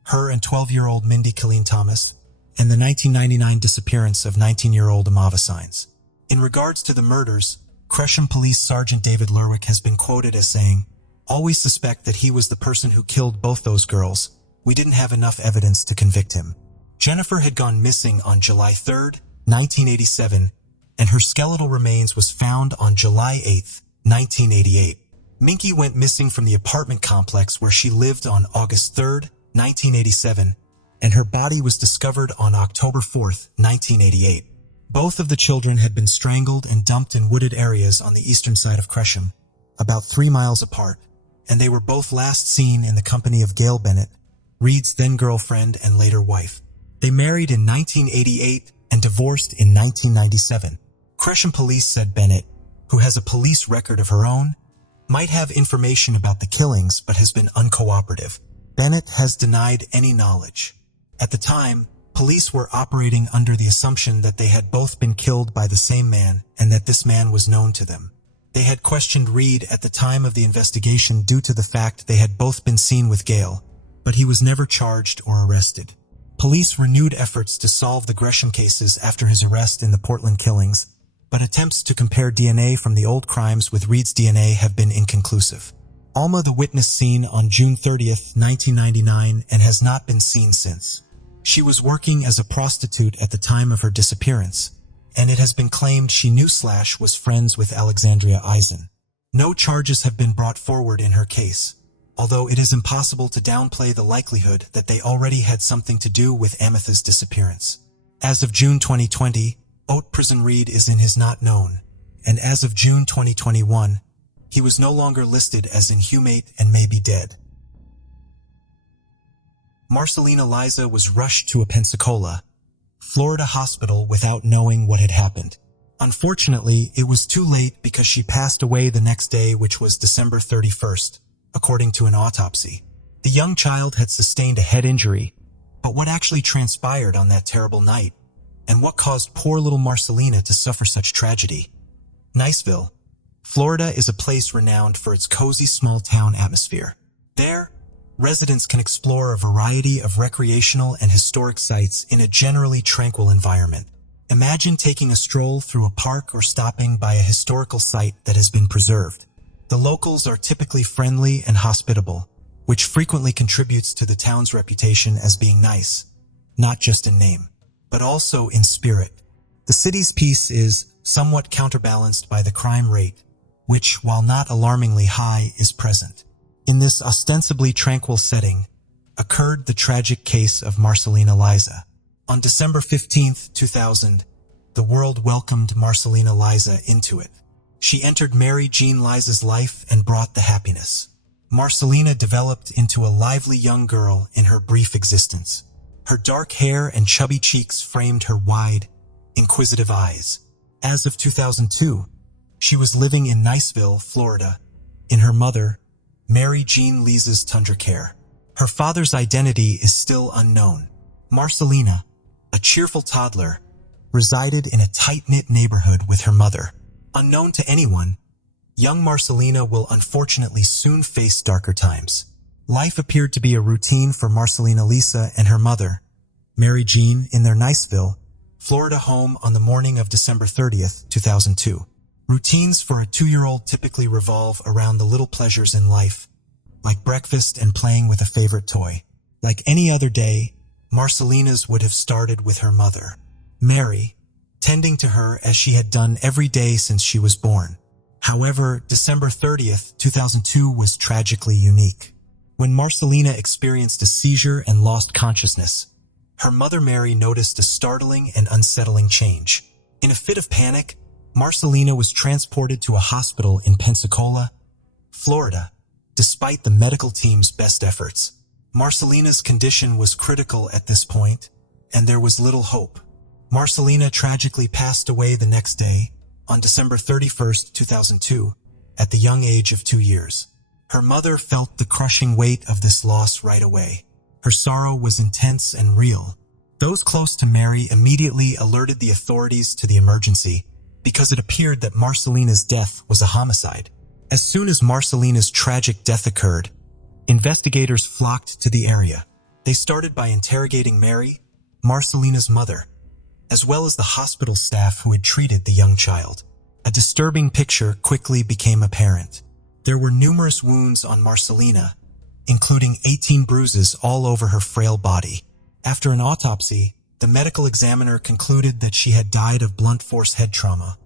her and 12-year-old Mindy Colleen Thomas, and the 1999 disappearance of 19-year-old Amava Sines. In regards to the murders, Gresham Police Sergeant David Lerwick has been quoted as saying, "Always suspect that he was the person who killed both those girls. We didn't have enough evidence to convict him." Jennifer had gone missing on July 3, 1987, and her skeletal remains was found on July 8, 1988. Minky went missing from the apartment complex where she lived on August 3, 1987, and her body was discovered on October 4, 1988. Both of the children had been strangled and dumped in wooded areas on the eastern side of Gresham, about 3 miles apart, and they were both last seen in the company of Gail Bennett, Reed's then-girlfriend and later wife. They married in 1988 and divorced in 1997. Gresham police said Bennett, who has a police record of her own, might have information about the killings but has been uncooperative. Bennett has denied any knowledge. At the time, police were operating under the assumption that they had both been killed by the same man and that this man was known to them. They had questioned Reed at the time of the investigation due to the fact they had both been seen with Gail, but he was never charged or arrested. Police renewed efforts to solve the Gresham cases after his arrest in the Portland killings, but attempts to compare DNA from the old crimes with Reed's DNA have been inconclusive. Alma the witness seen on June 30, 1999 and has not been seen since. She was working as a prostitute at the time of her disappearance, and it has been claimed she knew / was friends with Alexandria Eisen. No charges have been brought forward in her case, although it is impossible to downplay the likelihood that they already had something to do with Ametha's disappearance. As of June 2020, Oat Prison Reed is in his not known, and as of June 2021, he was no longer listed as inhumate and may be dead. Marcelina Liza was rushed to a Pensacola, Florida hospital without knowing what had happened. Unfortunately, it was too late because she passed away the next day, which was December 31st, according to an autopsy. The young child had sustained a head injury, but what actually transpired on that terrible night? And what caused poor little Marcelina to suffer such tragedy? Niceville, Florida is a place renowned for its cozy small-town atmosphere. There, residents can explore a variety of recreational and historic sites in a generally tranquil environment. Imagine taking a stroll through a park or stopping by a historical site that has been preserved. The locals are typically friendly and hospitable, which frequently contributes to the town's reputation as being nice, not just in name, but also in spirit. The city's peace is somewhat counterbalanced by the crime rate, which, while not alarmingly high, is present. In this ostensibly tranquil setting, occurred the tragic case of Marcelina Liza. On December 15, 2000, the world welcomed Marcelina Liza into it. She entered Mary Jean Liza's life and brought the happiness. Marcelina developed into a lively young girl in her brief existence. Her dark hair and chubby cheeks framed her wide, inquisitive eyes. As of 2002, she was living in Niceville, Florida, in her mother, Mary Jean Liza's tundra care. Her father's identity is still unknown. Marcelina, a cheerful toddler, resided in a tight-knit neighborhood with her mother. Unknown to anyone, young Marcelina will unfortunately soon face darker times. Life appeared to be a routine for Marcelina Liza and her mother, Mary Jean, in their Niceville, Florida home on the morning of December 30th, 2002. Routines for a 2-year-old typically revolve around the little pleasures in life, like breakfast and playing with a favorite toy. Like any other day, Marcelina's would have started with her mother, Mary, tending to her as she had done every day since she was born. However, December 30th, 2002 was tragically unique. When Marcelina experienced a seizure and lost consciousness, her mother Mary noticed a startling and unsettling change. In a fit of panic, Marcelina was transported to a hospital in Pensacola, Florida, despite the medical team's best efforts. Marcelina's condition was critical at this point, and there was little hope. Marcelina tragically passed away the next day, on December 31st, 2002, at the young age of 2 years. Her mother felt the crushing weight of this loss right away. Her sorrow was intense and real. Those close to Mary immediately alerted the authorities to the emergency because it appeared that Marcelina's death was a homicide. As soon as Marcelina's tragic death occurred, investigators flocked to the area. They started by interrogating Mary, Marcelina's mother, as well as the hospital staff who had treated the young child. A disturbing picture quickly became apparent. There were numerous wounds on Marcelina, including 18 bruises all over her frail body. After an autopsy, the medical examiner concluded that she had died of blunt force head trauma,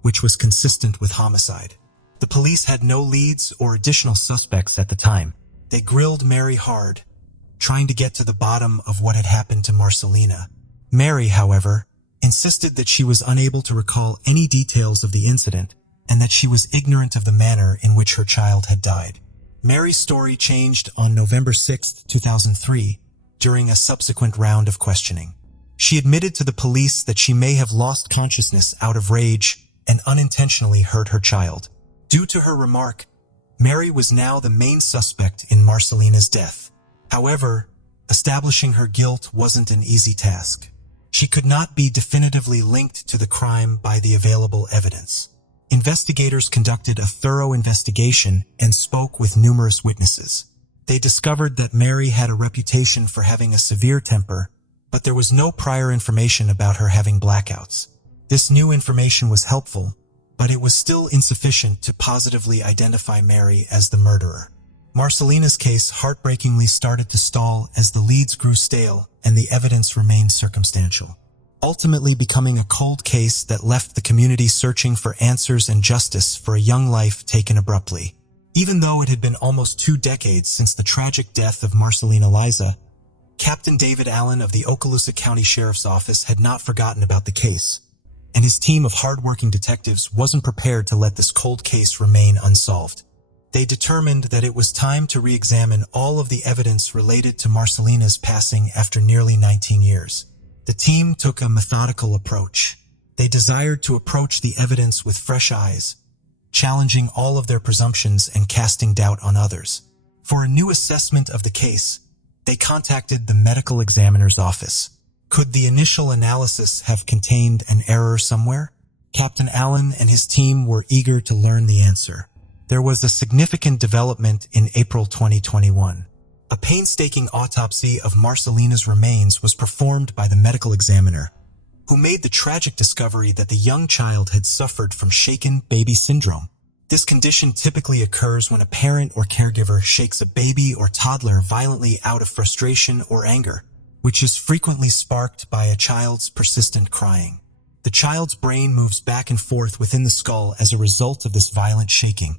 which was consistent with homicide. The police had no leads or additional suspects at the time. They grilled Mary hard, trying to get to the bottom of what had happened to Marcelina. Mary, however, insisted that she was unable to recall any details of the incident and that she was ignorant of the manner in which her child had died. Mary's story changed on November 6, 2003, during a subsequent round of questioning. She admitted to the police that she may have lost consciousness out of rage and unintentionally hurt her child. Due to her remark, Mary was now the main suspect in Marcelina's death. However, establishing her guilt wasn't an easy task. She could not be definitively linked to the crime by the available evidence. Investigators conducted a thorough investigation and spoke with numerous witnesses. They discovered that Mary had a reputation for having a severe temper, but there was no prior information about her having blackouts. This new information was helpful, but it was still insufficient to positively identify Mary as the murderer. Marcelina's case heartbreakingly started to stall as the leads grew stale and the evidence remained circumstantial, ultimately becoming a cold case that left the community searching for answers and justice for a young life taken abruptly. Even though it had been almost 2 decades since the tragic death of Marcelina Liza, Captain David Allen of the Okaloosa County Sheriff's Office had not forgotten about the case, and his team of hard-working detectives wasn't prepared to let this cold case remain unsolved. They determined that it was time to re-examine all of the evidence related to Marcelina's passing after nearly 19 years. The team took a methodical approach. They desired to approach the evidence with fresh eyes, challenging all of their presumptions and casting doubt on others. For a new assessment of the case, they contacted the medical examiner's office. Could the initial analysis have contained an error somewhere? Captain Allen and his team were eager to learn the answer. There was a significant development in April 2021. A painstaking autopsy of Marcelina's remains was performed by the medical examiner, who made the tragic discovery that the young child had suffered from shaken baby syndrome. This condition typically occurs when a parent or caregiver shakes a baby or toddler violently out of frustration or anger, which is frequently sparked by a child's persistent crying. The child's brain moves back and forth within the skull as a result of this violent shaking,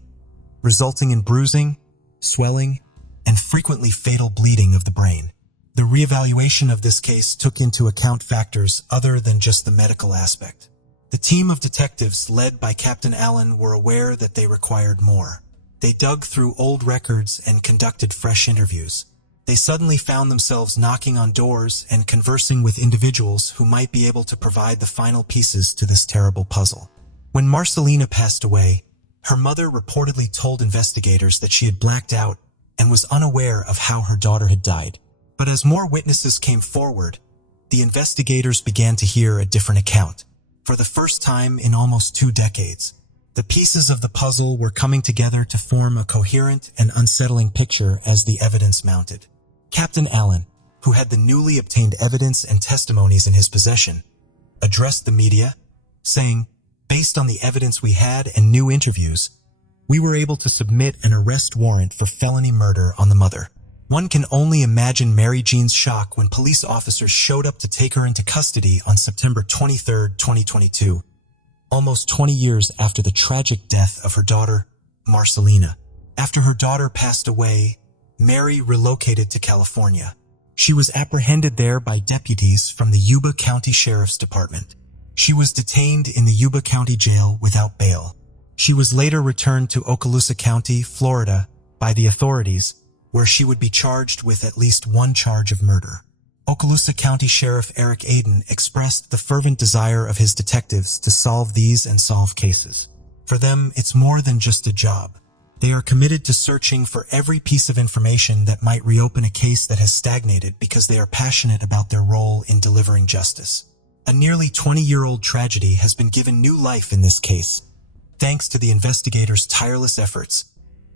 resulting in bruising, swelling, and frequently fatal bleeding of the brain. The reevaluation of this case took into account factors other than just the medical aspect. The team of detectives led by Captain Allen were aware that they required more. They dug through old records and conducted fresh interviews. They suddenly found themselves knocking on doors and conversing with individuals who might be able to provide the final pieces to this terrible puzzle. When Marcelina passed away, her mother reportedly told investigators that she had blacked out and was unaware of how her daughter had died. But as more witnesses came forward, the investigators began to hear a different account. For the first time in almost 2 decades, the pieces of the puzzle were coming together to form a coherent and unsettling picture as the evidence mounted. Captain Allen, who had the newly obtained evidence and testimonies in his possession, addressed the media, saying, "Based on the evidence we had and new interviews, we were able to submit an arrest warrant for felony murder on the mother." One can only imagine Mary Jean's shock when police officers showed up to take her into custody on September 23, 2022, almost 20 years after the tragic death of her daughter, Marcelina. After her daughter passed away, Mary relocated to California. She was apprehended there by deputies from the Yuba County Sheriff's Department. She was detained in the Yuba County Jail without bail. She was later returned to Okaloosa County, Florida, by the authorities, where she would be charged with at least 1 charge of murder. Okaloosa County Sheriff Eric Aiden expressed the fervent desire of his detectives to solve these and solve cases. For them, it's more than just a job. They are committed to searching for every piece of information that might reopen a case that has stagnated because they are passionate about their role in delivering justice. A nearly 20-year-old tragedy has been given new life in this case, thanks to the investigators' tireless efforts,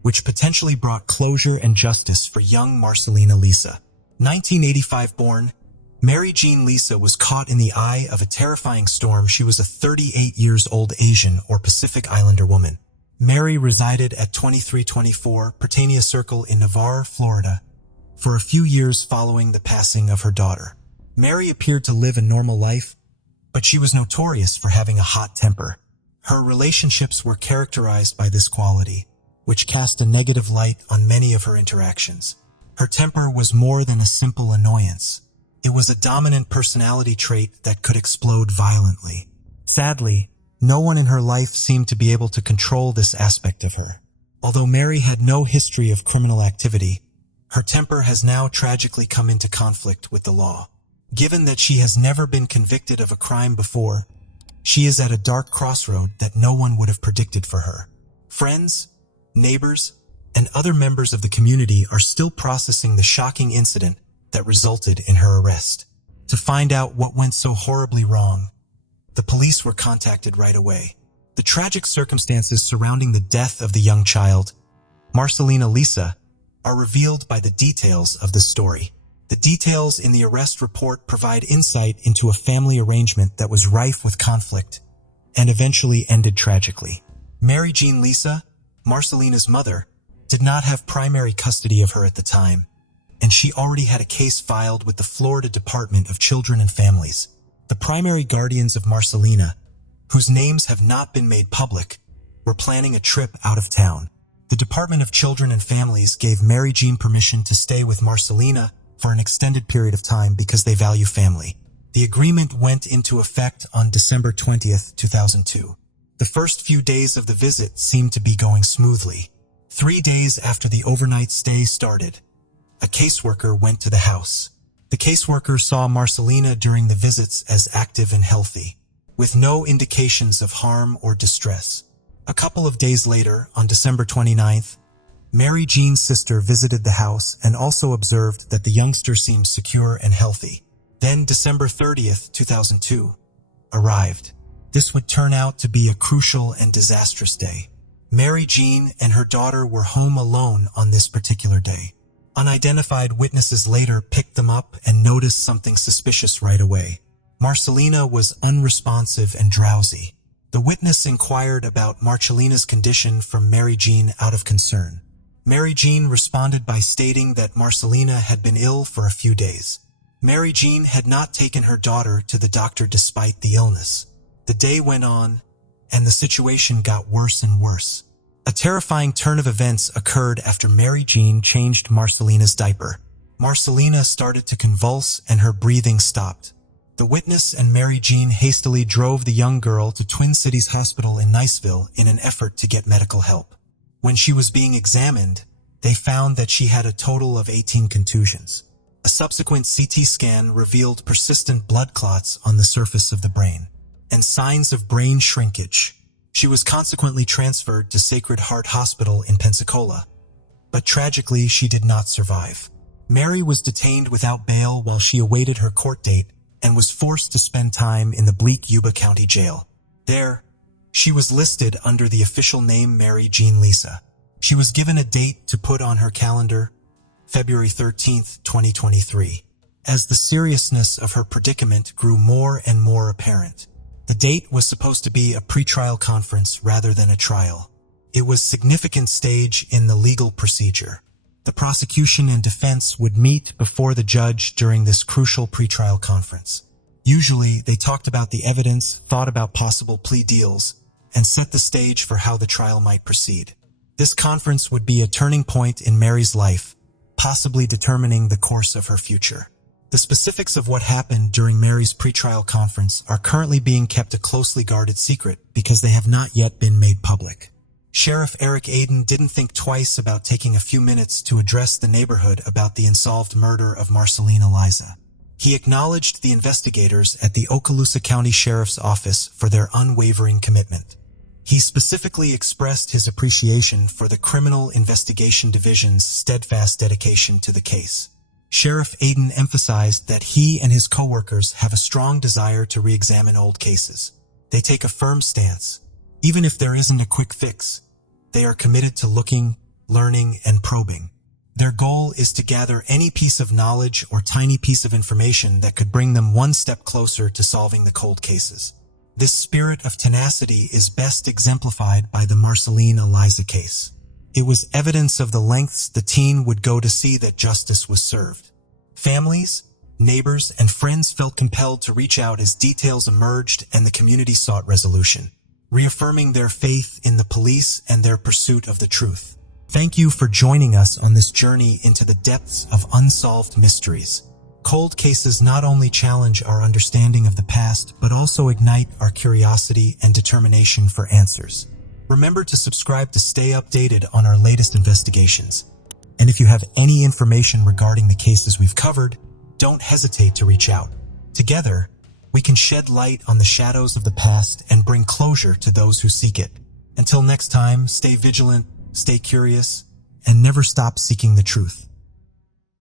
which potentially brought closure and justice for young Marcelina Liza. 1985-born, Mary Jean Liza was caught in the eye of a terrifying storm. She was a 38-years-old Asian or Pacific Islander woman. Mary resided at 2324 Pertania Circle in Navarre, Florida, for a few years following the passing of her daughter. Mary appeared to live a normal life, but she was notorious for having a hot temper. Her relationships were characterized by this quality, which cast a negative light on many of her interactions. Her temper was more than a simple annoyance. It was a dominant personality trait that could explode violently. Sadly, no one in her life seemed to be able to control this aspect of her. Although Mary had no history of criminal activity, her temper has now tragically come into conflict with the law. Given that she has never been convicted of a crime before, she is at a dark crossroad that no one would have predicted for her. Friends, neighbors, and other members of the community are still processing the shocking incident that resulted in her arrest. To find out what went so horribly wrong, the police were contacted right away. The tragic circumstances surrounding the death of the young child, Marcelina Lisa, are revealed by the details of the story. The details in the arrest report provide insight into a family arrangement that was rife with conflict and eventually ended tragically. Mary Jean Lisa, Marcelina's mother, did not have primary custody of her at the time, and she already had a case filed with the Florida Department of Children and Families. The primary guardians of Marcelina, whose names have not been made public, were planning a trip out of town. The Department of Children and Families gave Mary Jean permission to stay with Marcelina for an extended period of time because they value family. The agreement went into effect on December 20th, 2002. The first few days of the visit seemed to be going smoothly. 3 days after the overnight stay started, a caseworker went to the house. The caseworker saw Marcelina during the visits as active and healthy, with no indications of harm or distress. A couple of days later, on December 29th, Mary Jean's sister visited the house and also observed that the youngster seemed secure and healthy. Then December 30th, 2002, arrived. This would turn out to be a crucial and disastrous day. Mary Jean and her daughter were home alone on this particular day. Unidentified witnesses later picked them up and noticed something suspicious right away. Marcelina was unresponsive and drowsy. The witness inquired about Marcelina's condition from Mary Jean out of concern. Mary Jean responded by stating that Marcelina had been ill for a few days. Mary Jean had not taken her daughter to the doctor despite the illness. The day went on, and the situation got worse and worse. A terrifying turn of events occurred after Mary Jean changed Marcelina's diaper. Marcelina started to convulse and her breathing stopped. The witness and Mary Jean hastily drove the young girl to Twin Cities Hospital in Niceville in an effort to get medical help. When she was being examined, they found that she had a total of 18 contusions. A subsequent CT scan revealed persistent blood clots on the surface of the brain and signs of brain shrinkage. She was consequently transferred to Sacred Heart Hospital in Pensacola, but tragically she did not survive. Mary was detained without bail while she awaited her court date and was forced to spend time in the bleak Yuba County Jail. There, she was listed under the official name Mary Jean Lisa. She was given a date to put on her calendar, February 13th, 2023. As the seriousness of her predicament grew more and more apparent, the date was supposed to be a pretrial conference rather than a trial. It was a significant stage in the legal procedure. The prosecution and defense would meet before the judge during this crucial pretrial conference. Usually, they talked about the evidence, thought about possible plea deals, and set the stage for how the trial might proceed. This conference would be a turning point in Mary's life, possibly determining the course of her future. The specifics of what happened during Mary's pretrial conference are currently being kept a closely guarded secret because they have not yet been made public. Sheriff Eric Aiden didn't think twice about taking a few minutes to address the neighborhood about the unsolved murder of Marcelina Lisa. He acknowledged the investigators at the Okaloosa County Sheriff's Office for their unwavering commitment. He specifically expressed his appreciation for the Criminal Investigation Division's steadfast dedication to the case. Sheriff Aiden emphasized that he and his coworkers have a strong desire to re-examine old cases. They take a firm stance. Even if there isn't a quick fix, they are committed to looking, learning, and probing. Their goal is to gather any piece of knowledge or tiny piece of information that could bring them one step closer to solving the cold cases. This spirit of tenacity is best exemplified by the Marcelina Lisa case. It was evidence of the lengths the teen would go to see that justice was served. Families, neighbors, and friends felt compelled to reach out as details emerged and the community sought resolution. reaffirming their faith in the police and their pursuit of the truth. Thank you for joining us on this journey into the depths of unsolved mysteries. Cold cases not only challenge our understanding of the past, but also ignite our curiosity and determination for answers. Remember to subscribe to stay updated on our latest investigations. And if you have any information regarding the cases we've covered, don't hesitate to reach out. Together, we can shed light on the shadows of the past and bring closure to those who seek it. Until next time, stay vigilant, stay curious, and never stop seeking the truth.